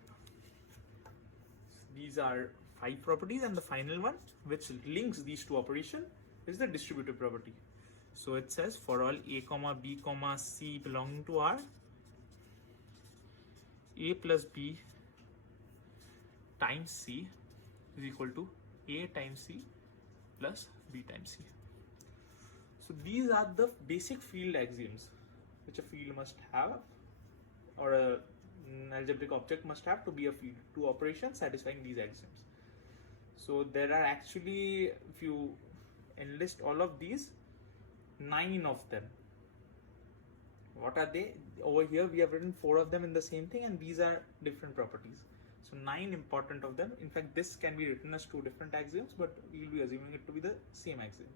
These are 5 properties, and the final one which links these two operations is the distributive property. So it says for all A comma B comma C belonging to R, A plus B times C is equal to A times C plus B times C. So these are the basic field axioms which a field must have, or an algebraic object must have to be a field. Two operations satisfying these axioms. So there are actually, if you enlist all of these, 9 of them. What are they? Over here we have written 4 of them in the same thing, and these are different properties. So 9 important of them. In fact, this can be written as 2 different axioms, but we'll be assuming it to be the same axiom.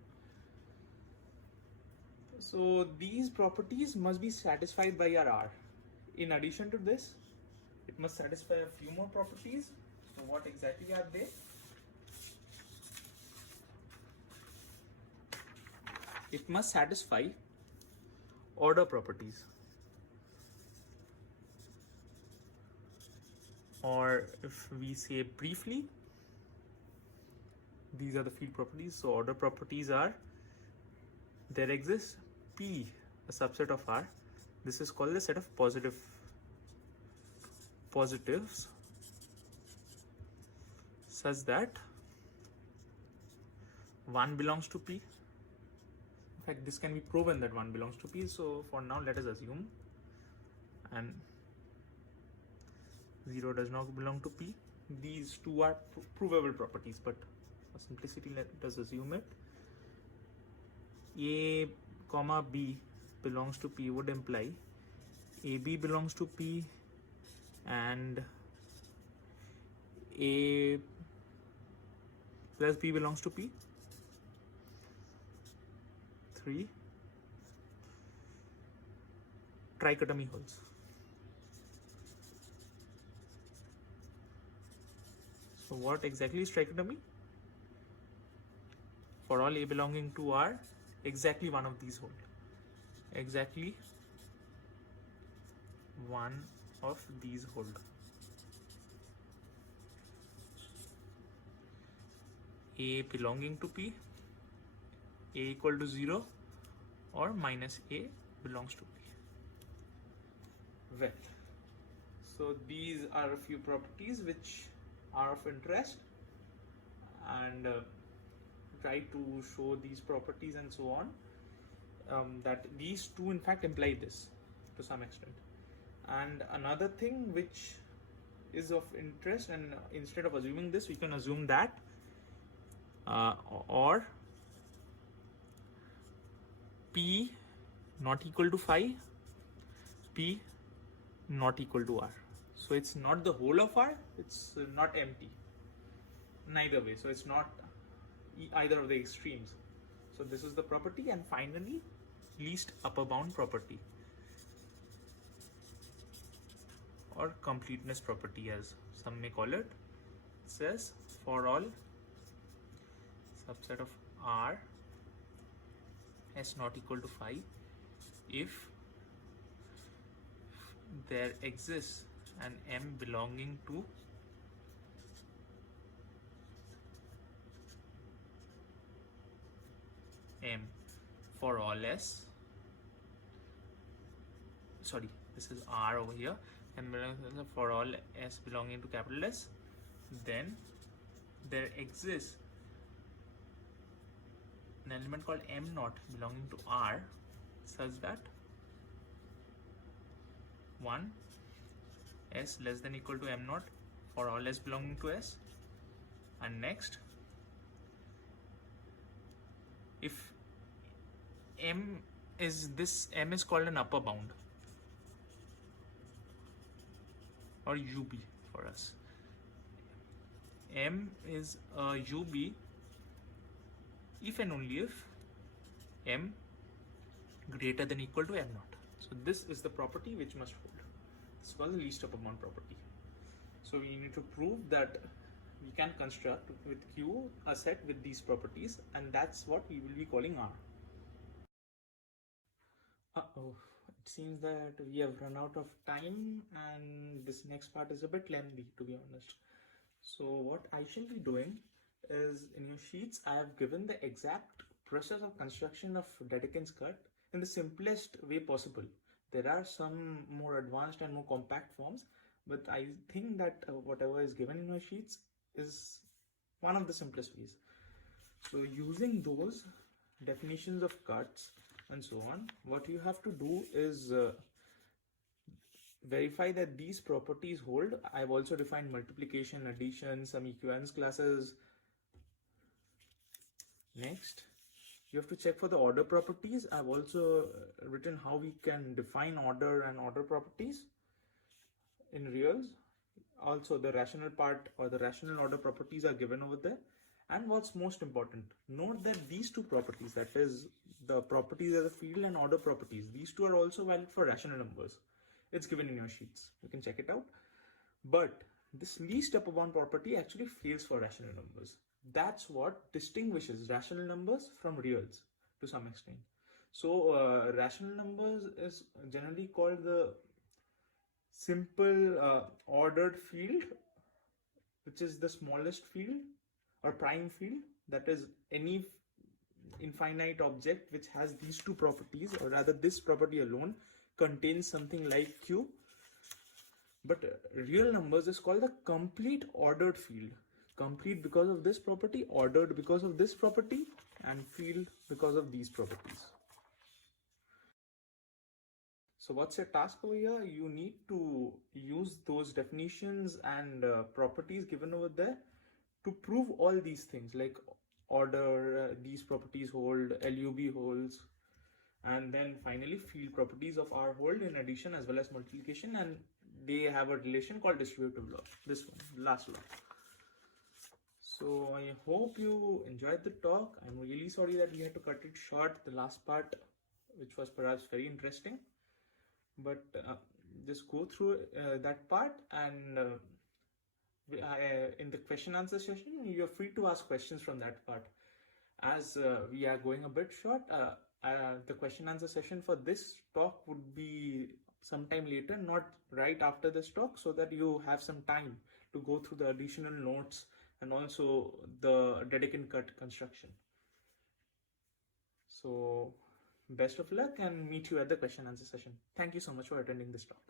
So these properties must be satisfied by our R. In addition to this, it must satisfy a few more properties. So what exactly are they? It must satisfy order properties, or if we say briefly, these are the field properties. So order properties are, there exists P, a subset of R. This is called the set of positives such that 1 belongs to P. In fact, this can be proven that 1 belongs to P. So for now, let us assume, and 0 does not belong to P. These two are provable properties, but for simplicity, let us assume it. A comma B belongs to P would imply AB belongs to P and A plus B belongs to P. 3. Trichotomy holds. So what exactly is trichotomy? For all A belonging to R, exactly one of these hold. Exactly one of these hold. A belonging to P, A equal to 0, or minus A belongs to P. Well, so these are a few properties which are of interest, and try to show these properties and so on, that these two in fact imply this to some extent. And another thing which is of interest, and instead of assuming this, we can assume that or P not equal to phi, P not equal to R. So it's not the whole of R, it's not empty, neither way. So it's not either of the extremes. So this is the property. And finally, least upper bound property, or completeness property as some may call it, says for all subset of R S not equal to phi, if there exists an M belonging to M for all S, sorry, this is R over here, M belongs for all S belonging to capital S, then there exists an element called M naught belonging to R such that 1 S less than equal to M naught for all S belonging to S. And next, if M is called an upper bound, or UB for us. M is a UB if and only if M greater than equal to M naught. So this is the property which must hold. It's called the least upper bound property. So we need to prove that we can construct with Q a set with these properties, and that's what we will be calling R. Uh-oh, it seems that we have run out of time, and this next part is a bit lengthy, to be honest. So what I shall be doing is, in your sheets, I have given the exact process of construction of Dedekind's cut in the simplest way possible. There are some more advanced and more compact forms, but I think that whatever is given in your sheets is one of the simplest ways. So using those definitions of cuts and so on, what you have to do is verify that these properties hold. I've also defined multiplication, addition, some equivalence classes, Next, you have to check for the order properties. I've also written how we can define order and order properties in reals. Also, the rational part or the rational order properties are given over there. And what's most important, note that these two properties, that is the properties of the field and order properties, these two are also valid for rational numbers. It's given in your sheets. You can check it out. But this least upper bound property actually fails for rational numbers. That's what distinguishes rational numbers from reals to some extent. So, rational numbers is generally called the simple ordered field, which is the smallest field or prime field, that is any infinite object which has these two properties, or rather this property alone contains something like q. But real numbers is called the complete ordered field. Complete because of this property, ordered because of this property, and field because of these properties. So what's your task over here? You need to use those definitions and properties given over there to prove all these things, like order, these properties hold, LUB holds, and then finally field properties of R hold in addition as well as multiplication, and they have a relation called distributive law. This one, last law. So I hope you enjoyed the talk. I'm really sorry that we had to cut it short, the last part, which was perhaps very interesting. But just go through that part, and in the question answer session, you're free to ask questions from that part. As we are going a bit short, the question answer session for this talk would be sometime later, not right after this talk, so that you have some time to go through the additional notes and also the Dedekind cut construction. So best of luck and meet you at the question answer session. Thank you so much for attending this talk.